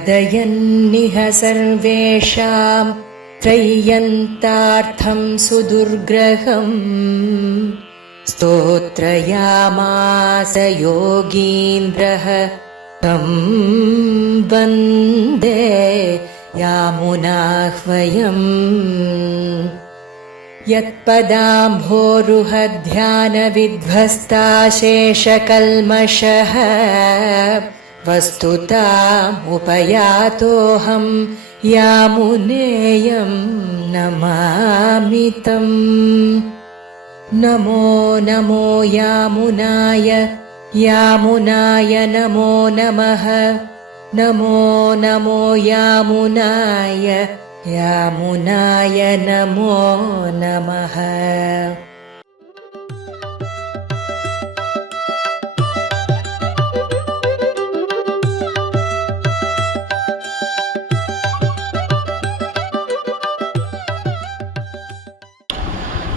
कथयन्निह सर्वेषां त्रय्यन्तार्थं सुदुर्ग्रहम् स्तोत्रयामास योगीन्द्रः तं वन्दे यामुनाह्वयम् यत्पदाम्भोरुहध्यानविध्वस्ताशेषकल्मषः वस्तुतामुपयातोऽहं यामुनेयं नमामि तम्। नमो नमो यामुनाय यामुनाय नमो नमः। नमो नमो यामुनाय यामुनाय नमो नमः।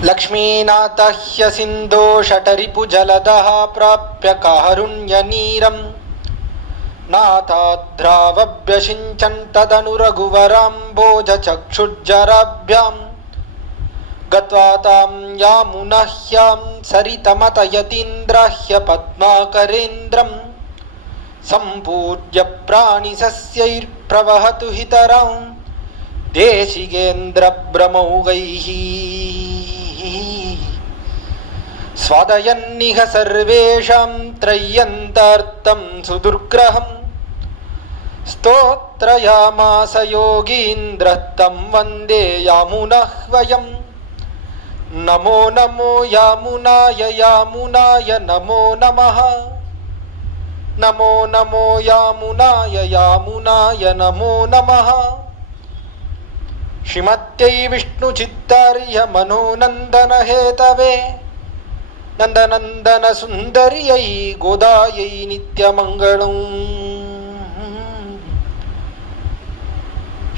लक्ष्मीनाथह्य सिन्धो षटरिपुजलदः प्राप्य कारुण्यनीरम् नाथाद्रावभ्यसिञ्चन् तदनु रघुवराम्भोजचक्षुर्जराभ्यां गत्वा तां यामुनाह्यां सरितमतयतीन्द्राह्य पद्माकरेन्द्रं सम्पूज्य प्राणिसस्यैर्प्रवहतु हितरां देशिकेन्द्रभ्रमौगैः स्वादयन्निह सर्वेषां त्रय्यन्तार्थं सुदुर्ग्रहम् स्तोत्रयामास योगीन्द्रः तं वन्दे यामुनाह्वयम्। नमो नमो यामुनाय यामुनाय नमो नमः। नमो नमो यामुनाय यामुनाय नमो नमः। श्रीमत्यै विष्णुचित्तार्य मनोनन्दन हेतवे नन्दनन्दन सुन्दर्यै गोदायै नित्यमङ्गलम्।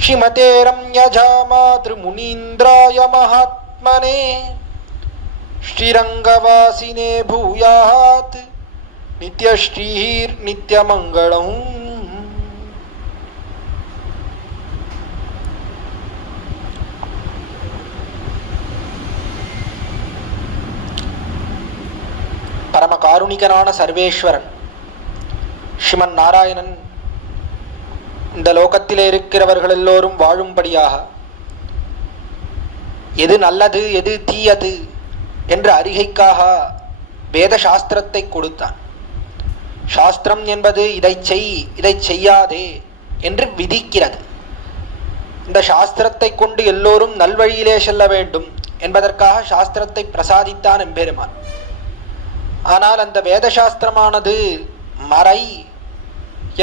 श्रीमते रम्यजामातृमुनीन्द्राय महात्मने श्रीरङ्गवासिने भूयात् नित्यश्रीर्नित्यमङ्गलम्। பரம காருணிகனான சர்வேஸ்வரன் ஸ்ரீமன் நாராயணன் இந்த லோகத்திலே இருக்கிறவர்கள் எல்லோரும் வாழும்படியாக எது நல்லது எது தீயது என்ற அறிகைக்காக வேத சாஸ்திரத்தை கொடுத்தான். சாஸ்திரம் என்பது இதை செய் இதை செய்யாதே என்று விதிக்கிறது. இந்த சாஸ்திரத்தை கொண்டு எல்லோரும் நல்வழியிலே செல்ல வேண்டும் என்பதற்காக சாஸ்திரத்தை பிரசாதித்தான் எம்பெருமான். ஆனால் அந்த வேத சாஸ்திரமானது மறை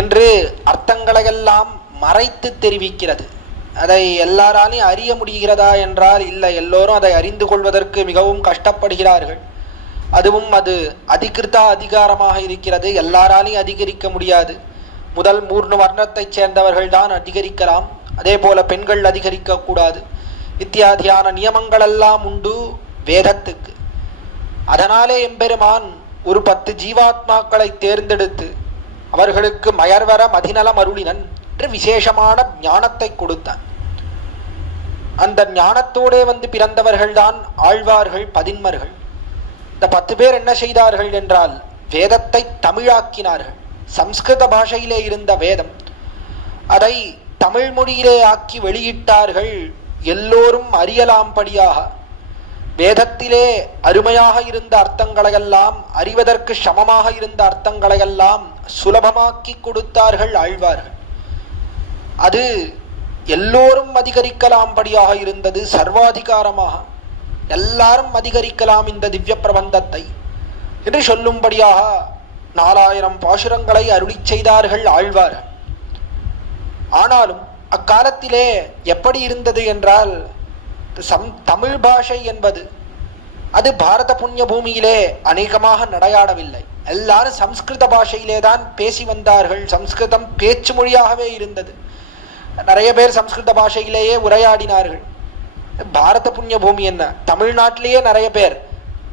என்று அர்த்தங்களையெல்லாம் மறைத்து தெரிவிக்கிறது. அதை எல்லாராலையும் அறிய முடிகிறதா என்றால் இல்லை, எல்லோரும் அதை அறிந்து கொள்வதற்கு மிகவும் கஷ்டப்படுகிறார்கள். அதுவும் அது அதிகிருத்த அதிகாரமாக இருக்கிறது, எல்லாராலையும் அதிகரிக்க முடியாது. முதல் 3 வர்ணத்தைச் சேர்ந்தவர்கள் தான் அதிகரிக்கலாம், அதே போல பெண்கள் அதிகரிக்க கூடாது. இத்தியாதியான நியமங்களெல்லாம் உண்டு வேதத்துக்கு. அதனாலே எம்பெருமான் ஒரு 10 ஜீவாத்மாக்களை தேர்ந்தெடுத்து அவர்களுக்கு மயர்வர மதிநலம் அருளினன் என்று விசேஷமான ஞானத்தை கொடுத்தான். அந்த ஞானத்தோடே வந்து பிறந்தவர்கள் தான் ஆழ்வார்கள், பதின்மர்கள். இந்த 10 பேர் என்ன செய்தார்கள் என்றால் வேதத்தை தமிழாக்கினார்கள். சம்ஸ்கிருத பாஷையிலே இருந்த வேதம் அதை தமிழ் மொழியிலே ஆக்கி வெளியிட்டார்கள். எல்லோரும் அறியலாம்படியாக வேதத்திலே அருமையாக இருந்த அர்த்தங்களையெல்லாம், அறிவதற்கு சமமாக இருந்த அர்த்தங்களையெல்லாம் சுலபமாக்கி கொடுத்தார்கள் ஆழ்வார்கள். அது எல்லோரும் அதிகரிக்கலாம்படியாக இருந்தது, சர்வாதிகாரமாக எல்லாரும் அதிகரிக்கலாம் இந்த திவ்ய பிரபந்தத்தை என்று சொல்லும்படியாக 4000 பாசுரங்களை அருளி செய்தார்கள் ஆழ்வார்கள். ஆனாலும் அக்காலத்திலே எப்படி இருந்தது என்றால் தமிழ் பாஷை என்பது அது பாரத புண்ணிய பூமியிலே அநேகமாக நடையாடவில்லை. எல்லாரும் சம்ஸ்கிருத பாஷையிலே தான் பேசி வந்தார்கள். சம்ஸ்கிருதம் பேச்சு மொழியாகவே இருந்தது. நிறைய பேர் சம்ஸ்கிருத பாஷையிலேயே உரையாடினார்கள். பாரத புண்ணிய பூமி என்ன, தமிழ்நாட்டிலேயே நிறைய பேர்,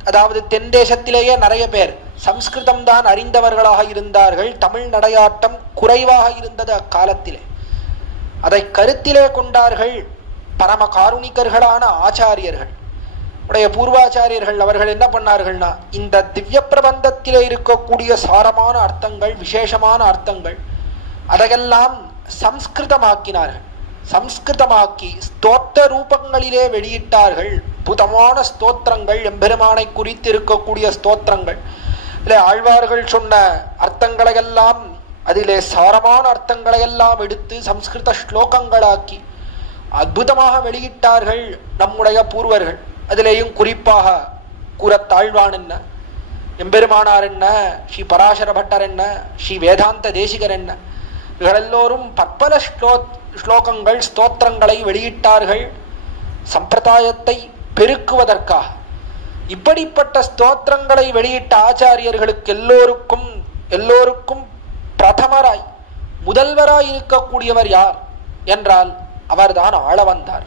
அதாவது தென் தேசத்திலேயே நிறைய பேர் சம்ஸ்கிருதம் தான் அறிந்தவர்களாக இருந்தார்கள். தமிழ் நடையாட்டம் குறைவாக இருந்தது அக்காலத்திலே. அதை கருத்திலே கொண்டார்கள் பரம காருணிகர்களான ஆச்சாரியர்கள். உடைய பூர்வாச்சாரியர்கள் அவர்கள் என்ன பண்ணார்கள்னா, இந்த திவ்ய பிரபந்தத்திலே இருக்கக்கூடிய சாரமான அர்த்தங்கள், விசேஷமான அர்த்தங்கள், அதையெல்லாம் சம்ஸ்கிருதமாக்கினார்கள். சம்ஸ்கிருதமாக்கி ஸ்தோத்திர ரூபங்களிலே வெளியிட்டார்கள். புதமான ஸ்தோத்திரங்கள், எம்பெருமானை குறித்து இருக்கக்கூடிய ஸ்தோத்திரங்கள், இல்லை ஆழ்வார்கள் சொன்ன அர்த்தங்களையெல்லாம், அதிலே சாரமான அர்த்தங்களையெல்லாம் எடுத்து சம்ஸ்கிருத ஸ்லோகங்களாக்கி அற்புதமாக வெளியிட்டார்கள் நம்முடைய பூர்வர்கள். அதிலேயும் குறிப்பாக கூறத்தாழ்வான் என்ன, எம்பெருமானார் என்ன, ஸ்ரீ பராசர பட்டர் என்ன, ஸ்ரீ வேதாந்த தேசிகர் என்ன, இவர்களெல்லோரும் பற்பல ஸ்லோகங்கள் ஸ்தோத்திரங்களை வெளியிட்டார்கள் சம்பிரதாயத்தை பெருக்குவதற்காக. இப்படிப்பட்ட ஸ்தோத்திரங்களை வெளியிட்ட ஆச்சாரியர்களுக்கு எல்லோருக்கும் பிரதமராய் முதல்வராய் இருக்கக்கூடியவர் யார் என்றால் அவர்தான் ஆளவந்தார்.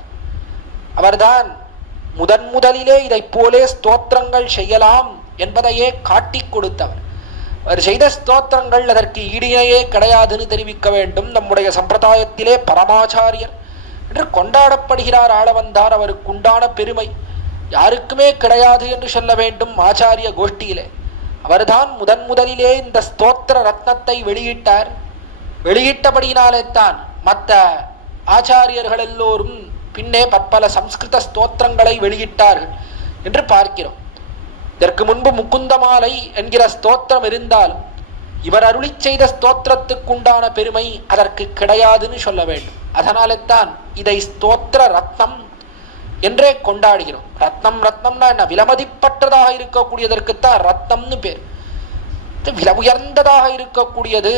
அவர்தான் முதலிலே இதை போலே ஸ்தோத்திரங்கள் செய்யலாம் என்பதையே காட்டிக் கொடுத்தவர். அவர் செய்த ஸ்தோத்திரங்கள் அதற்கு ஈடினையே கிடையாதுன்னு தெரிவிக்க வேண்டும். நம்முடைய சம்பிரதாயத்திலே பரமாச்சாரியர் என்று கொண்டாடப்படுகிறார் ஆளவந்தார். அவருக்கு உண்டான பெருமை யாருக்குமே கிடையாது என்று சொல்ல வேண்டும். ஆச்சாரிய கோஷ்டியிலே அவர்தான் முதலிலே இந்த ஸ்தோத்திர ரத்னத்தை வெளியிட்டார். வெளியிட்டபடியினாலே தான் மற்ற ஆச்சாரியர்கள் எல்லோரும் பின்னே பற்பல சம்ஸ்கிருத ஸ்தோத்திரங்களை வெளியிட்டார்கள் என்று பார்க்கிறோம். இதற்கு முன்பு முகுந்தமாலை என்கிற ஸ்தோத்திரம் இருந்தாலும் இவர் அருளி செய்த ஸ்தோத்திரத்துக்குண்டான பெருமை அதற்கு கிடையாதுன்னு சொல்ல வேண்டும். அதனாலே தான் இதை ஸ்தோத்திர ரத்னம் என்றே கொண்டாடுகிறோம். ரத்னம்னா என்ன, விலமதிப்பற்றதாக இருக்கக்கூடியதற்குத்தான் ரத்னம்னு பேர். விலை உயர்ந்ததாக இருக்கக்கூடியது,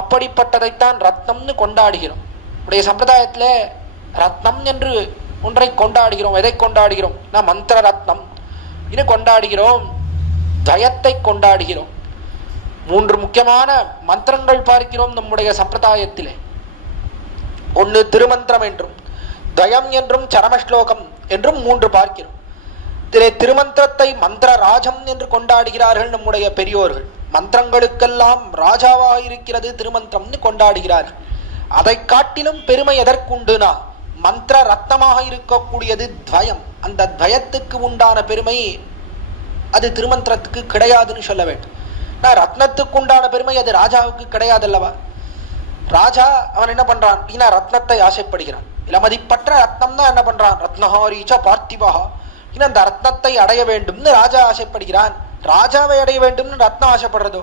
அப்படிப்பட்டதைத்தான் ரத்னம்னு கொண்டாடுகிறோம். உடைய சம்பிரதாயத்தில் ரத்னம் என்று ஒன்றை கொண்டாடுகிறோம். எதை கொண்டாடுகிறோம்? நான் மந்திர ரத்னம் இது கொண்டாடுகிறோம், தயத்தை கொண்டாடுகிறோம். 3 முக்கியமான மந்திரங்கள் பார்க்கிறோம் நம்முடைய சம்பிரதாயத்திலே. ஒன்று திருமந்திரம் என்றும், தயம் என்றும், சரமஸ்லோகம் என்றும் 3 பார்க்கிறோம். இதிலே திருமந்திரத்தை மந்திர ராஜம் என்று கொண்டாடுகிறார்கள் நம்முடைய பெரியோர்கள். மந்திரங்களுக்கெல்லாம் ராஜாவாக இருக்கிறது திருமந்திரம்னு கொண்டாடுகிறார்கள். அதை காட்டிலும் பெருமை எதற்குண்டுனா மந்திர ரத்னமாக இருக்கக்கூடியது துவயம். அந்த துவயத்துக்கு உண்டான பெருமை அது திருமந்திரத்துக்கு கிடையாதுன்னு சொல்ல வேண்டும். நான் ரத்னத்துக்கு உண்டான பெருமை அது ராஜாவுக்கு கிடையாது அல்லவா? ராஜா அவன் என்ன பண்றான்? ரத்னத்தை ஆசைப்படுகிறான். இளமதிப்பற்ற ரத்னம் தான் என்ன பண்றான்? ரத்னஹாரீச்ச பார்த்திபஹா, அந்த ரத்னத்தை அடைய வேண்டும்னு ராஜா ஆசைப்படுகிறான். ராஜாவை அடைய வேண்டும்னு ரத்னம் ஆசைப்படுறதோ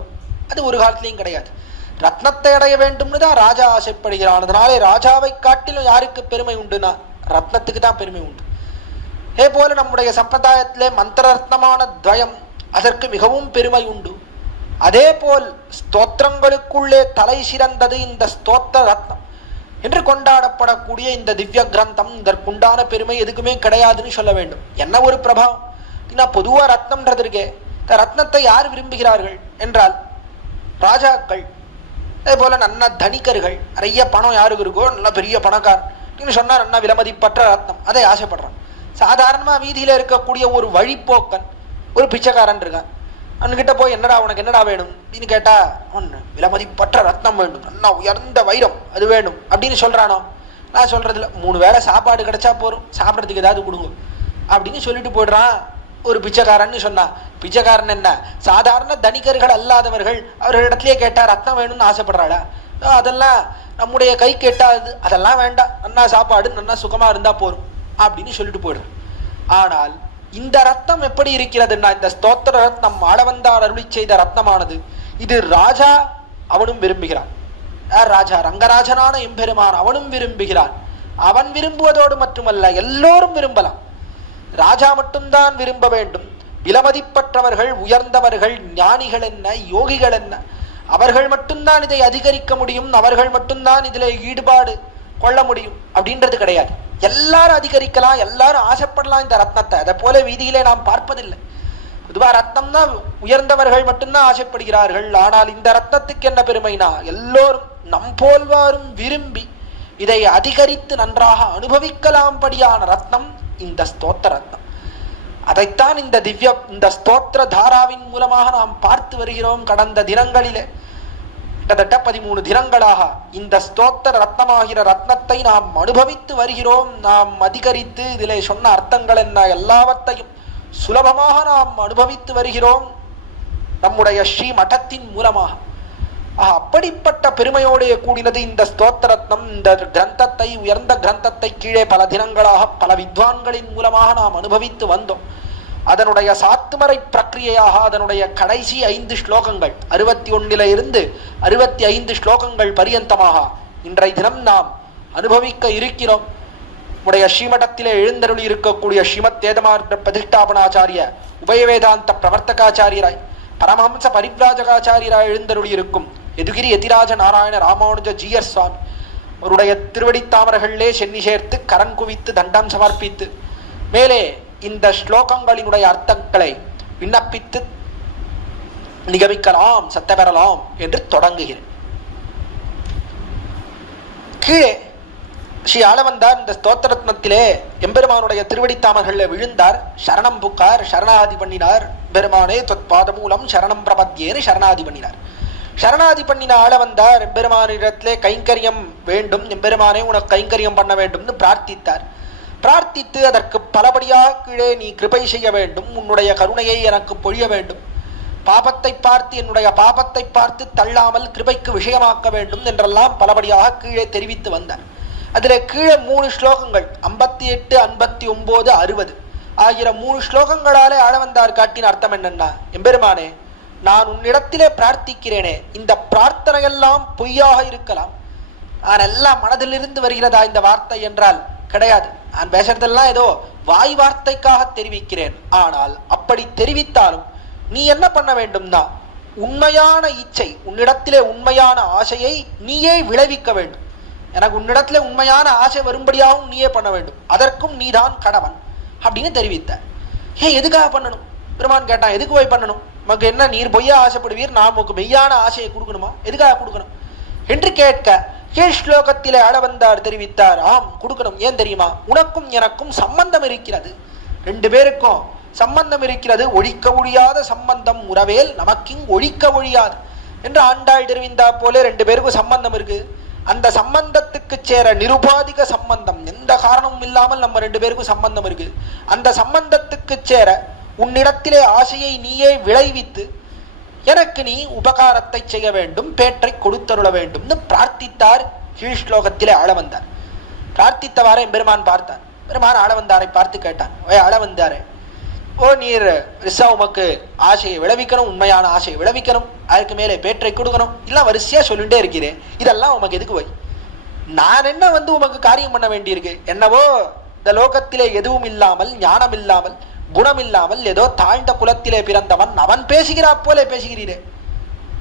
அது ஒரு காலத்திலையும் கிடையாது. ரத்னத்தை அடைய வேண்டும்னு தான் ராஜா ஆசைப்படுகிறான். அதனாலே ராஜாவை காட்டிலும் யாருக்கு பெருமை உண்டுனா ரத்னத்துக்கு தான் பெருமை உண்டு. அதே போல நம்முடைய சம்பிரதாயத்திலே மந்திர ரத்னமான துவயம் அதற்கு மிகவும் பெருமை உண்டு. அதே போல் ஸ்தோத்திரங்களுக்குள்ளே தலை சிறந்தது இந்த ஸ்தோத்திர ரத்னம் என்று கொண்டாடப்படக்கூடிய இந்த திவ்ய கிரந்தம். இதற்குண்டான பெருமை எதுக்குமே கிடையாதுன்னு சொல்ல வேண்டும். என்ன ஒரு பிரபாவம்! பொதுவாக ரத்னம்ன்றது இருக்கே, இந்த ரத்னத்தை யார் விரும்புகிறார்கள் என்றால் ராஜாக்கள், அதே போல நல்ல தனிகர்கள், நிறைய பணம் யாருக்கு இருக்கோ நல்ல பெரிய பணக்கார் நீங்க சொன்னா நல்ல விலமதிப்பற்ற ரத்னம் அதை ஆசைப்படுறான். சாதாரணமாக வீதியில் இருக்கக்கூடிய ஒரு வழிப்போக்கன், ஒரு பிச்சைக்காரன் இருக்கான். அவன்கிட்ட போய் என்னடா உனக்கு என்னடா வேணும் அப்படின்னு கேட்டா, ஒன்று விலமதிப்பற்ற ரத்னம் வேண்டும், நல்லா உயர்ந்த வைரம் அது வேணும் அப்படின்னு சொல்றானோ? நான் சொல்றதுல 3 வேளை சாப்பாடு கிடைச்சா போறோம், சாப்பிட்றதுக்கு ஏதாவது கொடுங்க அப்படின்னு சொல்லிட்டு போயிடுறான் ஒரு பிச்சைக்காரன்னு சொன்னா. பிச்சைக்காரன் என்ன, சாதாரண தனிகர்கள் அல்லாதவர்கள் அவர்களிடத்திலேயே கேட்டா ரத்னம் வேணும்னு ஆசைப்படுறாளா? அதெல்லாம் நம்முடைய கை கேட்டாது, அதெல்லாம் வேண்டாம், நன்னா சாப்பாடு நன்னா சுகமா இருந்தா போறோம் அப்படின்னு சொல்லிட்டு போயிடுறான். ஆனால் இந்த ரத்னம் எப்படி இருக்கிறதுன்னா, இந்த ஸ்தோத்திர ரத்னம் ஆளவந்தார் அருளி செய்த ரத்னமானது இது ராஜா அவனும் விரும்புகிறான். யார் ராஜா? ரங்கராஜனான எம்பெருமான் அவனும் விரும்புகிறான். அவன் விரும்புவதோடு மட்டுமல்ல, எல்லோரும் விரும்பலாம். ராஜா மட்டும்தான் விரும்ப வேண்டும். விலமதிப்பற்றவர்கள், உயர்ந்தவர்கள், ஞானிகள் என்ன, யோகிகள் என்ன, அவர்கள் மட்டும்தான் இதை அதிகரிக்க முடியும், அவர்கள் மட்டும்தான் இதில் ஈடுபாடு கொள்ள முடியும் அப்படின்றது கிடையாது. எல்லாரும் அதிகரிக்கலாம், எல்லாரும் ஆசைப்படலாம் இந்த ரத்னத்தை. அதை போல வீதியிலே நாம் பார்ப்பதில்லை. பொதுவாக ரத்னம்னா உயர்ந்தவர்கள் மட்டும்தான் ஆசைப்படுகிறார்கள். ஆனால் இந்த ரத்னத்துக்கு என்ன பெருமைனா, எல்லோரும் நம்போல்வாரும் விரும்பி இதை அதிகரித்து நன்றாக அனுபவிக்கலாம் படியான ரத்னம் இந்த ஸ்தோத்திர ரத்னம். அதைத்தான் இந்த ஸ்தோத்திர தாராவின் மூலமாக நாம் பார்த்து வருகிறோம் கடந்த தினங்களிலே. கிட்டத்தட்ட 13 தினங்களாக இந்த ஸ்தோத்திர ரத்னமாகிற ரத்னத்தை நாம் அனுபவித்து வருகிறோம். நாம் அதிகரித்து இதிலே சொன்ன அர்த்தங்கள் என்ன எல்லாவற்றையும் சுலபமாக நாம் அனுபவித்து வருகிறோம் நம்முடைய ஸ்ரீ மடத்தின் மூலமாக. அப்படிப்பட்ட பெருமையோடைய கூடினது இந்த ஸ்தோத்திர ரத்னம். இந்த கிரந்தத்தை, உயர்ந்த கிரந்தத்தை கீழே பல தினங்களாக பல வித்வான்களின் மூலமாக நாம் அனுபவித்து வந்தோம். அதனுடைய சாத்துமறை பிரக்கிரியையாக அதனுடைய கடைசி 5 ஸ்லோகங்கள் 61 இருந்து 65 ஸ்லோகங்கள் பரியந்தமாக இன்றைய தினம் நாம் அனுபவிக்க இருக்கிறோம். உடைய ஸ்ரீமடத்திலே எழுந்தருளி இருக்கக்கூடிய ஸ்ரீமத் வேதமார்க்க பிரதிஷ்டாபனாச்சாரிய உபயவேதாந்த பிரவர்த்தகாச்சாரியராய் பரமஹம்ச பரிவ்ராஜகாச்சாரியராய் எழுந்தருளி இருக்கும் எதுகிரி யதிராஜ நாராயண ராமானுஜ ஜீயர் சுவாமி அவருடைய திருவடித்தாமர்களிலே சென்னி சேர்த்து கரண் குவித்து தண்டம் சமர்ப்பித்து மேலே இந்த ஸ்லோகங்களினுடைய அர்த்தங்களை விண்ணப்பித்து நிகமிக்கலாம், சத்த பெறலாம் என்று தொடங்குகிறேன். கீழே ஸ்ரீ ஆளவந்தார் இந்த ஸ்தோத்திரத்னத்திலே எம்பெருமானுடைய திருவடித்தாமர்களில் விழுந்தார், சரணம் புக்கார், சரணாதி பண்ணினார். பெருமானே தொத் பாதமூலம் சரணம் பிரபத்தியேன்னு சரணாதி பண்ணினார். சரணாதி பண்ணின ஆளவந்தார் எம்பெருமானிடத்திலே கைங்கரியம் வேண்டும், எம்பெருமானே உனக்கு கைங்கரியம் பண்ண வேண்டும்னு பிரார்த்தித்தார். பிரார்த்தித்து அதற்கு பலபடியாக கீழே நீ கிருபை செய்ய வேண்டும், உன்னுடைய கருணையை எனக்கு பொழிய வேண்டும், பாபத்தை பார்த்து என்னுடைய பாபத்தை பார்த்து தள்ளாமல் கிருபைக்கு விஷயமாக்க வேண்டும் என்றெல்லாம் பலபடியாக கீழே தெரிவித்து வந்தார். அதில் கீழே 3 ஸ்லோகங்கள் 58, 59, 60 ஆகிற 3 ஸ்லோகங்களாலே ஆளவந்தார் காட்டின அர்த்தம் என்னன்னா, எம்பெருமானே நான் உன்னிடத்திலே பிரார்த்திக்கிறேனே, இந்த பிரார்த்தனையெல்லாம் பொய்யாக இருக்கலாம், நான் எல்லாம் மனதிலிருந்து வருகிறதா இந்த வார்த்தை என்றால் கிடையாது, நான் பேசுறதெல்லாம் ஏதோ வாய் வார்த்தைக்காக தெரிவிக்கிறேன். ஆனால் அப்படி தெரிவித்தாலும் நீ என்ன பண்ண வேண்டும்னா உண்மையான இச்சை, உன்னிடத்திலே உண்மையான ஆசையை நீயே விளைவிக்க வேண்டும். எனக்கு உன்னிடத்திலே உண்மையான ஆசை வரும்படியாகவும் நீயே பண்ண வேண்டும், அதற்கும் நீதான் கணவன் அப்படின்னு தெரிவித்தார். எதுக்காக பண்ணணும் பெருமான் கேட்டான், எதுக்கு போய் பண்ணணும், நமக்கு என்ன நீர் பொய்யா ஆசைப்படுவீர், நான் உங்களுக்கு மெய்யான ஆசையை கொடுக்கணுமா, எதுக்காக கொடுக்கணும் என்று கேட்க கீழ் ஸ்லோகத்திலே ஆளவந்தார் தெரிவித்தார், ஆம் கொடுக்கணும். ஏன் தெரியுமா, உனக்கும் எனக்கும் சம்பந்தம் இருக்கிறது, 2 பேருக்கும் சம்பந்தம் இருக்கிறது, ஒழிக்க ஒழியாத சம்பந்தம் உறவேல் நமக்கிங் ஒழிக்க ஒழியாது என்று ஆண்டாள் தெரிவித்தா போல 2 பேருக்கும் சம்பந்தம் இருக்கு. அந்த சம்பந்தத்துக்கு சேர நிருபாதிக சம்பந்தம், எந்த காரணமும் இல்லாமல் நம்ம 2 பேருக்கும் சம்பந்தம் இருக்கு. அந்த சம்பந்தத்துக்கு சேர உன்னிடத்திலே ஆசையை நீயே விளைவித்து எனக்கு நீ உபகாரத்தை செய்ய வேண்டும், பேற்றை கொடுத்தருள வேண்டும்னு பிரார்த்தித்தார். கீழ் ஸ்லோகத்திலே ஆளவந்தார் பிரார்த்தித்தவாறே பெருமான் பார்த்தார். பெருமான் ஆளவந்தாரை பார்த்து கேட்டான், ஆளவந்தாரே, ஓ நீர் ரிசா உமக்கு ஆசையை விளைவிக்கணும், உண்மையான ஆசையை விளைவிக்கணும், அதுக்கு மேலே பேற்றை கொடுக்கணும், இல்லை வரிசையா சொல்லிட்டே இருக்கிறேன், இதெல்லாம் உமக்கு எதுக்கு போய், நான் என்ன உமக்கு காரியம் பண்ண வேண்டியிருக்கு, என்னவோ இந்த லோகத்திலே எதுவும் இல்லாமல் ஞானம் இல்லாமல் குணம் இல்லாமல் ஏதோ தாழ்ந்த குலத்திலே பிறந்தவன் அவன் பேசுகிறா போலே பேசுகிறீரே,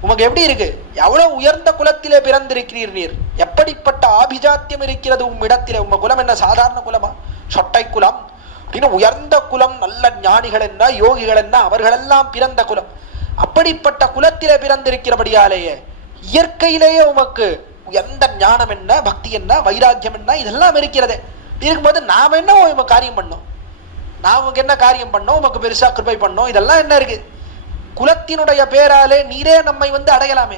உமக்கு எப்படி இருக்கு, எவ்வளவு உயர்ந்த குலத்திலே பிறந்திருக்கிறீர் நீர், எப்படிப்பட்ட ஆபிஜாத்தியம் இருக்கிறது உம்மிடத்திலே, உம்ம குலம் என்ன சாதாரண குலமா, சொட்டை குலம் அப்படின்னு உயர்ந்த குலம், நல்ல ஞானிகள் என்ன யோகிகள் என்ன அவர்களெல்லாம் பிறந்த குலம், அப்படிப்பட்ட குலத்திலே பிறந்திருக்கிறபடியாலேயே இயற்கையிலேயே உமக்கு உயர்ந்த ஞானம் என்ன, பக்தி என்ன, வைராக்கியம் என்ன, இதெல்லாம் இருக்கிறதே. இருக்கும்போது நாம என்ன உமக்கு காரியம் பண்ணோம், நான் உமக்கு என்ன காரியம் பண்ணோம், உமக்கு பெருசா கிருபை பண்ணோம், இதெல்லாம் என்ன இருக்கு, குலத்தினுடைய பேராலே நீரே நம்மை அடையலாமே,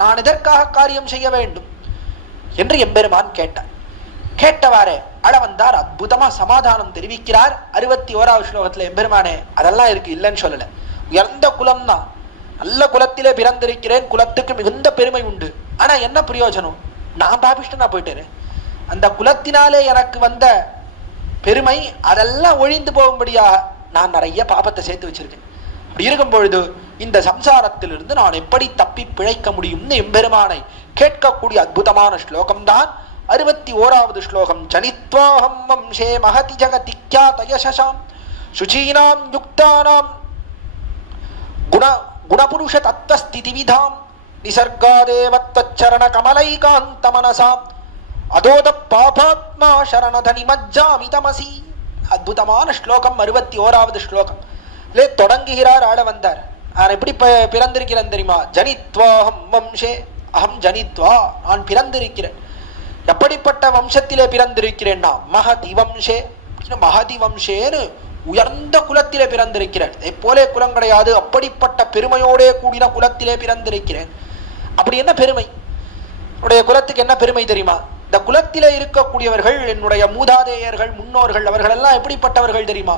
நான் இதற்காக காரியம் செய்ய வேண்டும் என்று எம்பெருமான் கேட்டார். கேட்டவாறே ஆளவந்தார் அற்புதமா சமாதானம் தெரிவிக்கிறார். 61வது ஸ்லோகத்துல எம்பெருமானே அதெல்லாம் இருக்கு, இல்லைன்னு சொல்லல, உயர்ந்த குலம் தான், நல்ல குலத்திலே பிறந்திருக்கிறேன், குலத்துக்கு மிகுந்த பெருமை உண்டு, ஆனா என்ன பிரயோஜனம், நான் பாபிஷ்டனா போயிட்டேன், அந்த குலத்தினாலே எனக்கு வந்த பெருமை அதெல்லாம் ஒழிந்து போகும்படியாக நான் நிறைய பாபத்தை சேர்த்து வச்சிருக்கேன். அப்படி இருக்கும் பொழுது இந்த சம்சாரத்திலிருந்து நான் எப்படி தப்பி பிழைக்க முடியும்னு எம்பெருமானை கேட்கக்கூடிய அற்புதமான ஸ்லோகம்தான் 61வது ஸ்லோகம். ஜனித்வாஹம் வம்சே மகதி ஜகதி க்யாதயசாம் சுச்சீனாம் யுக்தானாம் குணபுருஷ தத்வஸ்திதி விதாம் நிசர்காதேவத்வச்சரண கமலைகாந்த மனசாம் அதோத பாபாத்மா சரணதனி மஜ்ஜாமி தமசி. அற்புதமான ஸ்லோகம் 61வது ஸ்லோகம். தொடங்குகிறார் ஆளவந்தார். நான் எப்படி பிறந்திருக்கிறேன் தெரியுமா, ஜனித்வாஹம் வம்சே, அகம் ஜனித்வா நான் பிறந்திருக்கிறேன். எப்படிப்பட்ட வம்சத்திலே பிறந்திருக்கிறேன்னா மகதி வம்சே, மகதி வம்சேன்னு உயர்ந்த குலத்திலே பிறந்திருக்கிறேன். போலே குலம் கிடையாது, அப்படிப்பட்ட பெருமையோடே கூடின குலத்திலே பிறந்திருக்கிறேன். அப்படி என்ன பெருமை? என்னுடைய குலத்துக்கு என்ன பெருமை தெரியுமா? இந்த குலத்திலே இருக்கக்கூடியவர்கள் என்னுடைய மூதாதையர்கள், முன்னோர்கள், அவர்கள் எல்லாம் எப்படிப்பட்டவர்கள் தெரியுமா?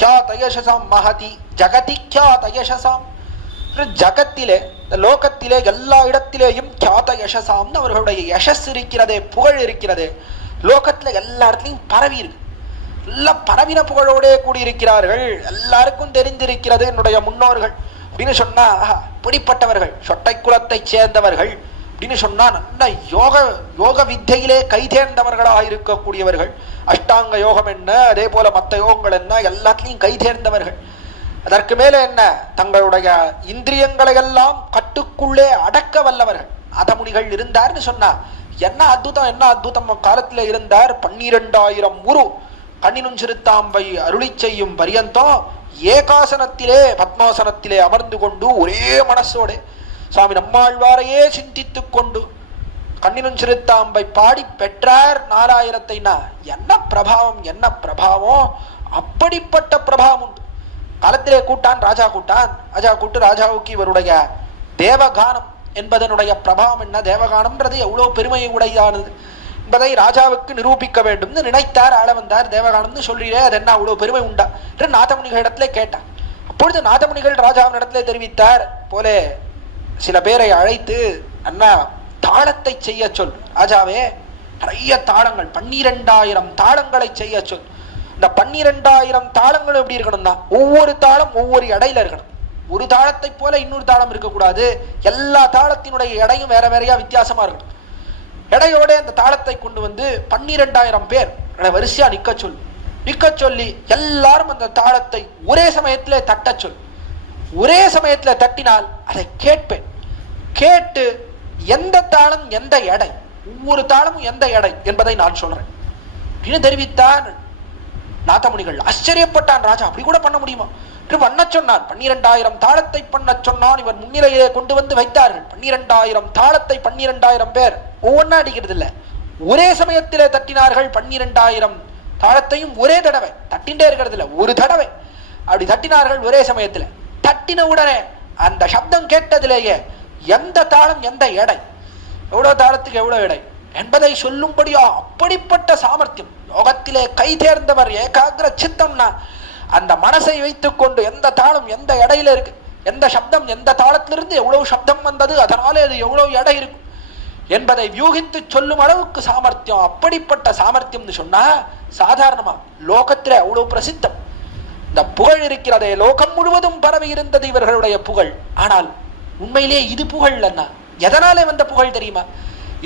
கியா தயசசாம் மகதி ஜகதி கியா தயசசாம். ஜகத்திலே, இந்த லோகத்திலே எல்லா இடத்திலேயும் கியாத யசசாம்னு அவர்களுடைய யசஸ் இருக்கிறதே, புகழ் இருக்கிறதே, லோகத்துல எல்லா இடத்துலையும் பரவி இருக்கு. எல்லாம் பரவின புகழோடே கூடியிருக்கிறார்கள். எல்லாருக்கும் தெரிந்திருக்கிறது என்னுடைய முன்னோர்கள் அப்படின்னு சொன்னா பிடிப்பட்டவர்கள், சொட்டை குலத்தை சேர்ந்தவர்கள் அப்படின்னு சொன்னா நல்ல யோக வித்தையிலே கைதேர்ந்தவர்களாக இருக்கக்கூடியவர்கள். அஷ்டாங்க யோகம் என்ன, அதே போல மற்ற யோகங்கள் என்ன, எல்லாத்துலேயும் கைதேர்ந்தவர்கள். அதற்கு மேல என்ன, தங்களுடைய இந்திரியங்களை எல்லாம் கட்டுக்குள்ளே அடக்க வல்லவர்கள். நாதமுனிகள் இருந்தார்னு சொன்னா என்ன அற்புதம், என்ன அற்புதம் காலத்துல இருந்தார். 12,000 உரு கண்ணினும் சிறுத்தாம்பை அருளி செய்யும் பரியந்தம் ஏகாசனத்திலே பத்மாசனத்திலே அமர்ந்து கொண்டு ஒரே மனசோட சுவாமி நம்மாழ்வாரையே சிந்தித்துக் கொண்டு கண்ணினும் சிறுத்தாம்பை பாடி பெற்றார் நாராயணத்தைனா என்ன பிரபாவம், என்ன பிரபாவம்! அப்படிப்பட்ட பிரபாவம் உண்டு. காலத்திலே கூட்டான் ராஜா கூட்டான், ராஜா கூட்டு ராஜாவுக்கு இவருடைய தேவகானம் என்பதனுடைய பிரபாவம் என்ன, தேவகானம்ன்றது எவ்வளவு பெருமையை உடையதானது என்பதை ராஜாவுக்கு நிரூபிக்க வேண்டும் நினைத்தார். ஆள வந்தார், தேவகானம்னு சொல்றீரே, அது என்ன அவ்வளவு பெருமை உண்டா என்று நாதமுனிகள் இடத்துல கேட்டார். அப்பொழுது நாதமுனிகள் ராஜாவின் இடத்துல தெரிவித்தார் போல சில பேரை அழைத்து, அண்ணா தாளத்தை செய்ய சொல் ராஜாவே, நிறைய தாளங்கள் 12,000 தாளங்களை செய்ய சொல். இந்த 12,000 தாளங்களும் எப்படி இருக்கணும்னா ஒவ்வொரு தாளம் ஒவ்வொரு எடையில இருக்கணும். ஒரு தாளத்தை போல இன்னொரு தாளம் இருக்கக்கூடாது. எல்லா தாளத்தினுடைய எடையும் வேற வேறையா வித்தியாசமா இருக்கணும். எடையோட அந்த தாளத்தை கொண்டு வந்து 12,000 பேர் வரிசையா நிக்க சொல்லி எல்லாரும் அந்த தாளத்தை ஒரே சமயத்திலே தட்ட சொல். ஒரே சமயத்துல தட்டினால் அதை கேட்பேன். கேட்டு எந்த தாளம் எந்த எடை, ஒவ்வொரு தாளமும் எந்த எடை என்பதை நான் சொல்றேன் அப்படின்னு தெரிவித்தான் நாதமுனிகள். ஆச்சரியப்பட்டான் ராஜா, அப்படி கூட பண்ண முடியுமா என்று பண்ண சொன்னான். 12,000 தாளத்தை பண்ண சொன்னான். இவர் முன்னிலையிலே கொண்டு வந்து வைத்தார்கள். 12,000 தாளத்தை 12,000 பேர் ஒவ்வொன்னா அடிக்கிறது இல்ல, ஒரே சமயத்திலே தட்டினார்கள். 12,000 தாளத்தையும் ஒரே தடவை தட்டின்றே இருக்கிறது இல்ல, ஒரு தடவை அப்படி தட்டினார்கள் ஒரே சமயத்தில். தட்டின உடனே அந்த சப்தம் கேட்டதிலேயே எந்த தாளம் எந்த எடை, எவ்வளவு தாளத்துக்கு எவ்வளவு எடை என்பதை சொல்லும்படியா அப்படிப்பட்ட சாமர்த்தியம். யோகத்திலே கை தேர்ந்தவர், ஏகாகிர சித்தம்னா அந்த மனசை வைத்துக் கொண்டு எந்த தாளம் எந்த எடையில இருக்கு, எந்த சப்தம் எந்த தாளத்திலிருந்து எவ்வளவு சப்தம் வந்தது, அதனாலே அது எவ்வளவு எடை இருக்கும் என்பதை வியூகித்து சொல்லும் அளவுக்கு சாமர்த்தியம். அப்படிப்பட்ட சாமர்த்தியம்னு சொன்னா சாதாரணமா லோகத்திலே அவ்வளவு பிரசித்தம். இந்த புகழ் இருக்கிறதே, லோகம் முழுவதும் பரவி இருந்தது இவர்களுடைய புகழ். ஆனால் உண்மையிலே இது புகழ் என்ன, எதனாலே வந்த புகழ் தெரியுமா?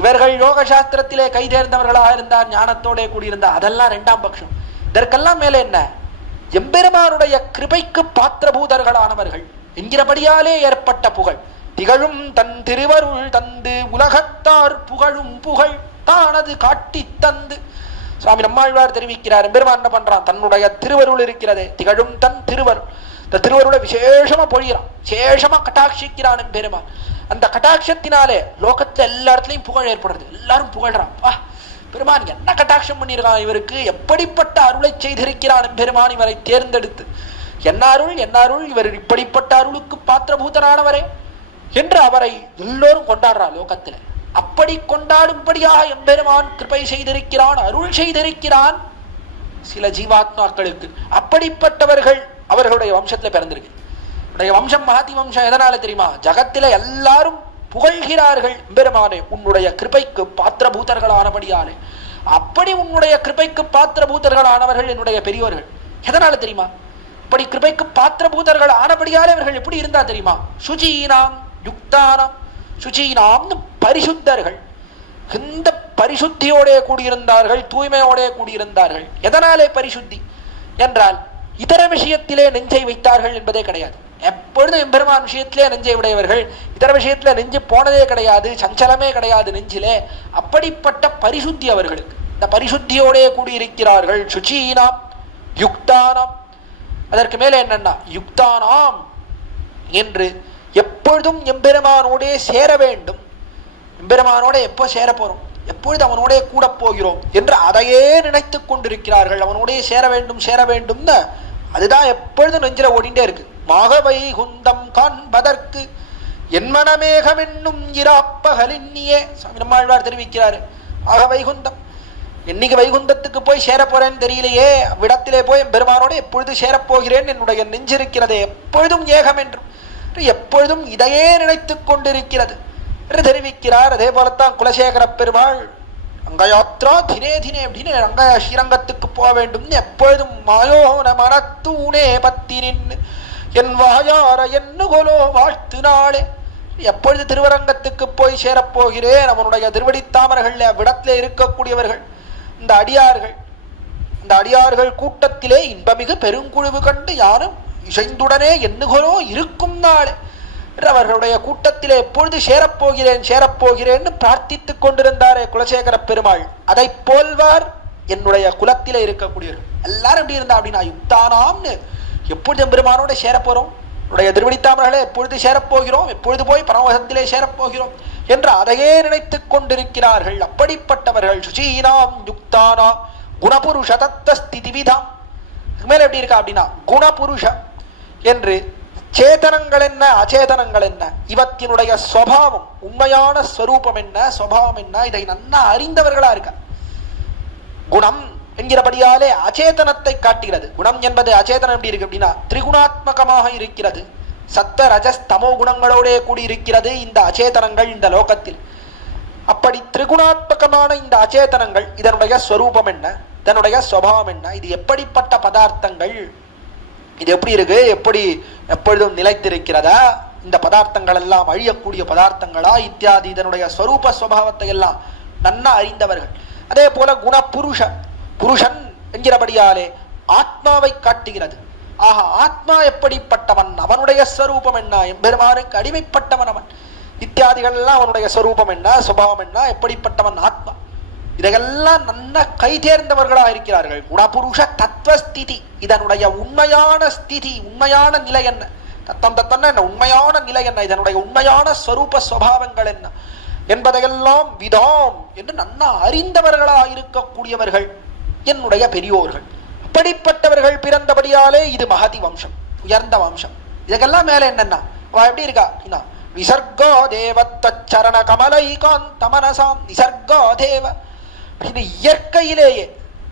இவர்கள் யோக சாஸ்திரத்திலே கைதேர்ந்தவர்களாக இருந்தார், ஞானத்தோட கூடியிருந்தார், அதெல்லாம் 2ஆம் பட்சம். இதற்கெல்லாம் மேலே என்ன, எம்பெருமானுடைய கிருபைக்கு பாத்திரபூதர்களானவர்கள் என்கிறபடியாலே ஏற்பட்ட புகழ். திகழும் தன் திருவருள் தந்து உலகத்தார் புகழும் புகழ் தானது காட்டி தந்து. சுவாமி நம்மாழ்வார் தெரிவிக்கிறார், எம்பெருமான் என்ன பண்றான், தன்னுடைய திருவருள் இருக்கிறதே, திகழும் தன் திருவருள், இந்த திருவருளை விசேஷமா பொழிகிறான், விசேஷமா கட்டாட்சிக்கிறான் எம்பெருமான். அந்த கட்டாட்சத்தினாலே லோகத்துல எல்லா இடத்துலையும் புகழ் ஏற்படுறது, எல்லாரும் புகழ்றான். பெருமான் என்ன கட்டாட்சம் பண்ணியிருக்கான் இவருக்கு, எப்படிப்பட்ட அருளை செய்திருக்கிறான் பெருமான் இவரை தேர்ந்தெடுத்து. என்ன அருள், இவர் இப்படிப்பட்ட அருளுக்கு பாத்திரபூதரானவரே என்று அவரை எல்லோரும் கொண்டாடுறான் லோகத்துல. அப்படி கொண்டாடும்படியாக எம்பெருமான் கிருபை செய்திருக்கிறான், அருள் செய்திருக்கிறான் சில ஜீவாத்மாக்களுக்கு. அப்படிப்பட்டவர்கள் அவர்களுடைய வம்சத்துல பிறந்திருக்கு. வம்சம் மகாதி வம்சம் எதனால தெரியுமா? ஜகத்தில எல்லாரும் புகழ்கிறார்கள் பெருமானே உன்னுடைய கிருபைக்கு பாத்திரபூதர்களானபடியாலே. அப்படி உன்னுடைய கிருபைக்கு பாத்திரபூதர்களானவர்கள் என்னுடைய பெரியவர்கள். எதனால தெரியுமா? அப்படி கிருபைக்கு பாத்திரபூதர்கள் ஆனபடியாலே அவர்கள் எப்படி இருந்தா தெரியுமா? சுச்சீனாம் யுக்தானாம். சுச்சீனாம்னு பரிசுத்தர்கள், இந்த பரிசுத்தியோட கூடியிருந்தார்கள், தூய்மையோட கூடியிருந்தார்கள். எதனாலே பரிசுத்தி என்றால் இதர விஷயத்திலே நெஞ்சை வைத்தார்கள் என்பதே கிடையாது. எப்பொழுதும் எம்பெருமான் விஷயத்திலே நெஞ்சை உடையவர்கள், இதர விஷயத்திலே நெஞ்சு போனதே கிடையாது, சஞ்சலமே கிடையாது நெஞ்சிலே. அப்படிப்பட்ட பரிசுத்தி அவர்களுக்கு. இந்த பரிசுத்தியோடே கூடியிருக்கிறார்கள். சுச்சீனாம் யுக்தானாம். அதற்கு மேலே என்னன்னா யுக்தானாம் என்று எப்பொழுதும் எம்பெருமானோடே சேர வேண்டும். எம்பெருமானோட எப்போ சேர போறோம், எப்பொழுது அவனோட கூட போகிறோம் என்று அதையே நினைத்துக் கொண்டிருக்கிறார்கள். அவனோடே சேர வேண்டும் சேர வேண்டும்னு அதுதான் எப்பொழுதும் நெஞ்சில ஓடிண்டே இருக்கு. மாகவை குந்தம் காண்பதற்கு என் மனமேகம் என்னும் இராப்பகலின்னியே சுவாமி நம்மாழ்வார் தெரிவிக்கிறாரு. ஆக வைகுந்தம், என்னைக்கு வைகுந்தத்துக்கு போய் சேரப்போறேன்னு தெரியலையே, விடத்திலே போய் பெருமானோடு எப்பொழுது சேரப்போகிறேன், என்னுடைய நெஞ்சிருக்கிறது எப்பொழுதும் ஏகம் என்றும் எப்பொழுதும் இதையே நினைத்துக் கொண்டிருக்கிறது என்று தெரிவிக்கிறார். அதே போலத்தான் குலசேகர பெருமாள் அங்கயாத்ரா தினே தினே அப்படின்னு அங்க ஸ்ரீரங்கத்துக்கு போக வேண்டும் எப்பொழுதும் மாயோன மனத்தூணே பத்தினின் என் வாயார என்னுகோலோ வாழ்த்து நாளே, எப்பொழுது திருவரங்கத்துக்கு போய் சேரப்போகிறேன், அவனுடைய திருவடித்தாமர்கள் விடத்திலே இருக்கக்கூடியவர்கள் இந்த அடியார்கள், இந்த அடியார்கள் கூட்டத்திலே இன்பமிகு பெருங்குழுவு கண்டு யாரும் இசைந்துடனே எண்ணுகோலோ இருக்கும் நாளே, அவர்களுடைய கூட்டத்திலே எப்பொழுது சேரப்போகிறேன் சேரப்போகிறேன்னு பிரார்த்தித்துக் கொண்டிருந்தாரே குலசேகர பெருமாள், அதை போல்வார் என்னுடைய குலத்திலே இருக்கக்கூடியவர்கள் எல்லாரும் எப்படி இருந்தா அப்படின்னா யுக்தானாம்னு எப்பொழுது பெருமானோட சேரப்போறோம், உடைய திருவடித்தாமர்களே எப்பொழுது சேரப்போகிறோம், எப்பொழுது போய் பரமபதத்திலே சேரப்போகிறோம் என்று அதையே நினைத்துக் கொண்டிருக்கிறார்கள். அப்படிப்பட்டவர்கள் சுசீனாம் யுக்தானாம் குணபுருஷ தத்த ஸ்திதிவிதாம். மேல எப்படி இருக்கா அப்படின்னா குணபுருஷ என்று சேதனங்கள் என்ன அச்சேதனங்கள் என்ன, இவத்தினுடைய சுவாவம் உண்மையான ஸ்வரூபம் என்ன சுவாவம் என்ன, இதை நன்னா அறிந்தவர்களா இருக்க. குணம் என்கிறபடியாலே அச்சேதனத்தை காட்டுகிறது. குணம் என்பது அச்சேதனம் எப்படி இருக்கு அப்படின்னா திரிகுணாத்மகமாக இருக்கிறது. சத்த ரஜஸ் தமோ குணங்களோட கூடி இருக்கிறது இந்த அச்சேதனங்கள் இந்த லோகத்தில். அப்படி திரிகுணாத்மகமான இந்த அச்சேதனங்கள் இதனுடைய ஸ்வரூபம் என்ன, இதனுடைய சுவாவம் என்ன, இது எப்படிப்பட்ட பதார்த்தங்கள், இது எப்படி இருக்கு, எப்படி எப்பொழுதும் நிலைத்திருக்கிறதா, இந்த பதார்த்தங்கள் எல்லாம் அழியக்கூடிய பதார்த்தங்களா இத்தியாதி இதனுடைய ஸ்வரூப சுவாவத்தை எல்லாம் நன்னா அறிந்தவர்கள். அதே போல குணபுருஷ புருஷன் என்கிறபடியாலே ஆத்மாவை காட்டுகிறது. ஆக ஆத்மா எப்படிப்பட்டவன், அவனுடைய ஸ்வரூபம் என்ன, எம்பெருமானுக்கு அடிமைப்பட்டவன் அவன், இத்தியாதிகள் எல்லாம் அவனுடைய ஸ்வரூபம் என்ன சுபாவம் என்ன, எப்படிப்பட்டவன் ஆத்மா, இதையெல்லாம் நன்ன கை தேர்ந்தவர்களா இருக்கிறார்கள். குணபுருஷ தத்துவஸ்திதி, இதனுடைய உண்மையான ஸ்திதி உண்மையான நிலை என்ன, தத்தம் தத்தம் என்ன உண்மையான நிலை என்ன, இதனுடைய உண்மையான ஸ்வரூப சுவாவங்கள் என்ன என்பதையெல்லாம் விதாம் என்று நன்னா அறிந்தவர்களா இருக்கக்கூடியவர்கள் என்னுடைய பெரியோர்கள். அப்படிப்பட்டவர்கள் பிறந்தபடியாலே இது மகதி வம்சம், உயர்ந்த வம்சம். இதுக்கெல்லாம் மேல என்னன்னா எப்படி இருக்கா விசர்கோ தேவத்தரண கமலைகாந்த மனசாம் நிசர்கோ தேவ. இயற்கையிலேயே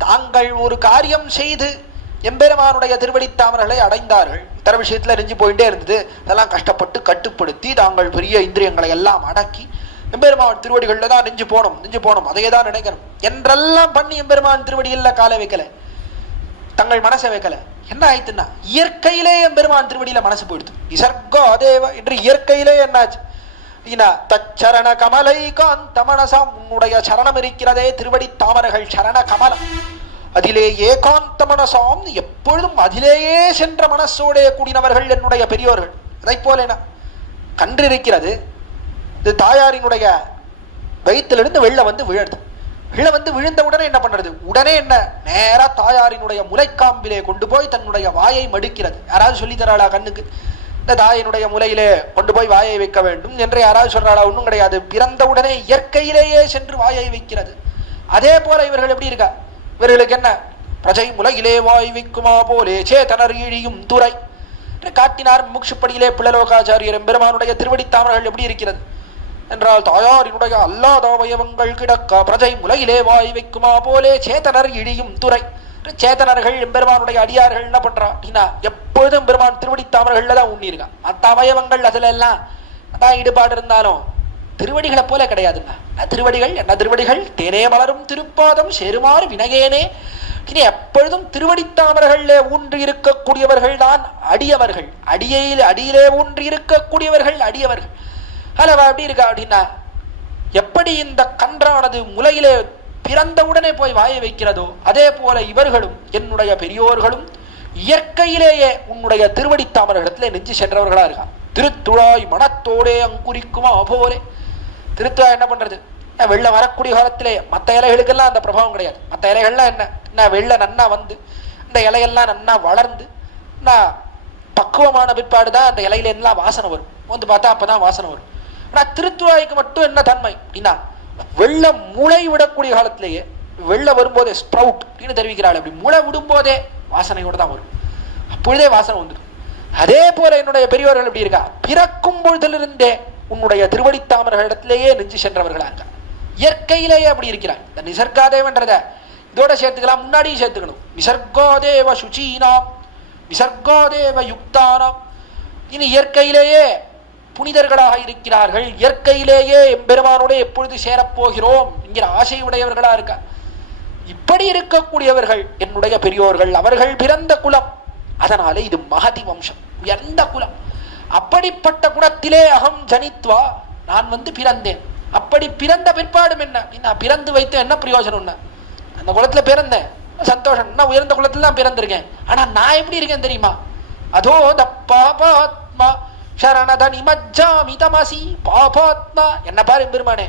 தாங்கள் ஒரு காரியம் செய்து எம்பெருமானுடைய திருவடித்தாமர்களை அடைந்தார்கள். இத்தர விஷயத்துல நெஞ்சு போயிட்டே இருந்தது, அதெல்லாம் கஷ்டப்பட்டு கட்டுப்படுத்தி தாங்கள் பெரிய இந்திரியங்களை எல்லாம் அடக்கி எம்பெருமான் திருவடிகள்ல தான் நெஞ்சு போனோம் அதையே தான் நினைக்கணும் என்றெல்லாம் பண்ணி எம்பெருமான் திருவடிகள்ல காலை வைக்கல, தங்கள் மனசை வைக்கல. என்ன ஆயிடுச்சுன்னா இயற்கையிலே எம்பெருமான் திருவடியில மனசு போயிடுது. விசர்கோ தேவ என்று இயற்கையிலே என்னாச்சு, தச்சரண கமலை காந்த மனசாம், உன்னுடைய சரணம் இருக்கிறதே திருவடி தாமரைகள் சரண கமலம், அதிலே ஏகாந்த மனசாம் எப்பொழுதும் அதிலேயே சென்ற மனசோடைய கூடினவர்கள் என்னுடைய பெரியோர்கள். அதை போல கன்று இருக்கிறது, இது தாயாரினுடைய வயிற்றிலிருந்து வெளில வந்து விழுது. வெளில வந்து விழுந்த உடனே என்ன பண்றது, உடனே என்ன நேரா தாயாரினுடைய முலைக்காம்பிலே கொண்டு போய் தன்னுடைய வாயை மடுக்கிறது. யாராவது சொல்லி தராளா கண்ணுக்கு இந்த தாயினுடைய முலையிலே கொண்டு போய் வாயை வைக்க வேண்டும் என்று யாராவது சொல்றாளா? ஒன்றும் கிடையாது. பிறந்த உடனே இயற்கையிலேயே சென்று வாயை வைக்கிறது. அதே போல இவர்கள் எப்படி இருக்கா, இவர்களுக்கு என்ன பிரஜை முலையிலே வாய் வைக்குமா போலே சேதனர் இழியும் துறை காட்டினார். முக்ஷுப்படியிலே பிள்ளலோகாச்சாரியர் பெருமானுடைய திருவடித்தாமர்கள் எப்படி இருக்கிறது என்றால் தாயாரினுடைய அல்லாத அவயவங்கள் கிடக்க பிரஜை முலையிலே வாய் வைக்குமா போலே சேதனர் இழியும் துறை. சேதனர்கள் எம்பெருமானுடைய அடியார்கள் என்ன பண்றா அப்படின்னா எப்பொழுதும் பெருமான் திருவடித்தாமர்கள்ல தான் உண்ணிருக்கான். மற்ற அவயவங்கள் அதுல எல்லாம் அதான் ஈடுபாடு இருந்தாலும் திருவடிகளை போல கிடையாதுங்க. திருவடிகள் என்ன திருவடிகள் தேனே மலரும் திருப்பாதம் சேருமாறு வினகேனே. இனி எப்பொழுதும் திருவடித்தாமர்களே ஊன்றி இருக்கக்கூடியவர்கள் தான் அடியவர்கள், அடியிலே ஊன்றி இருக்கக்கூடியவர்கள் அடியவர்கள். அல்லவா எப்படி இருக்கா அப்படின்னா எப்படி இந்த கன்றானது முலையிலே பிறந்தவுடனே போய் வாயை வைக்கிறதோ அதே போல இவர்களும் என்னுடைய பெரியோர்களும் இயற்கையிலேயே உன்னுடைய திருவடித்தாமர்களிடத்துல நெஞ்சு சென்றவர்களா இருக்கான். திருத்துழாய் மனத்தோடே அங்குரிக்குமா போலே. திருத்துழாய் என்ன பண்றது, வெள்ளம் வரக்கூடிய காலத்திலே மற்ற இலைகளுக்கெல்லாம் அந்த பிரபாவம் கிடையாது. மற்ற இலைகள்லாம் என்ன வெள்ள நன்னா வந்து இந்த இலையெல்லாம் நன்னா வளர்ந்து பக்குவமான பிற்பாடுதான் அந்த இலையில எல்லாம் வாசனை வரும். வந்து பார்த்தா அப்பதான் வாசனை வரும். ஆனா திருத்துழாய்க்கு மட்டும் என்ன தன்மை அப்படின்னா வெள்ளம் முளை விடக்கூடிய காலத்திலேயே வெள்ளம் வரும்போதே ஸ்ப்ரவுட் அப்படின்னு தெரிவிக்கிறாள். அப்படி முளை விடும் போதே வாசனையோடு தான் வரும். அப்பொழுதே வாசனை வந்துடும். அதே போல என்னுடைய பெரியோர்கள் எப்படி இருக்கா, பிறக்கும் பொழுதிலிருந்தே உன்னுடைய திருவடித்தாமர்களிடத்திலேயே நெஞ்சு சென்றவர்களா இருக்கா. இயற்கையிலேயே அப்படி இருக்கிறார். இந்த நிசர்காதேவன்றத இதோட சேர்த்துக்கலாம், முன்னாடியும் சேர்த்துக்கணும். நிசர்கோதேவ சுச்சீனாம் நிசர்கோதேவ யுக்தானாம். இனி இயற்கையிலேயே புனிதர்களாக இருக்கிறார்கள், இயற்கையிலேயே எம்பெருமானோட எப்பொழுது சேரப்போகிறோம் என்கிற ஆசை உடையவர்களா இருக்கா. இப்படி இருக்கக்கூடியவர்கள் என்னுடைய பெரியோர்கள், அவர்கள் பிறந்த குலம். அதனாலே இது மகதி வம்சம், உயர்ந்த குலம். அப்படிப்பட்ட குலத்திலே அகம் ஜனித்வா, நான் பிறந்தேன். அப்படி பிறந்த பிற்பாடும் என்ன, நான் பிறந்து வைத்து என்ன பிரயோஜனம்? அந்த குலத்துல பிறந்தேன், சந்தோஷம், நான் உயர்ந்த குலத்துல தான் பிறந்திருக்கேன். ஆனா நான் எப்படி இருக்கேன் தெரியுமா? அதோ பாபாத்மா சரணத நிமஜ்ஜாமி தமசி பாபாத்மா. என்ன பாரு பெருமானே,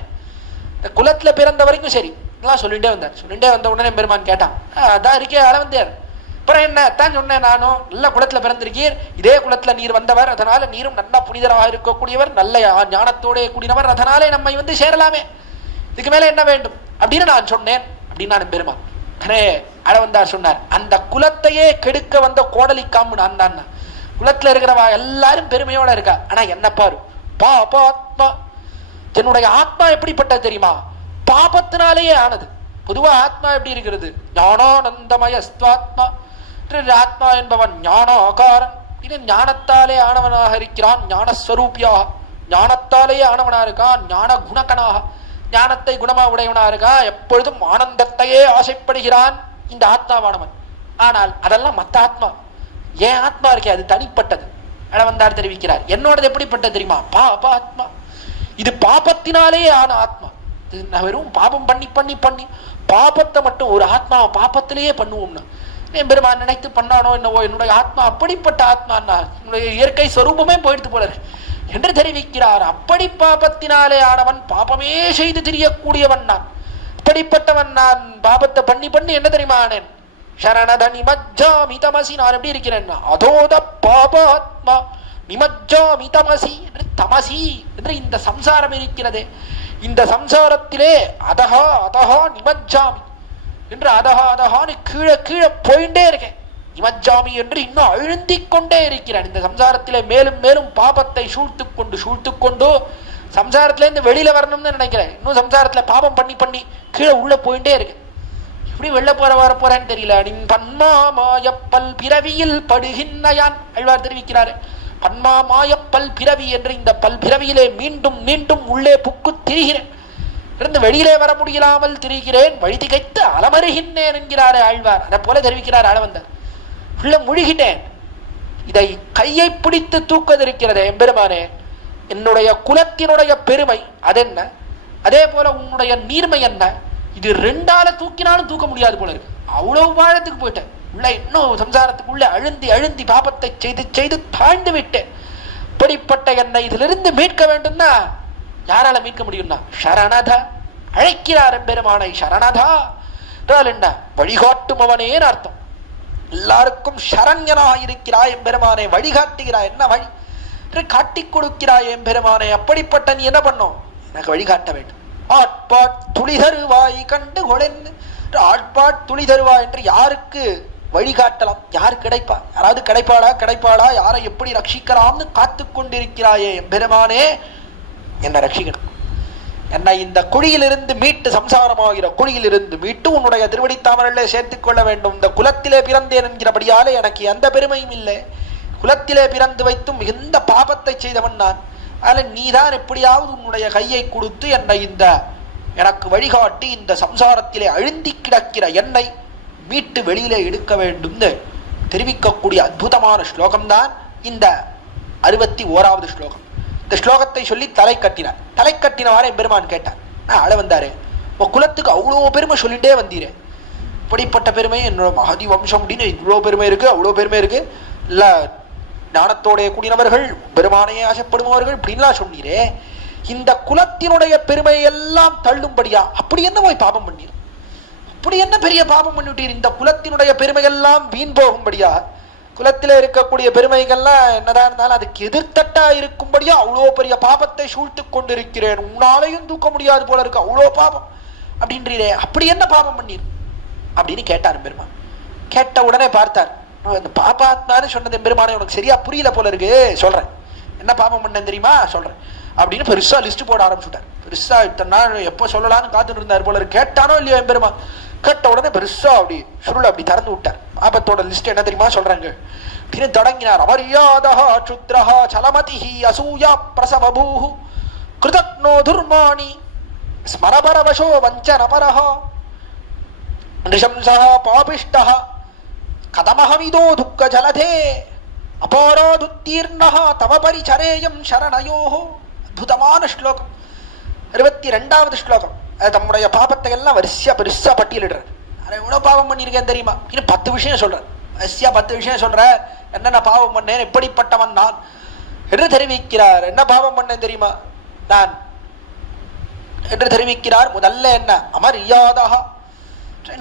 இந்த குலத்துல பிறந்த வரைக்கும் சரி எல்லாம் சொல்லிட்டே வந்தார். சொல்லிட்டே வந்த உடனே பெருமான் கேட்டான், அதான் இருக்கே அளவந்தார், அப்புறம் என்ன தான் சொன்னேன், நானும் நல்ல குலத்துல பிறந்திருக்கீர், இதே குலத்துல நீர் வந்தவர், அதனால நீரும் நல்ல புனிதராக இருக்கக்கூடியவர், நல்ல ஞானத்தோட கூடினவர், அதனாலே நம்மை சேரலாமே, இதுக்கு மேல என்ன வேண்டும் அப்படின்னு நான் சொன்னேன் அப்படின்னு பெருமான். அளவந்தார் சொன்னார், அந்த குலத்தையே கெடுக்க வந்த கோடலிக்காம்பு நான் தான். குலத்துல இருக்கிறவா எல்லாரும் பெருமையோட இருக்கா, ஆனா என்ன பாரு பாபாத்மா. என்னுடைய ஆத்மா எப்படிப்பட்டது தெரியுமா? பாபத்தினாலேயே ஆனது. பொதுவா ஆத்மா எப்படி இருக்கிறது? ஞானானந்தமயஸ்துவாத்மா. ஆத்மா என்பவன் ஞானாகாரன், இது ஞானத்தாலே ஆனவனாக இருக்கிறான், ஞானஸ்வரூபியாக ஞானத்தாலேயே ஆனவனா இருக்கான், ஞான குணகனாக ஞானத்தை குணமா உடையவனா இருக்கா, எப்பொழுதும் ஆனந்தத்தையே ஆசைப்படுகிறான் இந்த ஆத்மாவானவன். ஆனால் அதெல்லாம் மத்த ஆத்மா. ஏன் ஆத்மா இருக்கே அது தனிப்பட்டது. அளவந்தார் தெரிவிக்கிறார், என்னோடது எப்படிப்பட்டது தெரியுமா? பாபாத்மா. இது பாபத்தினாலேயே ஆன ஆத்மா. வெறும் பாபம் பண்ணி பண்ணி பண்ணி பாபத்தை மட்டும் ஒரு ஆத்மாவை பாபத்திலேயே பண்ணுவோம்னா பெருமான் நினைத்து பண்ணானோ என்னவோ, என்னுடைய ஆத்மா அப்படிப்பட்ட ஆத்மான்னா என்னுடைய இயற்கை ஸ்வரூபமே போயிடுத்து போல என்று தெரிவிக்கிறார். அப்படி பாபத்தினாலே ஆனவன், பாபமே செய்து திரியக்கூடியவன் நான். அப்படிப்பட்டவன் நான் பாபத்தை பண்ணி பண்ணி என்ன தெரியுமா ஆனேன்? சரணத நிமஜ்ஜாமி தமசி. நான் எப்படி இருக்கிறேன்? அதோத பாபாத்மா நிமஜ்ஜாமி தமசி என்று, தமசி என்று இந்த சம்சாரம் இருக்கிறதே, இந்த சம்சாரத்திலே அதஹா அதஹா நிமஜ்ஜாமி என்று அதஹா அதஹான்னு கீழே கீழே போயிட்டே இருக்கேன். நிமஜ்ஜாமி என்று இன்னும் அழுந்திக் கொண்டே இருக்கிறேன். இந்த சம்சாரத்திலே மேலும் மேலும் பாபத்தை சூழ்த்து கொண்டு சம்சாரத்திலேருந்து வெளியில வரணும்னு நினைக்கிறேன். இன்னும் சம்சாரத்துல பாபம் பண்ணி பண்ணி கீழே உள்ள போயிட்டே இருக்கேன். எப்படி வெளில வர போறேன்னு தெரியல. நின் பன்மா மாயப்பல் பிறவியில் படுகின்னையான் அழ்வார் தெரிவிக்கிறாரு. பன்மா மாயப்பல் பிறவி என்று இந்த பல் பிறவியிலே மீண்டும் மீண்டும் உள்ளே புக்கு திரிகிறேன், இருந்து வெளியிலே வர முடியலாமல் திரிகிறேன், வழி திகைத்து அலமருகின்றேன் என்கிறாரே ஆழ்வார். அதை போல தெரிவிக்கிறார் ஆளவந்தார். உள்ள முழுகிட்டேன். இதை கையை பிடித்து தூக்கதிருக்கிறதே எம்பெருமானே, என்னுடைய குலத்தினுடைய பெருமை அதென்ன, அதே போல உன்னுடைய நீர்மை என்ன, இது ரெண்டால தூக்கினாலும் தூக்க முடியாது போல இருக்கு. அவ்வளவு ஆழத்துக்கு போயிட்டேன். உள்ள இன்னும் சம்சாரத்துக்குள்ள அழுந்தி அழுந்தி பாபத்தை செய்து செய்து தாழ்ந்து விட்டேன். இப்படிப்பட்ட என்னை இதிலிருந்து மீட்க வேண்டும்னா யாரால மீட்க முடியும்னா சரணதா. அழைக்கிறார் எம்பெருமானை சரணதா என்றால் என்ன? வழிகாட்டும் அவனேன்னு அர்த்தம். எல்லாருக்கும் சரண்யனாக இருக்கிறாய் எம்பெருமானை, வழிகாட்டுகிறாய். என்ன வழி என்று காட்டி கொடுக்கிறாய் எம்பெருமானை. அப்படிப்பட்ட நீ என்ன பண்ணும்? எனக்கு வழிகாட்ட வேண்டும். ஆட்பாட் துளி தருவாய் கண்டு கொளென்னு. ஆட்பாட் துளி தருவாய் என்று யாருக்கு வழிகாட்டலாம்? யார் கிடைப்பா? யாராவது கிடைப்பாளா? யாரை எப்படி ரட்சிக்கலாம்னு காத்து கொண்டிருக்கிறாயே எம்பெருமானே, என்னை ரட்சிக்கணும். என்னை இந்த குழியிலிருந்து மீட்டு, சம்சாரமாகிற குழியிலிருந்து மீட்டு உன்னுடைய திருவடி தாமரையிலே சேர்த்துக் கொள்ள வேண்டும். இந்த குலத்திலே பிறந்தேன் என்கிறபடியாலே எனக்கு எந்த பெருமையும் இல்லை. குலத்திலே பிறந்து வைத்தும் மிகுந்த பாபத்தை செய்தவன் நான். அதில் நீதான் எப்படியாவது உன்னுடைய கையை கொடுத்து என்னை எனக்கு வழிகாட்டி இந்த சம்சாரத்திலே அழுந்தி கிடக்கிற என்னை மீட்டு வெளியிலே எடுக்க வேண்டும்னு தெரிவிக்கக்கூடிய அற்புதமான ஸ்லோகம்தான் இந்த 61வது ஸ்லோகம். இந்த ஸ்லோகத்தை சொல்லி தலை கட்டினவாறு பெருமான் கேட்டார். நான் ஆள வந்தாரு, உன் குலத்துக்கு அவ்வளோ பெருமை சொல்லிட்டே வந்தீரே, இப்படிப்பட்ட பெருமை என்னோட மகதி வம்சம் அப்படின்னு இவ்வளோ பெருமை இருக்கு, அவ்வளோ பெருமை இருக்கு, இல்ல ஞானத்தோடைய கூடினவர்கள், பெருமானையே ஆசைப்படுபவர்கள் இப்படின்லாம் சொன்னீரே, இந்த குலத்தினுடைய பெருமை எல்லாம் தள்ளும்படியா அப்படி என்ன போய் பாபம் பண்ணீர்? அப்படி என்ன பெரிய பாபம் பண்ணிவிட்டீர்? இந்த குலத்தினுடைய பெருமைகள்லாம் வீண் போகும்படியா, குலத்தில இருக்கக்கூடிய பெருமைகள்லாம் என்னதான் இருந்தாலும் அதுக்கு எதிர்த்தட்டா இருக்கும்படியா அவ்வளோ பெரிய பாபத்தை சூழ்த்து கொண்டிருக்கிறேன், உன்னாலையும் தூக்க முடியாது போல இருக்கு, அவ்வளோ பாபம் அப்படின்றீரே, அப்படி என்ன பாபம் பண்ணீர் அப்படின்னு கேட்டார் பெருமான். கேட்ட உடனே பார்த்தார், இந்த பாபாத்மான்னு சொன்னது பெருமானே உனக்கு சரியா புரியல போல இருக்கு, சொல்றேன். என்ன பாபம் பண்ண தெரியுமா, சொல்றேன் அப்படின்னு பெருசா லிஸ்ட் போட ஆரம்பிச்சுட்டார். பெருசா இத்தனை நாள் எப்போ சொல்லலாம்னு காத்துட்டு இருந்தார் போல இருக்கு. கேட்டானோ இல்லையோ எம்பெருமா, கேட்ட உடனே பெருசா அப்படி சுருள் அப்படி திறந்து விட்டார். பாபத்தோட லிஸ்ட் என்ன தெரியுமா சொல்றாங்க அப்படின்னு தொடங்கினார். அமரியாதா சுத்ரஹா சலமதிஹி அசூயா பிரசவபூஹு கிருதக்னோ துர்மாணி ஸ்மரபரவசோ வஞ்சனபரஹ நிஷம்சஹ பாபிஷ்டஹ கதமஹமிதோ துக்க ஜலதே அபாராதுத்தீர்ணஹ தவ பரிசரேயம் சரணயோஹோ. அற்புதமான ஸ்லோகம், 22வது ஸ்லோகம். அது தம்முடைய பாபத்தை எல்லாம் வரிசையா பெருசா பட்டியலிடுறார். எவ்வளவு பாவம் பண்ணியிருக்கேன் தெரியுமா, இன்னும் 10 விஷயம் சொல்றார். வரிசையா 10 விஷயம் சொல்ற, என்னென்ன பாவம் பண்ணேன், எப்படிப்பட்டவன் நான் என்று தெரிவிக்கிறார். என்ன பாவம் பண்ணேன் தெரியுமா நான் என்று தெரிவிக்கிறார். முதல்ல என்ன, அமரியாதா,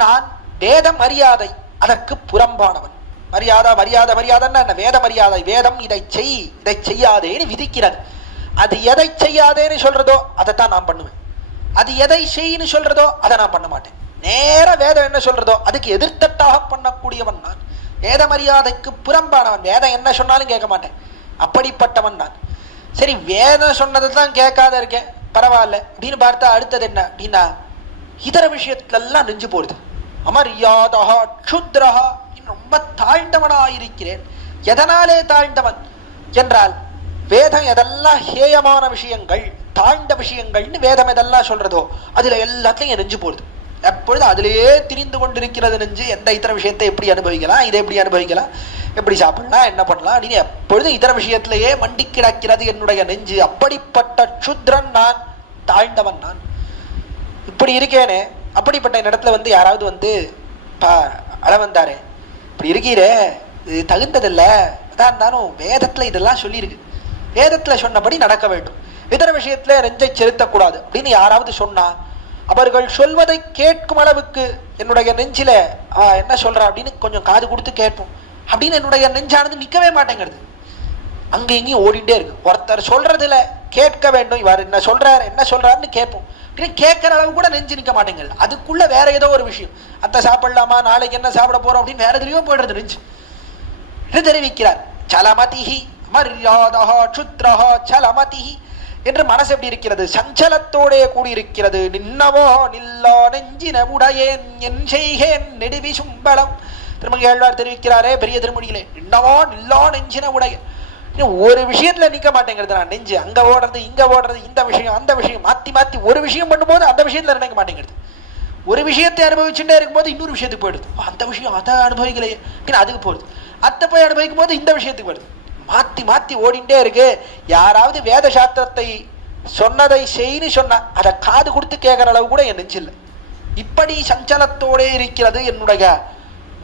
நான் வேத மரியாதை அதற்கு புறம்பானவன். மரியாதை மரியாதை மரியாதைன்னா என்ன, வேத மரியாதை. வேதம் இதை செய் இதை செய்யாதேன்னு விதிக்கிறது. அது எதை செய்யாதேன்னு சொல்றதோ அதைத்தான் நான் பண்ணுவேன். அது எதை செய்யின்னு சொல்றதோ அதை நான் பண்ண மாட்டேன். நேர வேதம் என்ன சொல்றதோ அதுக்கு எதிர்த்தட்டாக பண்ணக்கூடியவன் நான். வேத மரியாதைக்கு புறம்பானவன். வேதம் என்ன சொன்னாலும் கேட்க மாட்டேன், அப்படிப்பட்டவன் நான். சரி, வேதம் சொன்னதை தான் கேட்காத இருக்கேன், பரவாயில்ல அப்படின்னு பார்த்தா அடுத்தது என்ன அப்படின்னா, இதர விஷயத்துல எல்லாம் நெஞ்சு போடுது. அமரியாதா க்ஷுத்ரஹா, ரொம்ப தாழ்ந்தவனாயிருக்கிறேன். எதனாலே தாழ்ந்தவன் என்றால், வேதம் எதெல்லாம் ஹேயமான விஷயங்கள், தாழ்ந்த விஷயங்கள்னு வேதம் எதெல்லாம் சொல்றதோ அதுல எல்லாத்தையும் நெஞ்சு போடுது. எப்பொழுது அதிலேயே திரிந்து கொண்டிருக்கிறது நெஞ்சு. எந்த இதர விஷயத்தை எப்படி அனுபவிக்கலாம், இதை எப்படி அனுபவிக்கலாம், எப்படி சாப்பிடலாம், என்ன பண்ணலாம் அப்படின்னு எப்பொழுதும் இதர விஷயத்திலேயே மண்டி கிடக்கிறது என்னுடைய நெஞ்சு. அப்படிப்பட்ட க்ஷுத்ரன் நான், தாழ்ந்தவன் நான். இப்படி இருக்கேனே, அப்படிப்பட்ட இடத்துல யாராவது அழ வந்தாரே, இப்படி இருக்கீரே, இது தகுந்ததில்ல, அதான் இருந்தாலும் வேதத்துல இதெல்லாம் சொல்லியிருக்கு, வேதத்துல சொன்னபடி நடக்க வேண்டும், இதர விஷயத்துல நெஞ்சை செலுத்தக்கூடாது அப்படின்னு யாராவது சொன்னா, அவர்கள் சொல்வதை கேட்கும் அளவுக்கு என்னுடைய நெஞ்சில என்ன சொல்ற அப்படின்னு கொஞ்சம் காது கொடுத்து கேட்போம் அப்படின்னு என்னுடைய நெஞ்சானது நிற்கவே மாட்டேங்கிறது. அங்க இங்கேயும் ஓடிட்டே இருக்கு. ஒருத்தர் சொல்றதுல கேட்க வேண்டும், இவர் என்ன சொல்றாரு என்ன சொல்றாருன்னு கேட்போம். கேட்கிற அளவு கூட நெஞ்சு நிற்க மாட்டேங்குது. அதுக்குள்ள வேற ஏதோ ஒரு விஷயம், அத்தை சாப்பிடலாமா, நாளைக்கு என்ன சாப்பிட போறோம் அப்படின்னு வேற எதுலயோ போயிடுறது நெஞ்சு என்று தெரிவிக்கிறார். சலமதிஹி மரியாதா க்ஷுத்ரஹா சலமதிஹி என்று மனசு எப்படி இருக்கிறது, சஞ்சலத்தோடே கூடியிருக்கிறது. நின்னவோ நில்லா நெஞ்சின உடையேன் என் செய்கேன் நெடுவி சும்பளம். திருமங்கையாழ்வார் தெரிவிக்கிறாரே பெரிய திருமொழியிலே, நின்னவோ நில்லா நெஞ்சின உடைய. ஒரு விஷயத்துல நிக்க மாட்டேங்கிறது நான் நெஞ்சு. அங்க ஓடுறது இங்க ஓடுறது, இந்த விஷயம் அந்த விஷயம் மாத்தி மாத்தி ஒரு விஷயம் பண்ணும்போது அந்த விஷயத்துல நினைக்க மாட்டேங்கிறது. ஒரு விஷயத்தை அனுபவிச்சுட்டே இருக்கும்போது இன்னொரு விஷயத்துக்கு போயிடுது. அந்த விஷயம் அதை அனுபவிக்கலையே அதுக்கு போடுது. அத்தை போய் அனுபவிக்கும் போது இந்த விஷயத்துக்கு போயிடுது. மாத்தி மாத்தி ஓடிண்டே இருக்கு. யாராவது வேத சாஸ்திரத்தை சொன்னதை செய்ன்னு சொன்ன அதை காது கொடுத்து கேட்கிற அளவு கூட என் நெஞ்சில்லை. இப்படி சஞ்சலத்தோடே இருக்கிறது என்னுடைய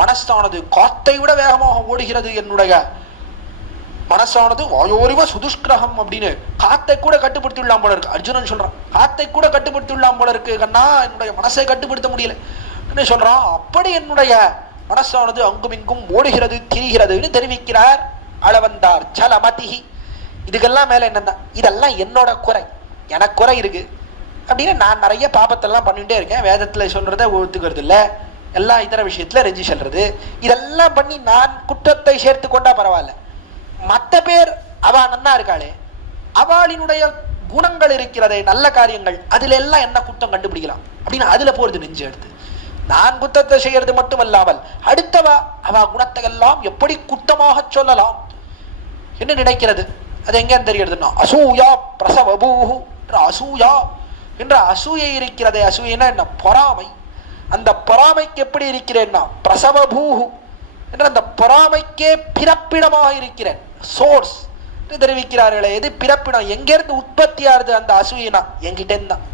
மனசானது. காத்தை விட வேகமாக ஓடுகிறது என்னுடைய மனசானது. வாயோரிவ சுதுஷ்கிரகம் அப்படின்னு காத்தை கூட கட்டுப்படுத்திடலாம் போல இருக்கு. அர்ஜுனன் சொல்றான், காத்தை கூட கட்டுப்படுத்திடலாம் போல இருக்கு கண்ணா, என்னுடைய மனசை கட்டுப்படுத்த முடியல சொல்றான். அப்படி என்னுடைய மனசானது அங்கும் இங்கும் ஓடுகிறது திரிகிறதுன்னு தெரிவிக்கிறார் அளவந்தார் சலமதிஹி. இதுக்கெல்லாம் மேல என்னன்னா, இதெல்லாம் என்னோட குறை, எனக்கு குறை இருக்கு அப்படின்னு நான் நிறைய பாபத்தெல்லாம் பண்ணிட்டே இருக்கேன். வேதத்துல சொல்றதை ஒத்துக்கிறது இல்லை, எல்லா இதர விஷயத்துல ரெஞ்சி சொல்றது, இதெல்லாம் பண்ணி நான் குற்றத்தை சேர்த்து கொண்டா பரவாயில்ல. மற்ற பேர் அவ நன்னா இருக்காளே, அவளினுடைய குணங்கள் இருக்கிறதே நல்ல காரியங்கள், அதுல எல்லாம் என்ன குற்றம் கண்டுபிடிக்கலாம் அப்படின்னு அதுல போறது நெஞ்சு எடுத்து. நான் குற்றத்தை செய்யறது மட்டுமல்லாமல் அடுத்தவா அவ குணத்தை எல்லாம் எப்படி குற்றமாக சொல்லலாம் என்று நினைக்கிறது. அது எங்க தெரிகிறதுன்னா, அசூயா பிரசவபூஹு என்ற அசூயா என்ற அசூயை இருக்கிறதே. அசூயனா என்ன, பொறாமை. அந்த பொறாமைக்கு எப்படி இருக்கிறேன்னா பிரசவபூஹு என்ற அந்த பொறாமைக்கே பிறப்பிடமாக இருக்கிறேன், சோர்ஸ் தெரிவிக்கிறார்களே. எது பிறப்பிடம், எங்கிருந்து உற்பத்தி ஆறுது அந்த அசூயினா, என்கிட்ட இருந்தான்.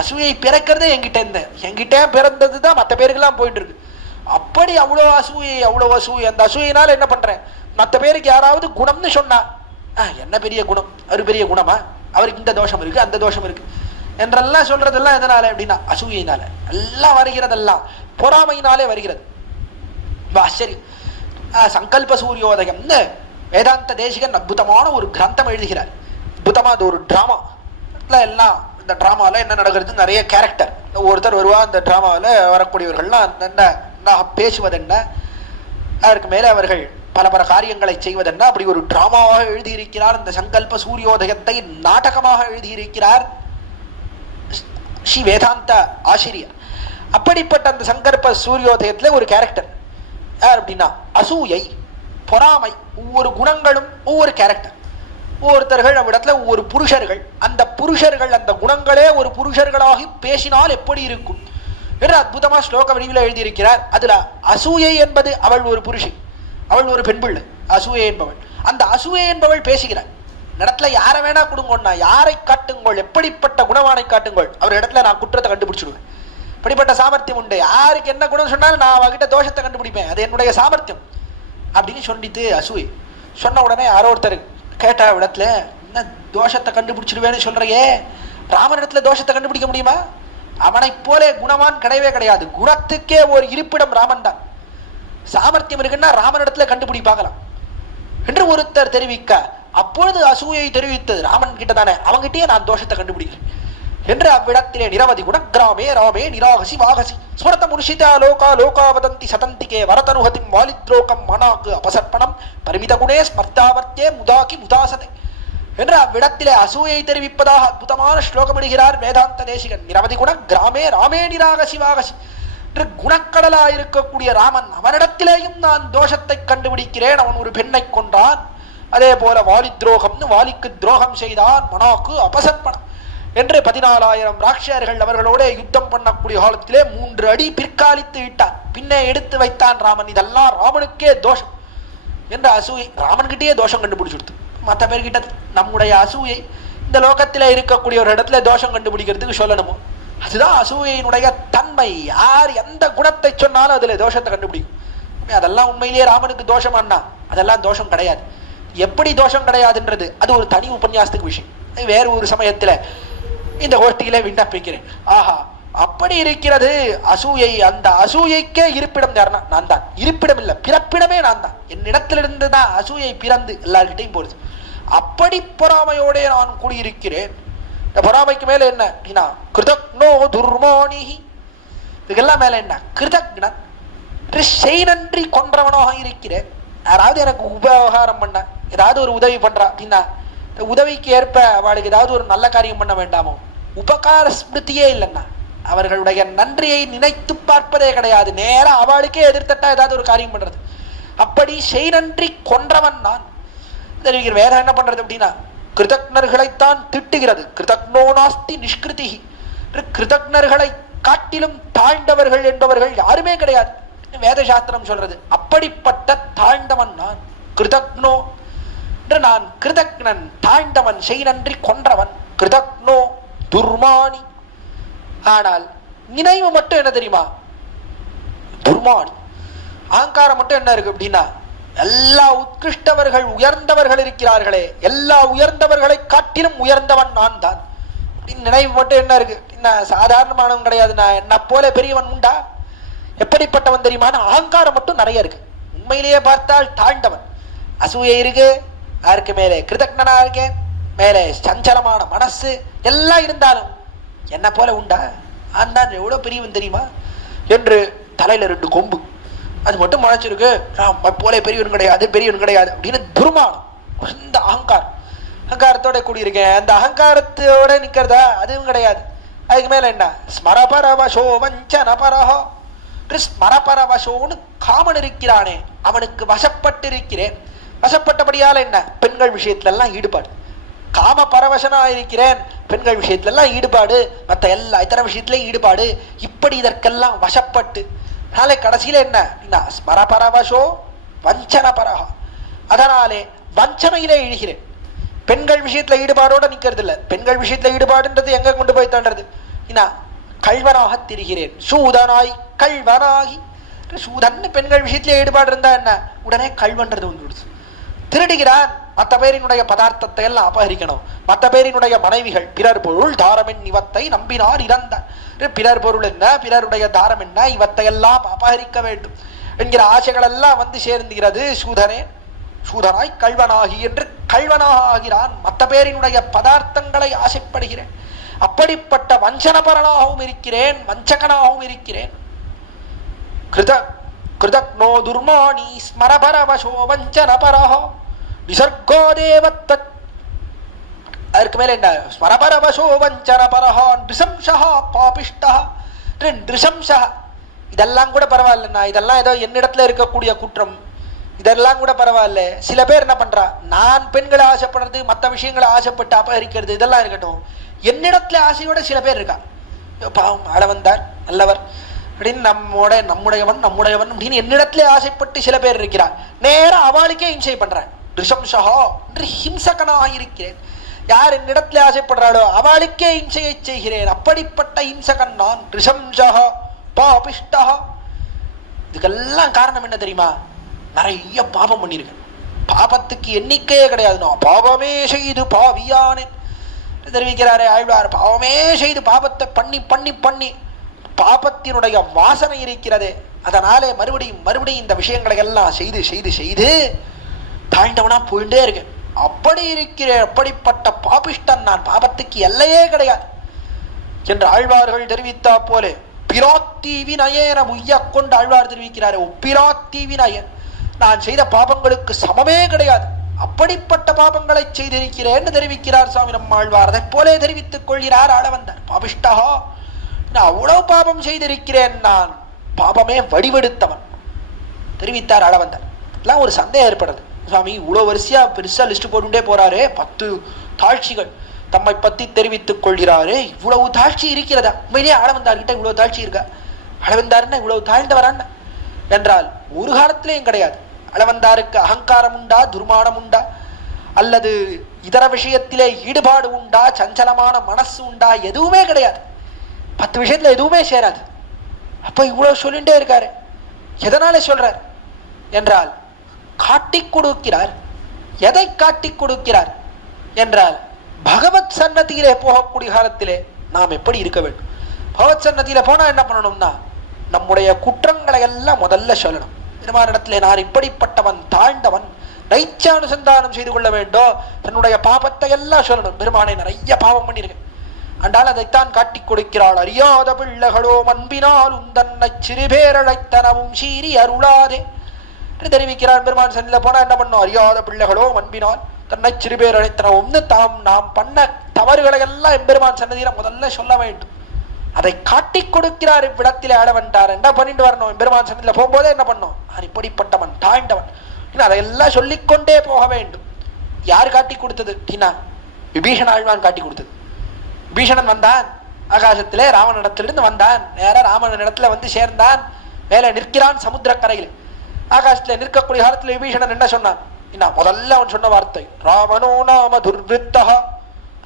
அசூயை பிறக்கிறதே என்கிட்ட பிறந்தது தான் மற்ற பேருக்கெல்லாம் போயிட்டு இருக்கு. அப்படி அவ்வளோ அசூயை அந்த அசூயினால என்ன பண்றேன், மற்ற பேருக்கு யாராவது குணம்னு சொன்னா, என்ன பெரிய குணம், அவரு பெரிய குணமா, அவருக்கு இந்த தோஷம் இருக்கு அந்த தோஷம் இருக்கு என்றெல்லாம் சொல்றதெல்லாம் எதனால அப்படின்னா அசூயினால. எல்லாம் வருகிறதெல்லாம் பொறாமையினாலே வருகிறது. ஆச்சரியம். சங்கல்ப சூரியோதயம்னு வேதாந்த தேசிகன் அற்புதமான ஒரு கிரந்தம் எழுதுகிறார். அற்புதமா அது ஒரு டிராமா. எல்லாம் இந்த டிராமாவில் என்ன நடக்கிறது, நிறைய கேரக்டர் ஒருத்தர் வருவா. அந்த டிராமாவில் வரக்கூடியவர்கள்லாம் என்ன பேசுவது என்ன, அதற்கு மேலே அவர்கள் பல பல காரியங்களை செய்வதென்ன அப்படி ஒரு டிராமாவாக எழுதியிருக்கிறார். இந்த சங்கல்ப சூரியோதயத்தை நாடகமாக எழுதியிருக்கிறார் ஸ்ரீ வேதாந்த ஆசிரியர். அப்படிப்பட்ட அந்த சங்கல்ப சூரியோதயத்துல ஒரு கேரக்டர் யார் அப்படின்னா அசூயை, பொறாமை, ஒவ்வொரு குணங்களும் ஒவ்வொரு கேரக்டர். ஒவ்வொருத்தர்கள் அவ்விடத்துல ஒவ்வொரு புருஷர்கள், அந்த புருஷர்கள் அந்த குணங்களே ஒரு புருஷர்களாகி பேசினால் எப்படி இருக்கும் என்று அற்புதமா ஸ்லோக வடிவில் எழுதியிருக்கிறார். அதுல அசூயை என்பது அவள் ஒரு புருஷி, அவள் ஒரு பெண் பிள்ளை. அசூயை என்பவள், அந்த அசூயை என்பவள் பேசுகிறாள். இடத்துல யாரை வேணா கொடுங்கோன்னா, யாரை காட்டுங்கள், எப்படிப்பட்ட குணவானை காட்டுங்கள், அவர் இடத்துல நான் குற்றத்தை கண்டுபிடிச்சிடுவேன். இப்படிப்பட்ட சாமர்த்தியம் உண்டு. யாருக்கு என்ன குணம் சொன்னாலும் நான் அவகிட்ட தோஷத்தை கண்டுபிடிப்பேன், அது என்னுடைய சாமர்த்தியம் அப்படின்னு சொல்லிட்டு அசூயை சொன்ன உடனே யாரோ ஒருத்தர் கேட்டா இடத்துல என்ன தோஷத்தை கண்டுபிடிச்சிடுவேன்னு சொல்றையே, ராமன் இடத்துல தோஷத்தை கண்டுபிடிக்க முடியுமா? அவனை போலே குணவான் கிடையவே கிடையாது. குணத்துக்கே ஒரு இருப்பிடம் ராமன் தான். சாமர்த்தியம் இருக்குன்னா ராமன் இடத்துல கண்டுபிடிப்பாகலாம் என்று ஒருத்தர் தெரிவிக்க, அப்பொழுது அசூயை தெரிவித்தது ராமன் கிட்ட தானே, அவங்கிட்டயே நான் தோஷத்தை கண்டுபிடிக்கிறேன் என்று அவ்விடத்திலே நிரவதி குண கிராமே ராமே நிராகசி வாகசி ஸ்மரத முனிஷிதா லோகா லோகா வதந்தி சதந்திகே வரதனுஹதிம் வாலித்ரோகம் மனாக்கு அபசர்ப்பணம் பரிமித குணே ஸ்மர்த்தாவர்த்தே முதாகி முதாசதே என்று அவ்விடத்திலே அசூயை தெரிவிப்பதாக அற்புதமான ஸ்லோகம் இடுகிறார் வேதாந்த தேசிகன். நிரவதி குண கிராமே ராமே நிராகசி வாகசி என்று குணக்கடலா இருக்கக்கூடிய ராமன், அவனிடத்திலேயும் நான் தோஷத்தை கண்டுபிடிக்கிறேன். அவன் ஒரு பெண்ணை கொன்றான், அதே போல வாலி துரோகம்னு வாலிக்கு துரோகம் செய்தான், மனாக்கு அபசர்ப்பணம் என்று 14,000 ராட்சர்கள் அவர்களோட யுத்தம் பண்ணக்கூடிய காலத்திலே 3 அடி பிற்காலித்து விட்டான், பின்னே எடுத்து வைத்தான் ராமன். இதெல்லாம் ராமனுக்கே தோஷம் என்று அசூயை ராமன்கிட்டயே தோஷம் கண்டுபிடிச்சுடுத்து. மற்ற பேர்கிட்ட நம்முடைய அசூயை இந்த லோகத்திலே இருக்கக்கூடிய ஒரு இடத்துல தோஷம் கண்டுபிடிக்கிறதுக்கு சொல்லணுமோ, அதுதான் அசூயினுடைய தன்மை. யார் எந்த குணத்தை சொன்னாலும் அதுல தோஷத்தை கண்டுபிடிக்கும். அதெல்லாம் உண்மையிலேயே ராமனுக்கு தோஷம் அண்ணா, அதெல்லாம் தோஷம் கிடையாது. எப்படி தோஷம் கிடையாதுன்றது அது ஒரு தனி உபன்யாசத்துக்கு விஷயம். வேறு ஒரு சமயத்துல இந்த கோஷ்டியிலே விண்ணப்பிக்கிறேன். ஆஹா, அப்படி இருக்கிறது அசூயை. அந்த அசூயைக்கே இருப்பிடம் யாருன்னா நான் தான். இருப்பிடம் இல்லை, பிறப்பிடமே நான் தான். என்னிடத்திலிருந்து தான் அசூயை பிறந்து எல்லார்கிட்டையும் போடுது. அப்படி பொறாமையோட நான் கூடியிருக்கிறேன். இந்த பொறாமைக்கு மேல என்ன அப்படின்னா கிருதக்னோ துர்மோனிஹி, இதுக்கெல்லாம் மேல என்ன கிருதக்னன், நன்றி கொன்றவனாக இருக்கிறேன். யாராவது எனக்கு உபகாரம் பண்ண, ஏதாவது ஒரு உதவி பண்றா அப்படின்னா உதவிக்கு ஏற்ப அவளுக்கு ஏதாவது ஒரு நல்ல காரியம் பண்ண வேண்டாமோ? உபகார ஸ்மிருதியே இல்லைன்னா அவர்களுடைய நன்றியை நினைத்து பார்ப்பதே கிடையாது. நேரா அவளுக்கே எதிர்த்தட்டா ஏதாவது ஒரு காரியம் பண்றது. அப்படி நன்றி கொன்றவன் நான். தெரிவிக்கிற வேதம் என்ன பண்றது அப்படின்னா கிருதக்னர்களைத்தான் திட்டுகிறது. கிருதக்னோ நாஸ்தி நிஷ்கிருதி, கிருதக்னர்களை காட்டிலும் தாழ்ந்தவர்கள் என்பவர்கள் யாருமே கிடையாது வேத சாஸ்திரம் சொல்றது. அப்படிப்பட்ட தாழ்ந்தவன் நான். கிருதக்னோ என்று நான் கிருதக்னன், தாழ்ந்தவன், நன்றி கொன்றவன். கிருதக்னோ துர்மானி, ஆனால் நினைவு மட்டும் என்ன தெரியுமா துர்மானி. அகங்காரம் மட்டும் என்ன இருக்கு அப்படின்னா எல்லா உத்கிருஷ்டவர்கள் உயர்ந்தவர்கள் இருக்கிறார்களே, எல்லா உயர்ந்தவர்களை காட்டிலும் உயர்ந்தவன் நான் தான். நினைவு மட்டும் என்ன இருக்கு, சாதாரணமானவன் கிடையாது. நான் என்ன போல பெரியவன் உண்டா? எப்படிப்பட்டவன் தெரியுமா? அகங்காரம் மட்டும் நிறைய இருக்கு. உண்மையிலேயே பார்த்தால் தாழ்ந்தவன். அசூயை இருக்கு, அதற்கு மேலே கிருதக்னனா இருக்கேன், மேலே சஞ்சலமான மனசு எல்லாம் இருந்தாலும் என்ன போல உண்டா? ஆண்டான் எவ்வளவு பெரியவன் தெரியுமா என்று தலையில 2 கொம்பு அது மட்டும் முளைச்சிருக்கு. போல பெரியவன் கிடையாது, பெரியவன் கிடையாது அப்படின்னு துர்மானம். இந்த அகங்காரம், அகங்காரத்தோட கூடியிருக்கேன். அந்த அகங்காரத்தோட நிக்கிறதா? அதுவும் கிடையாது. அதுக்கு மேல என்ன ஸ்மரபரவசோ வஞ்சனபரஹோ, ஸ்மரபரவசோன்னு காமன் இருக்கிறானே அவனுக்கு வசப்பட்டு இருக்கிறேன். வசப்பட்டபடியால என்ன பெண்கள் விஷயத்துல எல்லாம் ஈடுபாடு. காம பரவசனா இருக்கிறேன், பெண்கள் விஷயத்துல எல்லாம் ஈடுபாடு, மற்ற எல்லா இத்தர விஷயத்திலே ஈடுபாடு. இப்படி இதற்கெல்லாம் வசப்பட்டு நாளை கடைசியில என்ன ஸ்மரபரவசோ வஞ்சன பரஹா, அதனாலே வஞ்சனையிலே இழுகிறேன். பெண்கள் விஷயத்துல ஈடுபாடோட நிக்கிறது இல்லை. பெண்கள் விஷயத்துல ஈடுபாடுன்றது எங்க கொண்டு போய் தள்ளுறது? கல்வனாக திரிகிறேன், சூதனாய் கல்வனாகி. சூதன் பெண்கள் விஷயத்திலே ஈடுபாடு இருந்தா என்ன உடனே கல்வன்றது வந்து திருடுகிறான். மற்ற பேரினுடைய பதார்த்தத்தை எல்லாம் அபகரிக்கணும். மற்ற பேரினுடைய மனைவிகள் பிறர் பொருள் தாரமென் இவத்தை நம்பினார் இறந்தார். பிறர் பொருள் என்ன, பிறருடைய தாரம் என்ன, இவத்தை எல்லாம் அபகரிக்க வேண்டும் என்கிற ஆசைகள் எல்லாம் வந்து சேர்ந்துகிறது. சூதனே சூதனாய் கல்வனாகி என்று கல்வனாக ஆகிறான். மற்ற பேரினுடைய பதார்த்தங்களை ஆசைப்படுகிறேன். அப்படிப்பட்ட வஞ்சனபரனாகவும் இருக்கிறேன், வஞ்சகனாகவும் இருக்கிறேன். கிருத கிருதக்னோ துர்மாணி ஸ்மரபரவசோ வஞ்சனபரஹ நிசர்கோ தேவத்வத். அதற்கு மேல என்ன? ஸ்மரபரவசோ வஞ்சனபரஹ நிருசம்சஹ பாபிஷ்டஹ நிருசம்சஹ. இதெல்லாம் கூட பரவாயில்லண்ணா, இதெல்லாம் ஏதோ என்னிடத்துல இருக்கக்கூடிய குற்றம், இதெல்லாம் கூட பரவாயில்ல. சில பேர் என்ன பண்றா, நான் பெண்களை ஆசைப்படுறது, மற்ற விஷயங்களை ஆசைப்பட்டு அபகரிக்கிறது, இதெல்லாம் இருக்கட்டும், என்னிடத்துல ஆசையோட சில பேர் இருக்கா. பாவம் ஆள வந்தார் நல்லவர் அப்படின்னு நம்முடையவன் அப்படின்னு என்னிடத்துல ஆசைப்பட்டு சில பேர் இருக்கிறார். நேரம் அவளுக்கே இம்சை பண்றான். ரிஷம்சஹா என்று ஹிம்சகனாக இருக்கிறேன். யார் என்னிடத்துல ஆசைப்படுறாளோ அவளுக்கே இம்சையை செய்கிறேன். அப்படிப்பட்ட ஹிம்சகன் நான். ரிஷம்சஹா பாபிஷ்டா. இதுக்கெல்லாம் காரணம் என்ன தெரியுமா? நிறைய பாபம் பண்ணியிருக்கேன். பாபத்துக்கு எண்ணிக்கையே கிடையாது. நான் பாவமே செய்து பாவியானேன் தெரிவிக்கிறாரே ஆழ்வார். பாவமே செய்து பாபத்தை பண்ணி பண்ணி பண்ணி பாபத்தினுடைய வாசனை இருக்கிறது. அதனாலே மறுபடியும் இந்த விஷயங்களை எல்லாம் செய்து செய்து செய்து தாழ்ந்தவனா போயிட்டே இருக்கேன். அப்படி இருக்கிறேன். அப்படிப்பட்ட பாபிஷ்டன் நான். பாபத்துக்கு எல்லையே கிடையாது என்று ஆழ்வார்கள் தெரிவித்தா போலே பிராத்தி வினயன உய்ய கொண்டு ஆழ்வார் தெரிவிக்கிறார். ஒப்பிராத்தி வினயன், நான் செய்த பாபங்களுக்கு சமமே கிடையாது, அப்படிப்பட்ட பாபங்களை செய்திருக்கிறேன் தெரிவிக்கிறார் சுவாமி நம்மாழ்வார். அதை போலே தெரிவித்துக் கொள்கிறார் ஆள வந்தார். பாபிஷ்டா, நான் அவ்வளவு பாபம் செய்திருக்கிறேன், நான் பாபமே வடிவெடுத்தவன் தெரிவித்தார் ஆள வந்தார். எல்லாம் ஒரு சந்தேகம் ஏற்படுறது. சுவாமி இவ்வளவு வரிசையா பெருசா லிஸ்ட் போட்டுட்டே போறாரு, 10 தாழ்ச்சிகள் தம்மை பத்தி தெரிவித்துக் கொள்கிறாரு. இவ்வளவு தாழ்ச்சி இருக்கிறதா? உண்மையிலேயே ஆளவந்தார்கிட்ட இவ்வளவு தாழ்ச்சி இருக்கா? ஆளவந்தாருன்னா இவ்வளவு தாழ்ந்தவரான் என்றால் ஒரு காலத்திலேயும் கிடையாது. அளவந்தாருக்கு அகங்காரம் உண்டா, துர்மானம் உண்டா, அல்லது இதர விஷயத்திலே ஈடுபாடு உண்டா, சஞ்சலமான மனசு உண்டா? எதுவுமே கிடையாது. 10 விஷயத்துல எதுவுமே சேராது. அப்ப இவ்வளவு சொல்லிட்டே இருக்காரு. எதனால சொல்றார் என்றால் காட்டி கொடுக்கிறார். எதை காட்டி கொடுக்கிறார் என்றால் பகவத் சன்னதியிலே போகக்கூடிய காலத்திலே நாம் எப்படி இருக்க வேண்டும். பகவத் சன்னதியில போனா என்ன பண்ணணும்னா நம்முடைய குற்றங்களை எல்லாம் முதல்ல சொல்லணும். பெருமானிடத்திலே நான் இப்படிப்பட்டவன், தாழ்ந்தவன், நைச்சானுசந்தானம் செய்து கொள்ள வேண்டும். தன்னுடைய பாபத்தை எல்லாம் சொல்லணும். பெருமானை நிறைய பாவம் பண்ணியிருக்கேன் அண்டால் அதைத்தான் காட்டி கொடுக்கிறாள். அறியாத பிள்ளைகளோ அன்பினால் உந்தன்னை சிறுபேரழைத்தனவும் சீரி அருளாதே என்று தெரிவிக்கிறார். பெருமான் சன்னில போனா என்ன பண்ணும்? அறியாத பிள்ளைகளோ அன்பினால் தன்னை சிறுபேரழைத்தனவும்னு நாம் பண்ண தவறுகளை எல்லாம் எம்பெருமான் சன்னதியில முதல்ல சொல்ல வேண்டும். அதை காட்டி கொடுக்கிறார். இவ்விடத்திலே ஆள வந்தார். என்ன பண்ணிட்டு வரணும்? பெருமான் சன்னதியில போகும்போதே என்ன பண்ணும்? நான் இப்படிப்பட்டவன், தாழ்ந்தவன், அதையெல்லாம் சொல்லிக்கொண்டே போக வேண்டும். யார் காட்டி கொடுத்தது? விபீஷண ஆழ்வான் காட்டி கொடுத்தது. விபீஷணன் வந்தான் ஆகாசத்திலே, ராவனிடத்திலிருந்து வந்தான், நேர ராமன் இடத்துல வந்து சேர்ந்தான். மேலே நிற்கிறான் சமுத்திரக்கரையில். ஆகாசத்துல நிற்கக்கூடிய காலத்துல விபீஷணன் என்ன சொன்னான்? முதல்ல அவன் சொன்ன வார்த்தை ராவணோ நாம துர்விருத்தா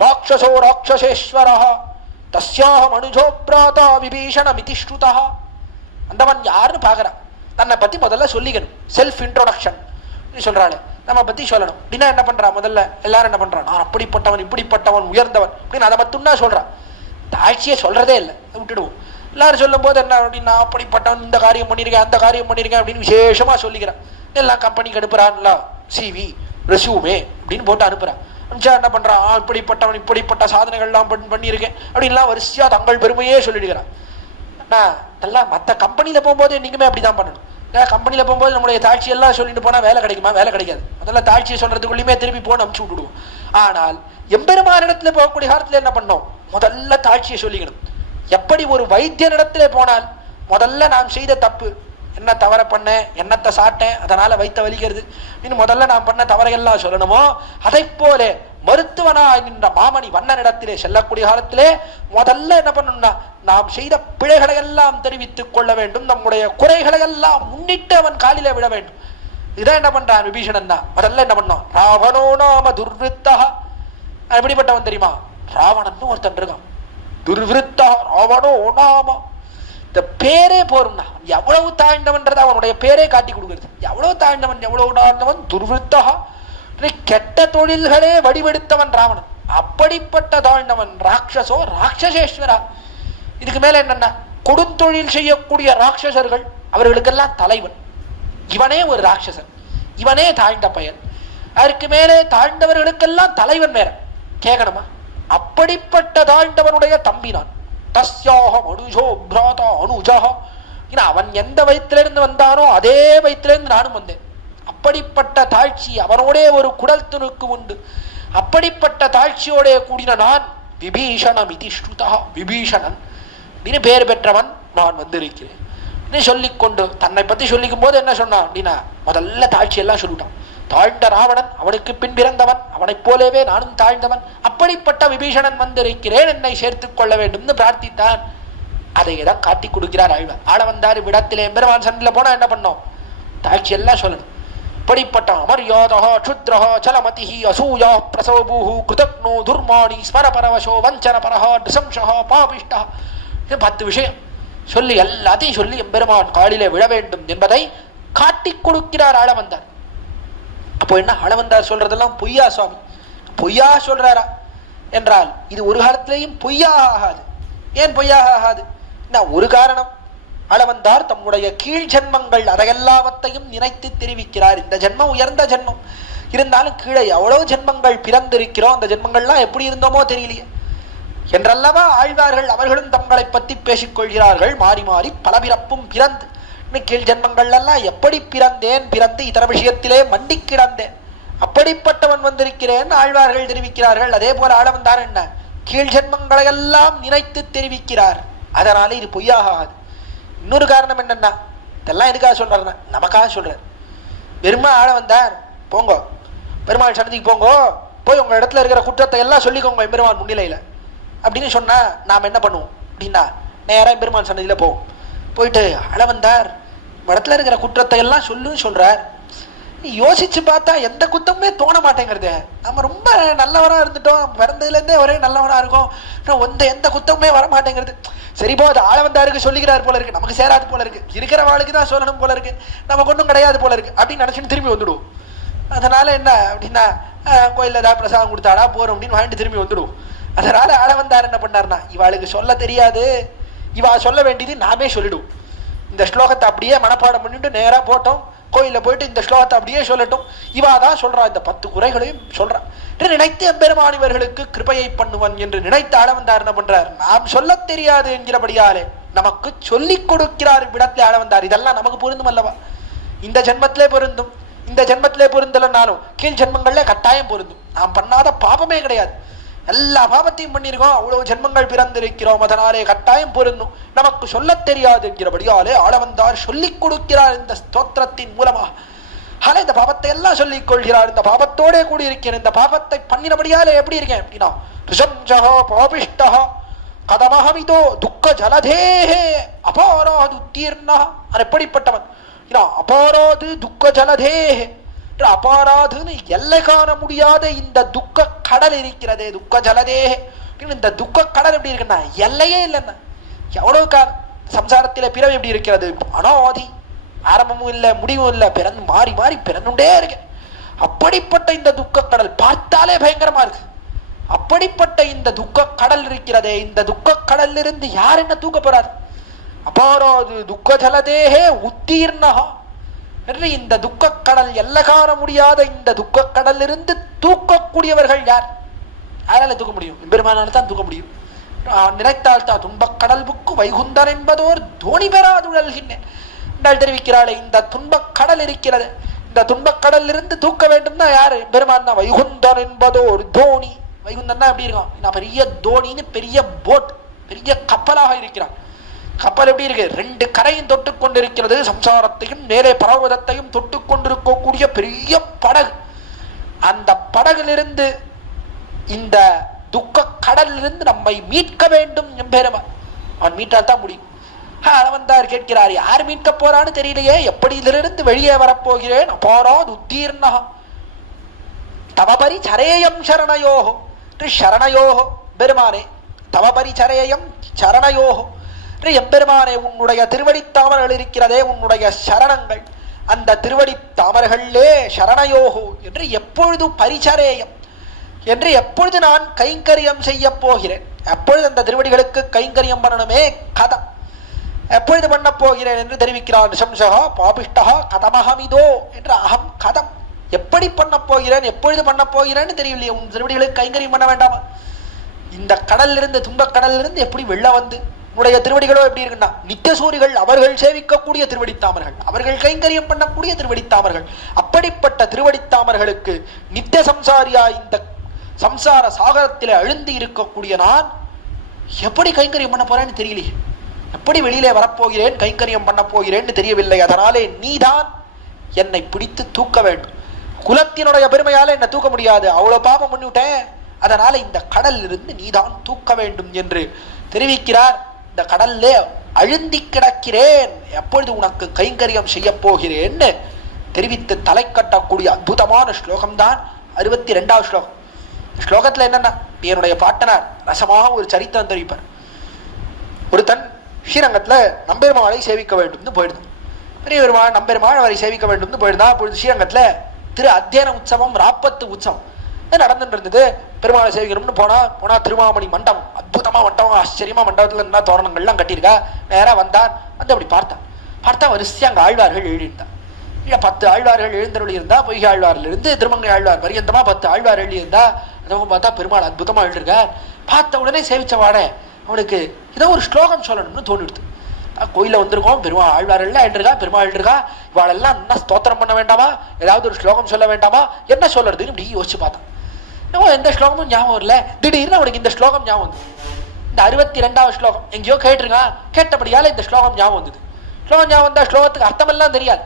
ராட்சசோ ராட்சசேஸ்வரா தஸ்யாக மனுஜோ பிராதா விபீஷணமிதி ஸ்ருதா. அந்தவன் யாருன்னு பாக்குறான். தன்னை பத்தி முதல்ல சொல்லிக்கணும். செல்ஃப் இன்ட்ரோடக்ஷன் சொல்றாள். நம்ம பத்தி சொல்லணும். அப்படின்னா என்ன பண்றான்? முதல்ல எல்லாரும் என்ன பண்றான்? நான் அப்படிப்பட்டவன், இப்படிப்பட்டவன், உயர்ந்தவன் அப்படின்னு அதை மட்டும்தான் சொல்றான். தாழ்ச்சியே சொல்றதே இல்லை, விட்டுடுவோம். எல்லாரும் சொல்லும் போது என்ன அப்படின்னா அப்படிப்பட்டவன், இந்த காரியம் பண்ணியிருக்கேன், அந்த காரியம் பண்ணியிருக்கேன் அப்படின்னு விசேஷமா சொல்லிக்கிறான். எல்லாம் கம்பெனிக்கு அனுப்புறான்ல, சிவி ரெஸ்யூமே அப்படின்னு போட்டு அனுப்புறான். என்ன பண்றான்? இப்படிப்பட்டவன், இப்படிப்பட்ட சாதனைகள்லாம் பண்ணியிருக்கேன் அப்படின்லாம் வரிசையா தங்கள் பெருமையே சொல்லிடுகிறான். எல்லாம் மற்ற கம்பெனியில போகும்போது நீங்களுமே அப்படிதான் பண்ணணும். கம்பெனியில போகும்போது நம்மளுடைய தாட்சி எல்லாம் சொல்லிட்டு போனா வேலை கிடைக்குமா? வேலை கிடைக்காது. அதெல்லாம் தாட்சியை சொல்றதுக்குள்ளயுமே திருப்பி போன அனுப்பிச்சு விட்டுடுவோம். ஆனால் எம்பெருமானிடத்துல போகக்கூடிய காலத்துல என்ன பண்ணோம்? முதல்ல தாட்சியை சொல்லிக்கணும். எப்படி ஒரு வைத்தியனிடத்திலே போனால் முதல்ல நாம் செய்த தப்பு என்ன, தவற பண்ணேன், என்னத்தை சாட்டேன், அதனால வைத்த வலிக்கிறது, இன்னும் முதல்ல நாம் பண்ண தவறையெல்லாம் சொல்லணுமோ, அதை போல மருத்துவனா நின்ற மாமணி வண்ணனிடத்திலே செல்லக்கூடிய காலத்திலே முதல்ல என்ன பண்ணணும்னா நாம் செய்த பிழைகளை எல்லாம் தெரிவித்துக் கொள்ள வேண்டும். நம்முடைய குறைகளை எல்லாம் முன்னிட்டு அவன் காலில விட வேண்டும். இதான் என்ன பண்றான் விபீஷணன் தான். முதல்ல என்ன பண்ணோம்? ராவணோ நாம துர்விருத்தா. எப்படிப்பட்டவன் தெரியுமா? ராவணன் ஒருத்தன் இருக்கான். துர்விருத்தா ராவணோ நாம. இந்த பேரே போரும்னா எவ்வளவு தாழ்ந்தவன்றதை அவனுடைய பேரே காட்டி கொடுக்கிறது. எவ்வளவு தாழ்ந்தவன், எவ்வளவு தாழ்ந்தவன். துர்விருத்தா, கெட்ட தொழில்களே வடிவெடுத்தவன் ராவணன். அப்படிப்பட்ட தாழ்ந்தவன். ராட்சசோ ராட்சசேஸ்வரா. இதுக்கு மேல என்னன்னா கொடுந்தொழில் செய்யக்கூடிய ராட்சசர்கள் அவர்களுக்கெல்லாம் தலைவன். இவனே ஒரு ராட்சசன், இவனே தாழ்ந்த பயன். அதற்கு மேலே தாழ்ந்தவர்களுக்கெல்லாம் தலைவன் வேற கேட்கணுமா? அப்படிப்பட்ட தாழ்ந்தவனுடைய தம்பி நான். தஸ்யாக மனுஜோ பிராதா அனுஜா. ஏன்னா அவன் எந்த வயிற்றிலிருந்து வந்தானோ அதே வயிற்றிலிருந்து நானும் வந்தேன். அப்படிப்பட்ட தாழ்ச்சி அவனோடே ஒரு குடல் துணுக்கு உண்டு. அப்படிப்பட்ட தாழ்ச்சியோடைய கூடின நான் விபீஷணம் இதி ஸ்ருதா, விபீஷணன் அப்படின்னு பேர் பெற்றவன் நான் வந்திருக்கிறேன் சொல்லிக்கொண்டு தன்னை பத்தி சொல்லிக்கும் போது என்ன சொன்னான் அப்படின்னா, முதல்ல தாழ்ச்சி எல்லாம் சொல்லிட்டான். தாழ்ந்த ராவணன், அவனுக்கு பின் பிறந்தவன், அவனைப் போலவே நானும் தாழ்ந்தவன், அப்படிப்பட்ட விபீஷணன் வந்திருக்கிறேன், என்னை சேர்த்துக் கொள்ள வேண்டும்னு பிரார்த்தித்தான். அதை தான் காட்டி கொடுக்கிறார் ஆழ்வார். ஆள வந்தார் விடத்திலே எம்பெருமான் சண்டையில போனா என்ன பண்ணோம், தாழ்ச்சி எல்லாம் சொல்லணும். இப்படிப்பட்ட அமர்யாதா க்ஷுத்ரஹ சலமதிஹி அசூயா பிரசவபூஹு கிருதக்னோ துர்மாணி ஸ்மரபரவசோ வஞ்சனபரஹ நிசம்சஹ பாபிஷ்டா, 10 விஷயம் சொல்லி எல்லாத்தையும் சொல்லி எம்பெருமான் காலிலே விழ வேண்டும் என்பதை காட்டி கொடுக்கிறார் ஆள வந்தார். அப்போ என்ன ஆள வந்தார் சொல்றதெல்லாம் பொய்யா சுவாமி, பொய்யா சொல்றாரா என்றால் இது ஒரு காலத்திலேயும் பொய்யாக ஆகாது. ஏன் பொய்யாக ஆகாது? ஒரு காரணம், அளவந்தார் தம்முடைய கீழ் ஜென்மங்கள் அதையெல்லாவற்றையும் நினைத்து தெரிவிக்கிறார். இந்த ஜென்மம் உயர்ந்த ஜென்மம், இருந்தாலும் கீழே எவ்வளவு ஜென்மங்கள் பிறந்திருக்கிறோம், அந்த ஜென்மங்கள்லாம் எப்படி இருந்தோமோ தெரியலையே என்றல்லவா ஆழ்வார்கள் அவர்களும் தங்களை பற்றி பேசிக்கொள்கிறார்கள். மாறி மாறி பல பிறப்பும் பிறந்து கீழ் ஜென்மங்கள் எல்லாம் எப்படி பிறந்து இதர விஷயத்திலே மண்டி கிடந்தேன், அப்படிப்பட்டவன் வந்திருக்கிறேன் ஆழ்வார்கள் தெரிவிக்கிறார்கள். அதே போல ஆள வந்தார் என்ன கீழ் ஜென்மங்களை எல்லாம் நினைத்து தெரிவிக்கிறார். அதனால இது பொய்யாகாது. இன்னொரு காரணம் என்னன்னா, இதெல்லாம் எதுக்காக சொல்றாருன்னா நமக்காக சொல்றார். வெறுமா ஆள வந்தார், போங்கோ பெருமாள் சன்னதிக்கு போங்கோ, போய் உங்க இடத்துல இருக்கிற குற்றத்தை எல்லாம் சொல்லிக்கோங்க பெருமாள் முன்னிலையில அப்படின்னு சொன்னா நாம் என்ன பண்ணுவோம் அப்படின்னா, நேராக பெருமாள் சன்னதியில போவோம். போயிட்டு ஆள வந்தார் இடத்துல இருக்கிற குற்றத்தை எல்லாம் சொல்றார். யோசிச்சு பார்த்தா எந்த குத்தமுமே தோண மாட்டேங்கிறது. நம்ம ரொம்ப நல்லவரா இருந்துட்டோம், பிறந்ததுல இருந்தே ஒரே நல்லவரா இருக்கும், எந்த குத்தமுமே வர மாட்டேங்கிறது. சரி போ, அது ஆள வந்தாருக்கு சொல்லிக்கிறார் போல இருக்கு, நமக்கு சேராது போல இருக்கு, இருக்கிற வாழ்க்கை தான் சொல்லணும் போல இருக்கு, நமக்கு ஒன்றும் கிடையாது போல இருக்கு அப்படின்னு நினைச்சுன்னு திரும்பி வந்துடுவோம். அதனால என்ன அப்படின்னா, கோயில்ல ஏதாவது பிரசாதம் கொடுத்தாடா போறோம் அப்படின்னு வாங்கிட்டு திரும்பி வந்துடுவோம். அதனால ஆள வந்தார் என்ன பண்ணார்னா, இவாளுக்கு சொல்ல தெரியாது, இவா சொல்ல வேண்டியது நாமே சொல்லிடுவோம். இந்த ஸ்லோகத்தை அப்படியே மனப்பாடம் பண்ணிட்டு நேரா போட்டோம், கோயில போயிட்டு இந்த ஸ்லோகத்தை அப்படியே சொல்லட்டும், இவாதான் சொல்றா, இந்த 10 குறைகளையும் சொல்றான் நினைத்து எம்பெருமான் இவர்களுக்கு கிருபையை பண்ணுவன் என்று நினைத்து ஆள வந்தார் என்ன பண்றார், நாம் சொல்ல தெரியாது என்கிறபடியாலே நமக்கு சொல்லிக் கொடுக்கிறார் விடத்திலே ஆள வந்தார். இதெல்லாம் நமக்கு பொருந்தும் அல்லவா? இந்த ஜென்மத்திலே பொருந்தும், இந்த ஜென்மத்திலே பொருந்தலனாலும் கீழ் ஜென்மங்கள்ல கட்டாயம் பொருந்தும். நாம் பண்ணாத பாபமே கிடையாது, எல்லா பாபத்தையும் பண்ணியிருக்கோம், அவ்வளவு ஜென்மங்கள் பிறந்திருக்கிறோம், அதனாலே கட்டாயம் பொருந்தும். நமக்கு சொல்ல தெரியாது என்கிறபடியாலே ஆள வந்தார் சொல்லிக் கொடுக்கிறார் இந்த ஸ்தோத்திரத்தின் மூலமாக. இந்த பாபத்தை எல்லாம் சொல்லிக் கொள்கிறார். இந்த பாபத்தோட கூடி இருக்கேன், இந்த பாபத்தை பண்ணினபடியாலே எப்படி இருக்கேன் அப்படின்னா, கதமஹமிதோ துக்க ஜலதேஹே அபாராது உத்தீர்ணா, எப்படிப்பட்டவன் அபாராது துக்க ஜலதேஹே, அபாராதுன்னு எல்லை காண முடியாத இந்த துக்க கடல் இருக்கிறதே, துக்க ஜலதேஹே, இந்த துக்க கடல் எப்படி இருக்குன்னா எல்லையே இல்லைன்னா. எவ்வளவு காலம் சம்சாரத்தில பிறவி எப்படி இருக்கிறது, அனாதி, ஆரம்பமும் இல்லை முடிவும் இல்லை, பிறந்து மாறி மாறி பிறந்துட்டே இருக்கு. அப்படிப்பட்ட இந்த துக்க கடல் பார்த்தாலே பயங்கரமா இருக்கு. அப்படிப்பட்ட இந்த துக்க கடல் இருக்கிறதே, இந்த துக்க கடல்ல இருந்து யார் என்ன தூக்க போறாரு? அபாராது துக்க ஜலதேஹே உத்தீர்ணஹா என்று இந்த துக்க கடல் எல்லை காண முடியாத இந்த துக்க கடல் இருந்து தூக்கக்கூடியவர்கள் யார்? யாரால தூக்க முடியும்? பெருமானால தான் தூக்க முடியும். நினைத்தால் தான் துன்பக் கடல் புக்கு வைகுந்தன் என்பதோர் தோணி பெறாதுழல்கின்றேன் தெரிவிக்கிறாளே. இந்த துன்பக் கடல் இருக்கிறது, இந்த துன்பக் கடல் இருந்து தூக்க வேண்டும்னா யாரு? பெருமான் தான். வைகுந்தன் என்பதோர் தோணி, வைகுந்தன் எப்படி இருக்கும், பெரிய தோணின்னு பெரிய போட், பெரிய கப்பலாக இருக்கிறான். கப்பல் எப்படி இருக்கு? 2 கரையும் தொட்டு கொண்டிருக்கிறது, சம்சாரத்தையும் நேரே பரவதத்தையும் தொட்டு கொண்டிருக்கக்கூடிய பெரிய படகு. அந்த படகிலிருந்து இந்த துக்க கடலிலிருந்து நம்மை மீட்க வேண்டும் எம்பெருமான். அவன் மீட்டால் தான் முடியும். வந்தார் கேட்கிறார், யார் மீட்க போறான்னு தெரியலையே, எப்படி இதிலிருந்து வெளியே வரப்போகிறேன்? அபாராது உத்தீர்ணா தவபரி சரேயம் சரணயோஹோ, சரணயோஹோ பெருமானே, தவபரி சரேயம் சரணயோஹோ, எம்பெருமானே உன்னுடைய திருவடி தாமர்கள் இருக்கிறதே, உன்னுடைய சரணங்கள், அந்த திருவடி தாமர்களே சரணயோகோ என்று எப்பொழுது பரிசரேயம் என்று எப்பொழுது நான் கைங்கரியம் செய்ய போகிறேன், எப்பொழுது அந்த திருவடிகளுக்கு கைங்கரியம் பண்ணணுமே, கதம் எப்பொழுது பண்ண போகிறேன் என்று தெரிவிக்கிறான். நிசம்சகா பாபிஷ்டா கதமஹமிதோ என்று அகம் கதம், எப்படி பண்ண போகிறேன், எப்பொழுது பண்ண போகிறேன்னு தெரியலையே, உன் திருவடிகளுக்கு கைங்கரியம் பண்ண வேண்டாமா? இந்த கடலிலிருந்து துன்பக் கடலிலிருந்து எப்படி வெளில வந்து உன்னுடைய திருவடிகளோ எப்படி இருக்குன்னா நித்தியசூரிகள் அவர்கள் சேவிக்கக்கூடிய திருவடித்தாமர்கள், அவர்கள் கைங்கரியம் பண்ணக்கூடிய திருவடித்தாமர்கள். அப்படிப்பட்ட திருவடித்தாமர்களுக்கு நித்திய சம்சாரியா இந்த சம்சார சாகரத்திலே அழுந்தி இருக்கக்கூடிய நான் எப்படி கைங்கரியம் பண்ண போறேன்னு தெரியலையே, எப்படி வெளியிலே வரப்போகிறேன், கைங்கரியம் பண்ண போகிறேன்னு தெரியவில்லை. அதனாலே நீதான் என்னை பிடித்து தூக்க வேண்டும். குலத்தினுடைய பெருமையால என்னை தூக்க முடியாது, அவ்வளவு பாபம் பண்ணிவிட்டேன். அதனால இந்த கடலில் இருந்து நீதான் தூக்க வேண்டும் என்று தெரிவிக்கிறார். இந்த கடல்ல அழுந்தி கிடக்கிறேன், எப்பொழுது உனக்கு கைங்கரியம் செய்ய போகிறேன்னு தெரிவித்து தலை கட்டக்கூடிய அற்புதமான ஸ்லோகம்தான் 62வது ஸ்லோகம். ஸ்லோகத்துல என்னன்னா, என்னுடைய பாட்டனார் ரசமாக ஒரு சரித்திரம் தெரிவிப்பார். ஒருத்தன் ஸ்ரீரங்கத்துல நம்பெருமாளை சேவிக்க வேண்டும்னு போயிடுதான். பெரிய பெருமாள் நம்பெருமாள் அவரை சேவிக்க வேண்டும்னு போயிருந்தான். அப்பொழுது ஸ்ரீரங்கத்துல திரு அத்தியன உற்சவம், ராப்பத்து உற்சவம் நடந்துட்டு இருந்தது. பெருமாளை சேவிக்கணும்னு போனா திருமாமணி மண்டபம், அற்புதமா மண்டபம், ஆச்சரியமா மண்டபத்துல என்ன தோரணங்கள்லாம் கட்டியிருக்கா. நேரா வந்தான், வந்து அப்படி பார்த்தா வரிசையா அங்க ஆழ்வார்கள் எழுதியிருந்தான். 10 ஆழ்வார்கள் எழுந்தருளி இருந்தா. பொய்கை ஆழ்வார்ல இருந்து திருமங்கை ஆழ்வார் பரியந்தமா 10 ஆழ்வார் எழுதி இருந்தா. அதுவும் பார்த்தா பெருமாள் அற்புதமா எழுதிருக்கார். பார்த்த உடனே சேவிச்சவாட அவனுக்கு ஏதோ ஒரு ஸ்லோகம் சொல்லணும்னு தோணிடுது. கோயில வந்திருக்கோம், பெருமாள் ஆழ்வார் எல்லாம் எழுதிருக்கா, பெருமாள் எழுதிருக்கா, இவாளெல்லாம் என்ன ஸ்தோத்திரம் பண்ண வேண்டாமா, ஏதாவது ஒரு ஸ்லோகம் சொல்ல வேண்டாமா, என்ன சொல்றதுன்னு இப்படி யோசிச்சு பார்த்தான். எந்த ஸ்லோகமும் ஞாபகம் இல்ல. திடீர்னு அவனுக்கு இந்த ஸ்லோகம் ஞாபகம் வந்தது. இந்த 62வது ஸ்லோகம் எங்கேயோ கேட்டிருக்கான். கேட்டபடியால இந்த ஸ்லோகம் ஞாபகம் வந்தது. ஸ்லோகம் ஞாபகம் வந்தா ஸ்லோகத்துக்கு அர்த்தமெல்லாம் தெரியாது.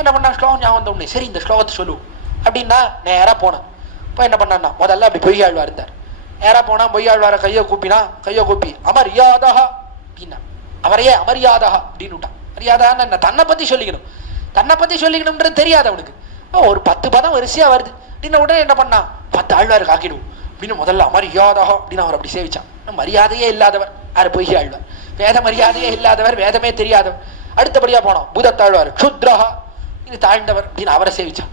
என்ன பண்ணா, ஸ்லோகம் ஞாபகம் வந்த உடனே சரி இந்த ஸ்லோகத்தை சொல்லுவோம் அப்படின்னா நேரா போனான். இப்போ என்ன பண்ணான்னா, முதல்ல அப்படி பொய்யாழ்வார் இருந்தார். நேரா போனா பொய்யாழ்வார கையை கூப்பி அமரியாதா அப்படின்னா, அவரையே அமரியாதா அப்படின்னு விட்டான். மரியாதான்னு என்ன, தன்னை பத்தி சொல்லிக்கணும்ன்றது தெரியாது அவனுக்கு. ஒரு 10 பதம் வரிசையா வருது அப்படின்ன உடனே என்ன பண்ணான், 10 ஆழ்வாருக்கு ஆக்கிடுவோம் அப்படின்னு முதல்ல அமரியாதா அப்படின்னு அவர் அப்படி சேவிச்சான். மரியாதையே இல்லாதவர் யாரு, பொய்கை ஆழ்வார். வேத மரியாதையே இல்லாதவர், வேதமே தெரியாதவர். அடுத்தபடியா போனோம் பூதத்தாழ்வார், க்ஷுத்ரஹா இது தாழ்ந்தவர் அப்படின்னு அவரை சேவிச்சான்.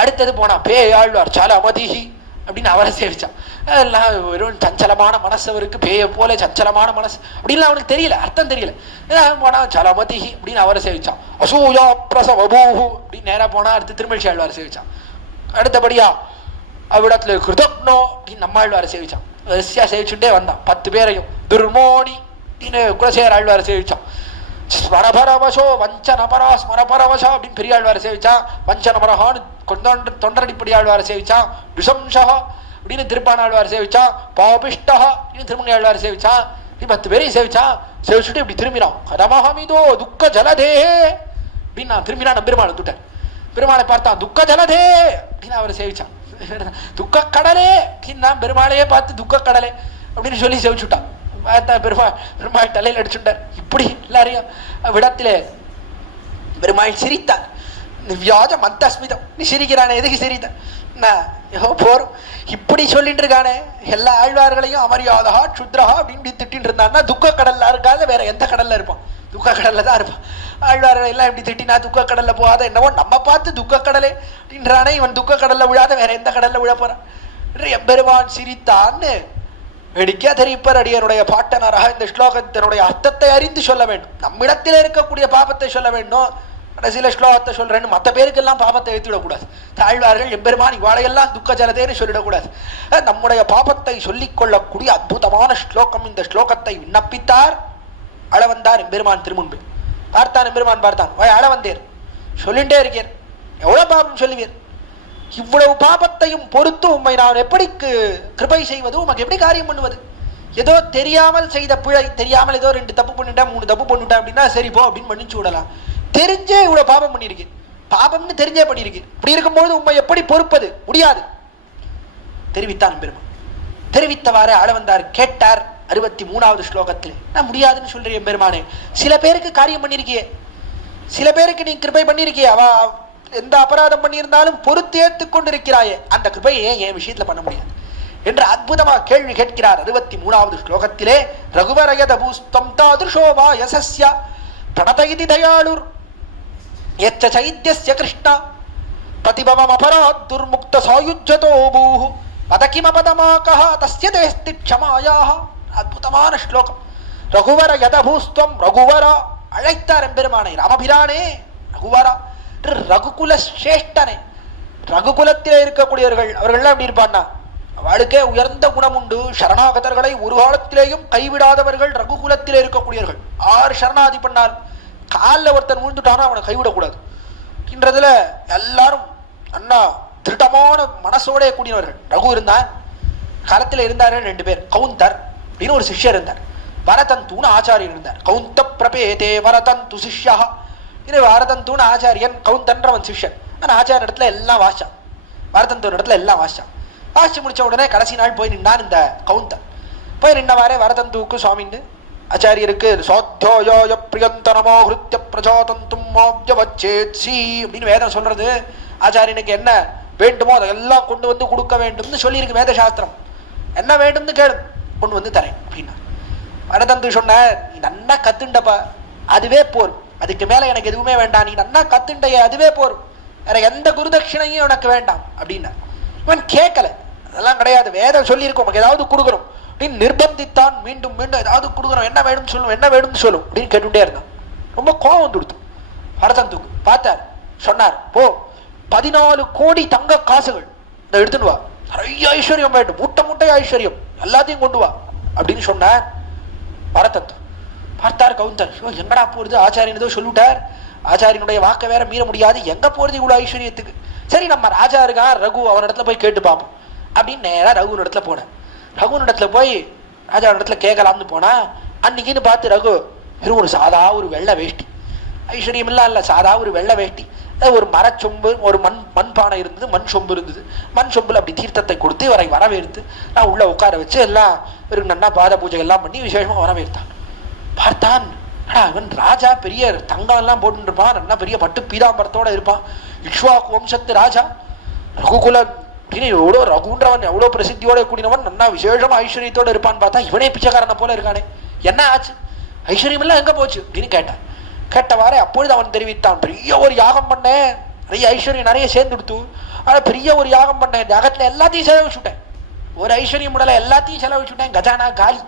அடுத்தது போனா பேயாழ்வார், சால அமதிஹி அப்படின்னு அவரை சேவிச்சான். எல்லாம் வெறும் சஞ்சலமான மனசு அவருக்கு, பேய போல சஞ்சலமான மனசு அப்படின்லாம் அவனுக்கு தெரியல, அர்த்தம் தெரியல. போனா சால அமதிஹி அப்படின்னு அவரை சேவிச்சான். அசூயா பிரசவபூஹு அப்படின்னு நேரா போனா அடுத்து திருமழிசை ஆழ்வார் சேவிச்சான். அடுத்தபடியா அவ்விடத்துல கிருதப்னோ அப்படின்னு நம்மாழ்வாரை சேவிச்சான். வரிசையா சேவிச்சுட்டே வந்தான் 10 பேரையும். துர்மோனி அப்படின்னு குலசேகர ஆழ்வாரை சேவிச்சான். ஸ்மரபரவசோ வஞ்சனபரா ஸ்மரபரவசா அப்படின்னு பெரியாழ்வாரை சேவிச்சான். வஞ்சனபரஹான்னு தொண்டரடிப்படி ஆழ்வாரை சேவிச்சான். துசம்சா அப்படின்னு திருப்பானாழ்வாரை சேவிச்சான். பாபிஷ்டா அப்படின்னு திருமங்கை ஆழ்வாரை சேவிச்சான். இப்படி 10 பேரையும் சேவிச்சான். சேவிச்சுட்டு இப்படி திரும்பினான். கதமஹமிதோ துக்க ஜலதேஹே அப்படின்னு நான் திரும்பினா நம்பெருமாள் வந்துட்டார். பெருமாளை பார்த்தான், துக்க ஜலதே அப்படின்னு அவரை சேவிச்சான். துக்க கடலே அப்படின்னு பெருமாளையே பார்த்து துக்க கடலே அப்படின்னு சொல்லி சேவிச்சுட்டான். பார்த்தா பெருமாள் தலையில் அடிச்சுட்டார். இப்படி எல்லாரையும் விடத்திலே பெருமாள் சிரித்தார். வியாஜ மந்தஸ்மிதம், நீ சிரிக்கிறானே, எதுக்கு சிரித்த போறோம் இப்படி சொல்லிட்டு இருக்கானே. எல்லா ஆழ்வார்களையும் அமரியாதா க்ஷுத்ரஹா அப்படின்னு திட்டின்னு இருந்தான்னா துக்க கடல்ல இருக்காத வேற எந்த கடல்ல இருப்பான், துக்க கடல்ல தான் இருப்பான். ஆழ்வார்கள் எல்லாம் இப்படி திட்டினா துக்க கடல்ல போகாத, என்னவோ நம்ம பார்த்து துக்க கடலே அப்படின்றானே, இவன் துக்க கடல்ல விழாத வேற எந்த கடல்ல விழ போறான். எம்பெருமான் சிரித்தான்னு வெடிக்கா தெரிவிப்பார். அடியனுடைய பாட்டனராக இந்த ஸ்லோகத்தினுடைய அர்த்தத்தை அறிந்து சொல்ல வேண்டும். நம்மிடத்தில் இருக்கக்கூடிய பாபத்தை சொல்ல வேண்டும். கடைசியில ஸ்லோகத்தை சொல்றேன்னு மற்ற பேருக்கெல்லாம் பாபத்தை எழுத்திவிடக்கூடாது. தாழ்வார்கள் எம்பெருமான் இவாளையெல்லாம் துக்க ஜலதேன்னு சொல்லிடக்கூடாது. நம்முடைய பாபத்தை சொல்லிக் கொள்ளக்கூடிய அற்புதமான ஸ்லோகம். இந்த ஸ்லோகத்தை விண்ணப்பித்தார், அழ வந்தார் எம்பெருமான் திருமுன்பு. பார்த்தான் எம்பெருமான், பார்த்தான், அழ வந்தேர், சொல்லிட்டே இருக்கேன், எவ்வளவு பாபம் சொல்லுவீர், இவ்வளவு பாபத்தையும் பொறுத்து உண்மை நான் எப்படி கிருபை செய்வது, உமக்கு எப்படி காரியம் பண்ணுவது? ஏதோ தெரியாமல் செய்த பிழை, தெரியாமல் ஏதோ 2 தப்பு பண்ணிட்டேன் 3 தப்பு பண்ணிட்டேன் அப்படின்னா சரி போ அப்படின்னு மன்னிச்சு விடலாம். தெரிஞ்சே இவ்வளவு பாபம் பண்ணியிருக்கேன், பாபம்னு தெரிஞ்சே பண்ணியிருக்கேன், இப்படி இருக்கும்போது உண்மை எப்படி பொறுப்பது? முடியாது தெரிவித்தான் பெருமான். தெரிவித்தவாறு ஆள வந்தார். கேட்டார் 63வது ஸ்லோகத்தில், நான் முடியாதுன்னு சொல்றேன் பெருமானே, சில பேருக்கு காரியம் பண்ணியிருக்கியே, சில பேருக்கு நீ கிருபை பண்ணியிருக்கியே, அவ எந்த அபராதம் பண்ணியிருந்தாலும் பொறுத்து ஏற்றுக் கொண்டிருக்கிறாயே, அந்த கிருபையை என் விஷயத்துல பண்ண முடியாது என்று அற்புதமாக கேள்வி கேட்கிறார். 63வது ஸ்லோகத்திலே ரகுவரயத பூஸ்தம் தாதுஷோவா யசஸ்ய பிரணதயிதி தயாளுர் யச்ச சைத்யஸ்ய கிருஷ்ணா பிரதிபவம் அபராத் துர்முக்த சாயுஜ்யதோ பூஹு பதகிமபதமாகஹ தஸ்ய தேஸ்தி க்ஷமாயாஹ. அற்புதமான ஸ்லோகம். ரகுவர யதபூஸ்தம், ரகுவர அழைத்தார் எம்பெருமானை, ராமபிரானே ரகுவரா, ரகுகுல சிரேஷ்டனே. ரகுகுலத்திலே இருக்கக்கூடியவர்கள் அவர்கள்லாம் எப்படி இருப்பான்னா, அவளுக்கே உயர்ந்த குணம் உண்டு. சரணாகதர்களை ஒரு காலத்திலேயும் கைவிடாதவர்கள் ரகுகுலத்திலே இருக்கக்கூடியவர்கள். 6 சரணாதி பண்ணால் காலில் ஒருத்தன் விழுந்துட்டானா அவனை கைவிடக்கூடாது என்றதுல எல்லாரும் அண்ணா திருடமான மனசோட கூடியவர்கள். ரகு இருந்தான், காலத்தில் இருந்தார்கள் 2 பேர். கவுந்தர் அப்படின்னு ஒரு சிஷ்யர் இருந்தார், வரதந்தூன்னு ஆச்சாரியன் இருந்தார். கவுந்த பிரபேதே வரதந்து சிஷ்யா. இது வரதந்தூன்னு ஆச்சாரியன், கவுந்தன்றவன் சிஷ்யன். ஆனால் ஆச்சாரிய இடத்துல எல்லாம் வாசிச்சான், வரதந்தூர் இடத்துல எல்லாம் வாசிச்சான். வாசிச்சு முடிச்ச உடனே கடைசி நாள் போய் நின்றான் இந்த கவுந்தன். போய் நின்றவாறே வரதந்துவுக்கு சுவாமின்னு ஆச்சாரியருக்கு சோத்யோய பிரியந்தனமோ ஹிருத்ய பிரஜாதந்தும் மாவ்யவச்சேத்சி அப்படின்னு வேதம் சொல்றது. ஆச்சாரியனுக்கு என்ன வேண்டுமோ அதெல்லாம் கொண்டு வந்து கொடுக்க வேண்டும்னு சொல்லியிருக்கு வேத சாஸ்திரம். என்ன வேண்டும்னு கேளு, கொண்டு வந்து தரேன் அப்படின்னா. வரதந்து சொன்ன, நீ நன்னா கத்துண்டப்பா, அதுவே போரும், அதுக்கு மேல எனக்கு எதுவுமே வேண்டாம், நீ நன்னா கத்துண்டைய அதுவே போரும், வேற எந்த குருதட்சிணையும் உனக்கு வேண்டாம் அப்படின்னா. இவன் கேட்கல, அதெல்லாம் கிடையாது, வேதம் சொல்லியிருக்கோம் உனக்கு ஏதாவது கொடுக்கணும் அப்படின்னு நிர்பந்தித்தான். மீண்டும் மீண்டும் ஏதாவது கொடுக்கணும், என்ன வேணும்னு சொல்லும், என்ன வேணும்னு சொல்லும் அப்படின்னு கேட்டுட்டே இருந்தான். ரொம்ப கோபம் கொடுத்து வரதந்துக்கு பார்த்தார், சொன்னார், போ 14 கோடி தங்க காசுகள் இதை எடுத்துன்னு வா, நிறைய ஐஸ்வர்யம் வேண்டும், மூட்டை மூட்டை ஐஸ்வர்யம் எல்லாத்தையும் கொண்டு வா அப்படின்னு சொன்னார் வரதந்து. பார்த்தார் கவுந்தர், எங்கடா போறது, ஆச்சாரியன் ஏதோ சொல்லிவிட்டார், ஆச்சாரியனுடைய வாக்க வேற மீற முடியாது, எங்க போறது இவ்வளவு ஐஸ்வர்யத்துக்கு, சரி நம்ம ராஜா இருக்கா ரகு, அவன் இடத்துல போய் கேட்டு பார்ப்போம் அப்படின்னு நேரா ரகுவின் இடத்துல போனேன். ரகுவின் இடத்துல போய் ராஜா இடத்துல கேட்கலாம்னு போனா, அன்னைக்குன்னு பார்த்து ரகு வெறும் ஒரு சாதா ஒரு வெள்ளை வேஷ்டி, ஐஸ்வர்யம் இல்ல சாதா ஒரு வெள்ளை வேஷ்டி, ஒரு மரச்சொம்பு, ஒரு மண் பானை இருந்தது, மண் சொம்பு இருந்தது. மண் சொம்புல அப்படி தீர்த்தத்தை கொடுத்து இவரை வரவேற்று நான் உள்ள உட்கார வச்சு எல்லாம் இவருக்கு நன்னா பாத பூஜை எல்லாம் பண்ணி விசேஷமா வரவேற்றான். பார்த்தான், இவன் ராஜா, பெரிய தங்கம் எல்லாம் போட்டு இருப்பான், நல்லா பெரிய பட்டு பீதாம்பரத்தோட இருப்பான், இக்ஷ்வாக்கு வம்சத்து ராஜா, ரகுகுல அப்படின்னு எவ்வளோ ரகுன்றவன் எவ்வளோ பிரசித்தியோட கூடினவன், நல்லா விசேஷமா ஐஸ்வர்யத்தோட இருப்பான்னு பார்த்தா இவனே பிச்சைக்காரனை போல இருக்கானே, என்ன ஆச்சு, ஐஸ்வர்யம் எல்லாம் எங்க போச்சு அப்படின்னு கேட்டான். கேட்டவாறே அப்பொழுது அவன் தெரிவித்தான், பெரிய ஒரு யாகம் பண்ணேன், நிறைய ஐஸ்வர்யம் நிறைய சேர்ந்து கொடுத்து, ஆனால் பெரிய ஒரு யாகம் பண்ணேன், யாகத்துல எல்லாத்தையும் செலவழிச்சுட்டேன், ஒரு ஐஸ்வர்யம் முடல எல்லாத்தையும் செலவழிச்சுட்டேன், கஜானா காலி,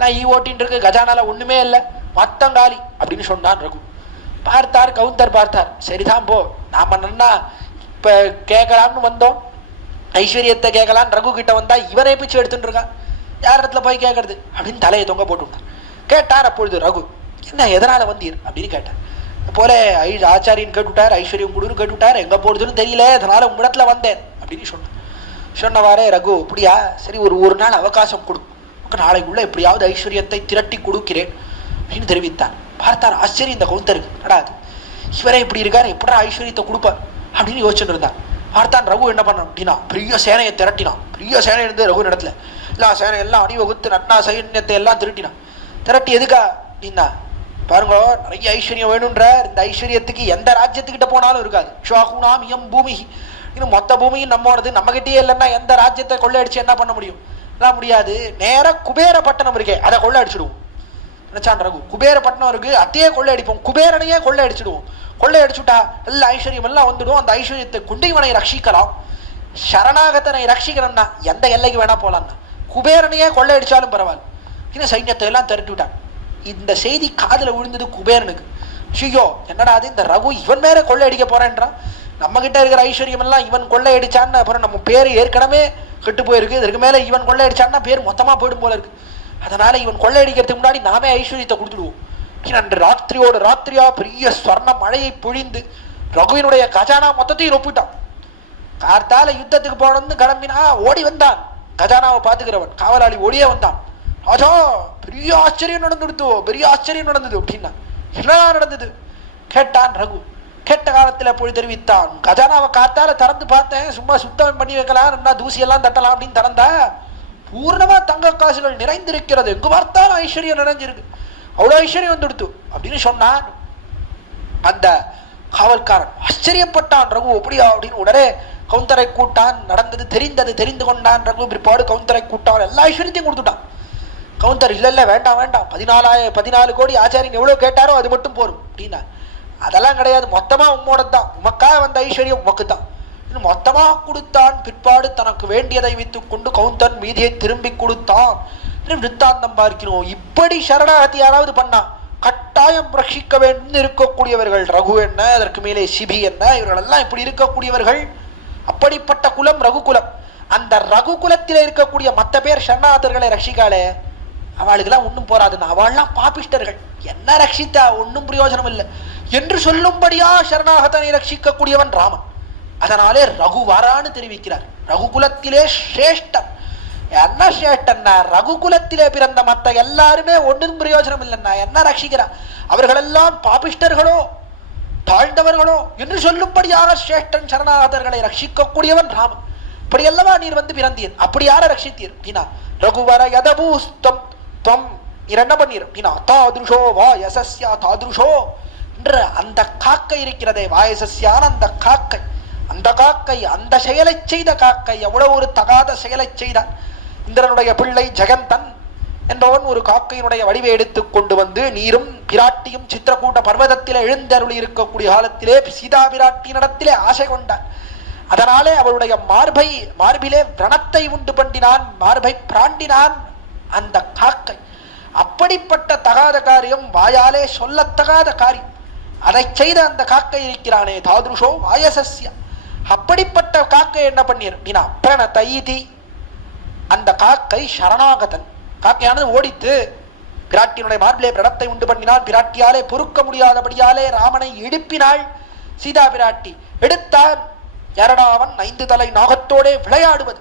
நான் ஓட்டின்னு இருக்கு, கஜானால ஒண்ணுமே இல்லை, மொத்தம் காலி அப்படின்னு சொன்னான் ரகு. பார்த்தார் கவுந்தர், பார்த்தார், சரிதான் போ, நாம நன்னா இப்ப கேட்கலாம்னு வந்தோம், ஐஸ்வர்யத்தை கேட்கலான்னு ரகு கிட்ட வந்தா இவரே பிச்சு எடுத்துட்டு இருக்கான், யார் இடத்துல போய் கேட்கறது அப்படின்னு தலையை தொங்க போட்டு கேட்டார். அப்பொழுது ரகு, என்ன எதனால வந்தீர் அப்படின்னு கேட்டார். போல ஆச்சாரியன் கேட்டுவிட்டார், ஐஸ்வர்யம் குடுன்னு கேட்டுவிட்டார், எங்க போறதுன்னு தெரியல, அதனால உங்களிடத்துல வந்தேன் அப்படின்னு சொன்னார். சொன்னவாறே ரகு, அப்படியா, சரி ஒரு நாள் அவகாசம் கொடு, நாளைக்குள்ள எப்படியாவது ஐஸ்வர்யத்தை திரட்டி கொடுக்கிறேன் அப்படின்னு தெரிவித்தார். பார்த்தார், ஆச்சரியம் இந்த கவுந்தருக்கு, நடாது இவரே இப்படி இருக்காரு, எப்படா ஐஸ்வர்யத்தை கொடுப்பார் அப்படின்னு யோசிச்சுட்டு இருந்தார். பார்த்தான் ரகு என்ன பண்ண அப்படின்னா, பெரிய சேனையை திரட்டினான், பெரிய சேனை இருந்து ரகு இடத்துல எல்லா சேனை எல்லாம் அணிவகுத்து நன்னா சைன்யத்தை எல்லாம் திரட்டினான். திரட்டி எதுக்கா அப்படின்னா, பாருங்க நிறைய ஐஸ்வர்யம் வேணும்ன்ற, இந்த ஐஸ்வர்யத்துக்கு எந்த ராஜ்யத்துக்கிட்ட போனாலும் இருக்காது, ஷாகுனாம் இயம் பூமி, இன்னும் மொத்த பூமியும் நம்மோடது, நம்ம கிட்டே இல்லைன்னா எந்த ராஜ்யத்தை கொள்ளையடிச்சு என்ன பண்ண முடியும், எல்லாம் முடியாது, நேர குபேரப்பட்டினம் இருக்கே அதை கொள்ளையடிச்சிடுவோம் நினைச்சான் ரகு. குபேரப்பட்டினம் இருக்கு, அத்தையே கொள்ளையடிப்போம், குபேரனையே கொள்ளையடிச்சிடுவோம், கொள்ளையடிச்சுட்டா எல்லா ஐஸ்வர்யம் எல்லாம் வந்துடும், அந்த ஐஸ்வர்யத்தை கொண்டு இவனை ரட்சிக்கலாம், சரணாகத்தனை ரட்சிக்கணும்னா எந்த எல்லைக்கு வேணா போலாம்னா, குபேரனையே கொள்ளையடிச்சாலும் பரவாயில்ல இன்னும் சைன்யத்தை எல்லாம் திரட்டி விட்டான். இந்த செய்தி காதுல விழுந்தது குபேரனுக்கு. ஐயோ என்னடா அது, இந்த ரகு இவன் மேல கொள்ளையடிக்க போறேன்றான், நம்ம கிட்ட இருக்கிற ஐஸ்வர்யம் எல்லாம் இவன் கொள்ளையடிச்சான்னு அப்புறம் நம்ம பேர் ஏற்கனவே கெட்டு போயிருக்கு, இதற்கு மேல இவன் கொள்ளையடிச்சான்னா பேர் மொத்தமா போயிடும் போல இருக்கு, அதனால இவன் கொள்ளையடிக்கிறதுக்கு முன்னாடி நாமே ஐஸ்வர்யத்தை கொடுத்துடுவோம். அன்று ராத்திரியோட ராத்திரியா பெரிய ஸ்வர்ண மழையை பொழிந்து ரகுவினுடைய கஜானா மொத்தத்தையும் ரொப்பிட்டான். கார்த்தால யுத்தத்துக்கு போனது கிளம்பினா ஓடி வந்தான், கஜானாவை பாத்துக்கிறவன் காவலாளி ஓடியே வந்தான். ராஜா பெரிய ஆச்சரியம் நடந்துடுத்தோ, பெரிய ஆச்சரியம் நடந்தது அப்படின்னா, என்னதான் நடந்தது கேட்டான் ரகு. கேட்ட காலத்துல போய் தெரிவித்தான், கஜானாவை காத்தால திறந்து பார்த்தேன், சும்மா சுத்தம் பண்ணி வைக்கலாம், நல்லா தூசி எல்லாம் தட்டலாம் அப்படின்னு திறந்தா பூர்ணமா தங்க காசுகள் நிறைந்திருக்கிறது, எங்கு பார்த்தாலும் ஐஸ்வர்யம் நிறைஞ்சிருக்கு, அவ்வளவு ஐஸ்வர்யம் வந்துடுத்து அப்படின்னு சொன்னான். அந்த காவல்காரன் ஆச்சரியப்பட்டான், ரகு அப்படியா அப்படின்னு உடனே கவுந்தரை கூட்டான், நடந்தது தெரிந்து கொண்டான் ரகு. பிற்பாடு கவுந்தரை கூட்டான், எல்லா ஐஸ்வர்யத்தையும் கொடுத்துட்டான். கவுந்தர் இல்ல வேண்டாம் வேண்டாம், 14 கோடி ஆச்சாரியன் எவ்வளவு கேட்டாரோ அது மட்டும் போரும் அப்படின்னா, அதெல்லாம் கிடையாது, மொத்தமா உம்மோட தான், உமக்காக வந்த ஐஸ்வர்யம் உமக்கு தான், மொத்தமா கொடுத்தான். பிற்பாடு தனக்கு வேண்டியதை வைத்துக் கொண்டு கவுந்தன் மீதியை திரும்பி கொடுத்தான். விருத்தாந்தம் பார்க்கிறோம். இப்படி சரணாகதி யாராவது பண்ணா கட்டாயம் ரட்சிக்க வேண்டும் இருக்கக்கூடியவர்கள் ரகு என்ன, அதற்கு மேலே சிபி என்ன, இவர்கள் எல்லாம் இப்படி இருக்கக்கூடியவர்கள். அப்படிப்பட்ட குலம் ரகுகுலம். அந்த ரகுகுலத்திலே இருக்கக்கூடிய மற்ற பேர் சரணாகதர்களை ரட்சிக்காளே, அவளுக்கெல்லாம் ஒன்றும் போராதுன்னா, அவள்லாம் பாபிஷ்டர்கள், என்ன ரட்சித்தா ஒன்றும் பிரயோஜனம் இல்லை என்று சொல்லும்படியா சரணாகதனை ரட்சிக்கக்கூடியவன் ராமன். அதனாலே ரகுவரான்னு தெரிவிக்கிறார். ரகுகுலத்திலே சிரேஷ்டன். என்ன சிரேஷ்டன்னா, ரகுகுலத்திலே பிறந்த மற்ற எல்லாருமே ஒன்றும் பிரயோஜனம் இல்லைன்னா என்ன ரட்சிக்கிறார்? அவர்களெல்லாம் பாபிஷ்டர்களோ தாழ்ந்தவர்களோ என்று சொல்லும்படியாக சிரேஷ்டன் சரணாகதர்களை ரட்சிக்கக்கூடியவன் ராமன். இப்படி அல்லவா நீர் வந்து பிறந்தீர், அப்படி யார ரட்சித்தீர் அப்படின்னா ரகுவர யதபூஸ்தம் துவம். நீர் என்ன பண்ணீர் அப்படின்னா தாதுருஷோ வாயசஸ்யா தாதுருஷோ என்ற அந்த காக்கை இருக்கிறதே, வாயசஸ்யான அந்த காக்கை, அந்த காக்கை அந்த செயலை செய்த காக்கை எவ்வளவு ஒரு தகாத செயலை செய்தான். இந்திரனுடைய பிள்ளை ஜெகந்தன் என்பவன் ஒரு காக்கையினுடைய வடிவை எடுத்துக் கொண்டு வந்து நீரும் பிராட்டியும் சித்திரக்கூட்ட பர்வதத்திலே எழுந்தருளி இருக்கக்கூடிய காலத்திலே சீதா பிராட்டியினிடத்திலே ஆசை கொண்டான். அதனாலே அவளுடைய மார்பிலே விரணத்தை உண்டு பண்ணினான், மார்பை பிராண்டினான் அந்த காக்கை. அப்படிப்பட்ட தகாத காரியம், வாயாலே சொல்லத்தகாத காரியம், அதை செய்த அந்த காக்கை இருக்கிறானே தாதுருஷோ வாயசஸ்யா. அப்படிப்பட்ட காக்கை என்ன பண்ணீர் அப்படின்னா பிரணதைதி, அந்த காக்கை சரணாகதன். காக்கையானது ஓடித்து பிராட்டியினுடைய மார்பிலே பிரணத்தை உண்டு பண்ணினான். பிராட்டியாலே பொறுக்க முடியாதபடியாலே ராமனை எழுப்பினாள் சீதா பிராட்டி. எடுத்தான் யாரடாவன் 5 தலை நாகத்தோடே விளையாடுவது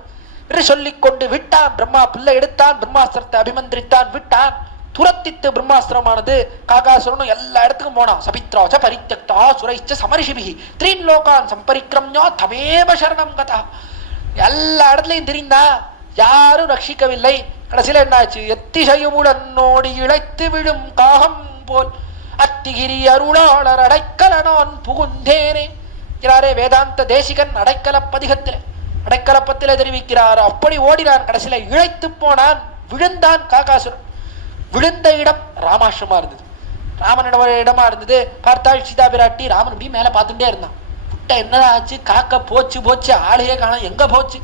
என்று சொல்லிக்கொண்டு விட்டான். பிரம்மா பிள்ளை எடுத்தான், பிரம்மாஸ்திரத்தை அபிமந்திரித்தான், விட்டான். துரத்தித்து பிரம்மாஸ்திரமானது காகாசுரனும் எல்லா இடத்துக்கும் போனான். சபித்ராச்ச பரித்யக்தா சுரைச்ச சமரிஷிபிஹி த்ரீன் லோகான் சம்பரிக்ரம்யா தமேவ சரணம் கதா. எல்லா இடத்துலையும் தெரிந்தா, யாரும் ரட்சிக்கவில்லை. கடைசியில் என்னாச்சு? எத்திசையுமுடனோடி இழைத்து விழும் காகம் போல் அத்திகிரி அருளாளர் அடைக்கல நான் புகுந்தேனே இருக்கிறாரே வேதாந்த தேசிகன் அடைக்கல பதிகத்திலே, அடைக்கலப்பத்திலே தெரிவிக்கிறார். அப்படி ஓடினான், கடைசியில இழைத்து போனான், விழுந்தான் காகாசுரன். விழுந்த இடம் ராமாசிரமா இருந்தது, ராமனிட இடமா இருந்தது. பார்த்தாள் சீதா பிராட்டி, ராமன் இப்படி மேல பார்த்துட்டே இருந்தான். விட்ட என்னடா ஆச்சு, காக்க போச்சு போச்சு, ஆளையே காணோம், எங்க போச்சு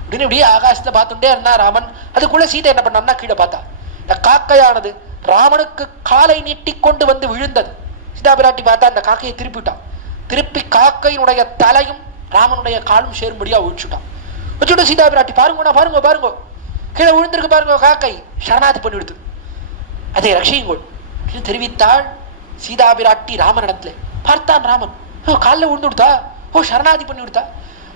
அப்படின்னு இப்படியே ஆகாசத்தை பார்த்துட்டே இருந்தான் ராமன். அதுக்குள்ள சீதை என்ன பண்ணான்னா கீழே பார்த்தா. இந்த காக்கையானது ராமனுக்கு காலை நீட்டி கொண்டு வந்து விழுந்தது. சீதா பிராட்டி பார்த்தா அந்த காக்கையை திருப்பிட்டான். திருப்பி காக்கையினுடைய தலையும் ராமனுடைய காலும் சேரும்படியா ஒழிச்சுட்டான். வச்சுட்டு சீதா பிராட்டி பாருங்க பாருங்க பாருங்க, கீழே விழுந்திருக்கு பாருங்க, காக்கை சரணாதி பண்ணி விடுது, அதை ரட்சியுங்கள் தெரிவித்தாள் சீதா பிராட்டி ராமனிடத்துல. பார்த்தான் ராமன், காலில் விழுந்து விடுத்தா, சரணாதி பண்ணி விடுத்தா.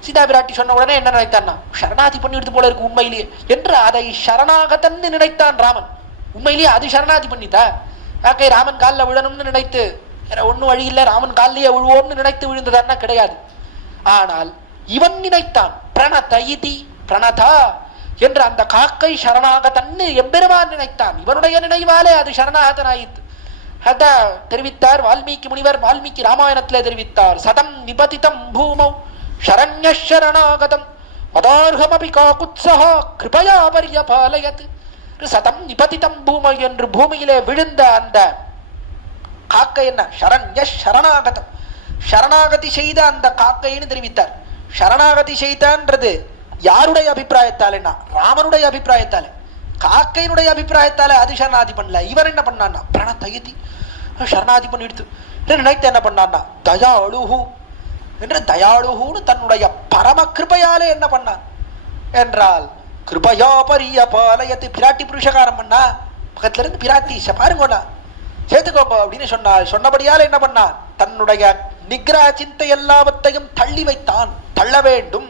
சீதா பிராட்டி சொன்ன உடனே என்ன நினைத்தான்? சரணாதி பண்ணி விடுத்து போல இருக்கு உண்மையிலேயே என்று அதை சரணாகதன்னு நினைத்தான் ராமன். உண்மையிலேயே அது சரணாதி பண்ணித்தா. காக்கை ராமன் காலில் விழணும்னு நினைத்து, ஒன்னும் வழி இல்லை, ராமன் காலிலேயே விழுவோம்னு நினைத்து விழுந்ததான்னா கிடையாது. ஆனால் இவன் நினைத்தான் பிரணதயிதி பிரணதா என்று அந்த காக்கை சரணாகதன்னு எம்பெருமான் நினைத்தான். இவனுடைய நினைவாலே அது சரணாகதனாயிற்று. அத தெரிவித்தார் வால்மீகி முனிவர். வால்மீகி ராமாயணத்திலே தெரிவித்தார், சதம் நிபதிதம் பூமௌ சரண்ய சரணாகதம் பதார்ஹமபி காகுத்ஸஹ கிருபயா பரியபாலயத். சதம் நிபதிதம் பூமௌ என்று பூமியிலே விழுந்த அந்த காக்கை என்ன? சரண்ய சரணாகதம், சரணாகதி செய்த அந்த காக்கைன்னு தெரிவித்தார். சரணாகதி செய்தான்றது யாருடைய அபிப்பிராயத்தால்? என்ன? ராமனுடைய அபிப்பிராயத்தால. காக்கையினுடைய அபிப்பிராயத்தால அது சரணாதி பண்ணல. இவர் என்ன பண்ணான்னா பிரணதயிதி சரணாதி பண்ணிடுத்து நினைத்து என்ன பண்ணான்னா தயாளுஹு என்று தயாளுஹுன்னு தன்னுடைய பரம கிருபையாலே என்ன பண்ணான் என்றால் கிருபயா பரியபாலயத். பிராட்டி புருஷகாரம் பண்ணா, பக்கத்துல இருந்து பிராட்டி பாருங்கண்ணா சேர்த்துக்கோங்க அப்படின்னு சொன்னார். சொன்னபடியால் என்ன பண்ணான்? தன்னுடைய நிகிரக சிந்தை எல்லாவற்றையும் தள்ளி வைத்தான். தள்ள வேண்டும்,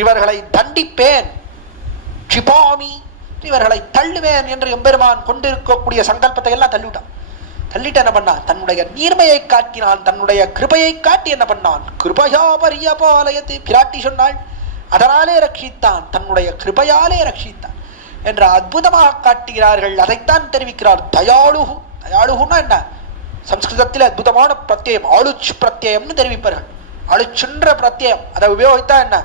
இவர்களை தண்டிப்பேன், க்ஷிபாமி இவர்களை தள்ளுவேன் என்று எம்பெருமான் கொண்டிருக்கக்கூடிய சங்கல்பத்தை எல்லாம் தள்ளிவிட்டான். தள்ளிட்டு என்ன பண்ணான்? தன்னுடைய நீர்மையை காட்டினான், தன்னுடைய கிருபையை காட்டி என்ன பண்ணான்? கிருபயா பரியபாலயத். பிராட்டி சொன்னாள், அதனாலே ரட்சித்தான், தன்னுடைய கிருபையாலே ரட்சித்தான் என்று அற்புதமாக காட்டுகிறார்கள். அதைத்தான் தெரிவிக்கிறார் தயாளுஹு. தயாளுஹுன்னா என்ன? சம்ஸ்கிருதத்தில் அற்புதமான பிரத்யயம் ஆளுச் பிரத்யயம்னு தெரிவிப்பார்கள். ஆளுச்சுன்ற பிரத்யயம் அதை உபயோகித்தா என்ன?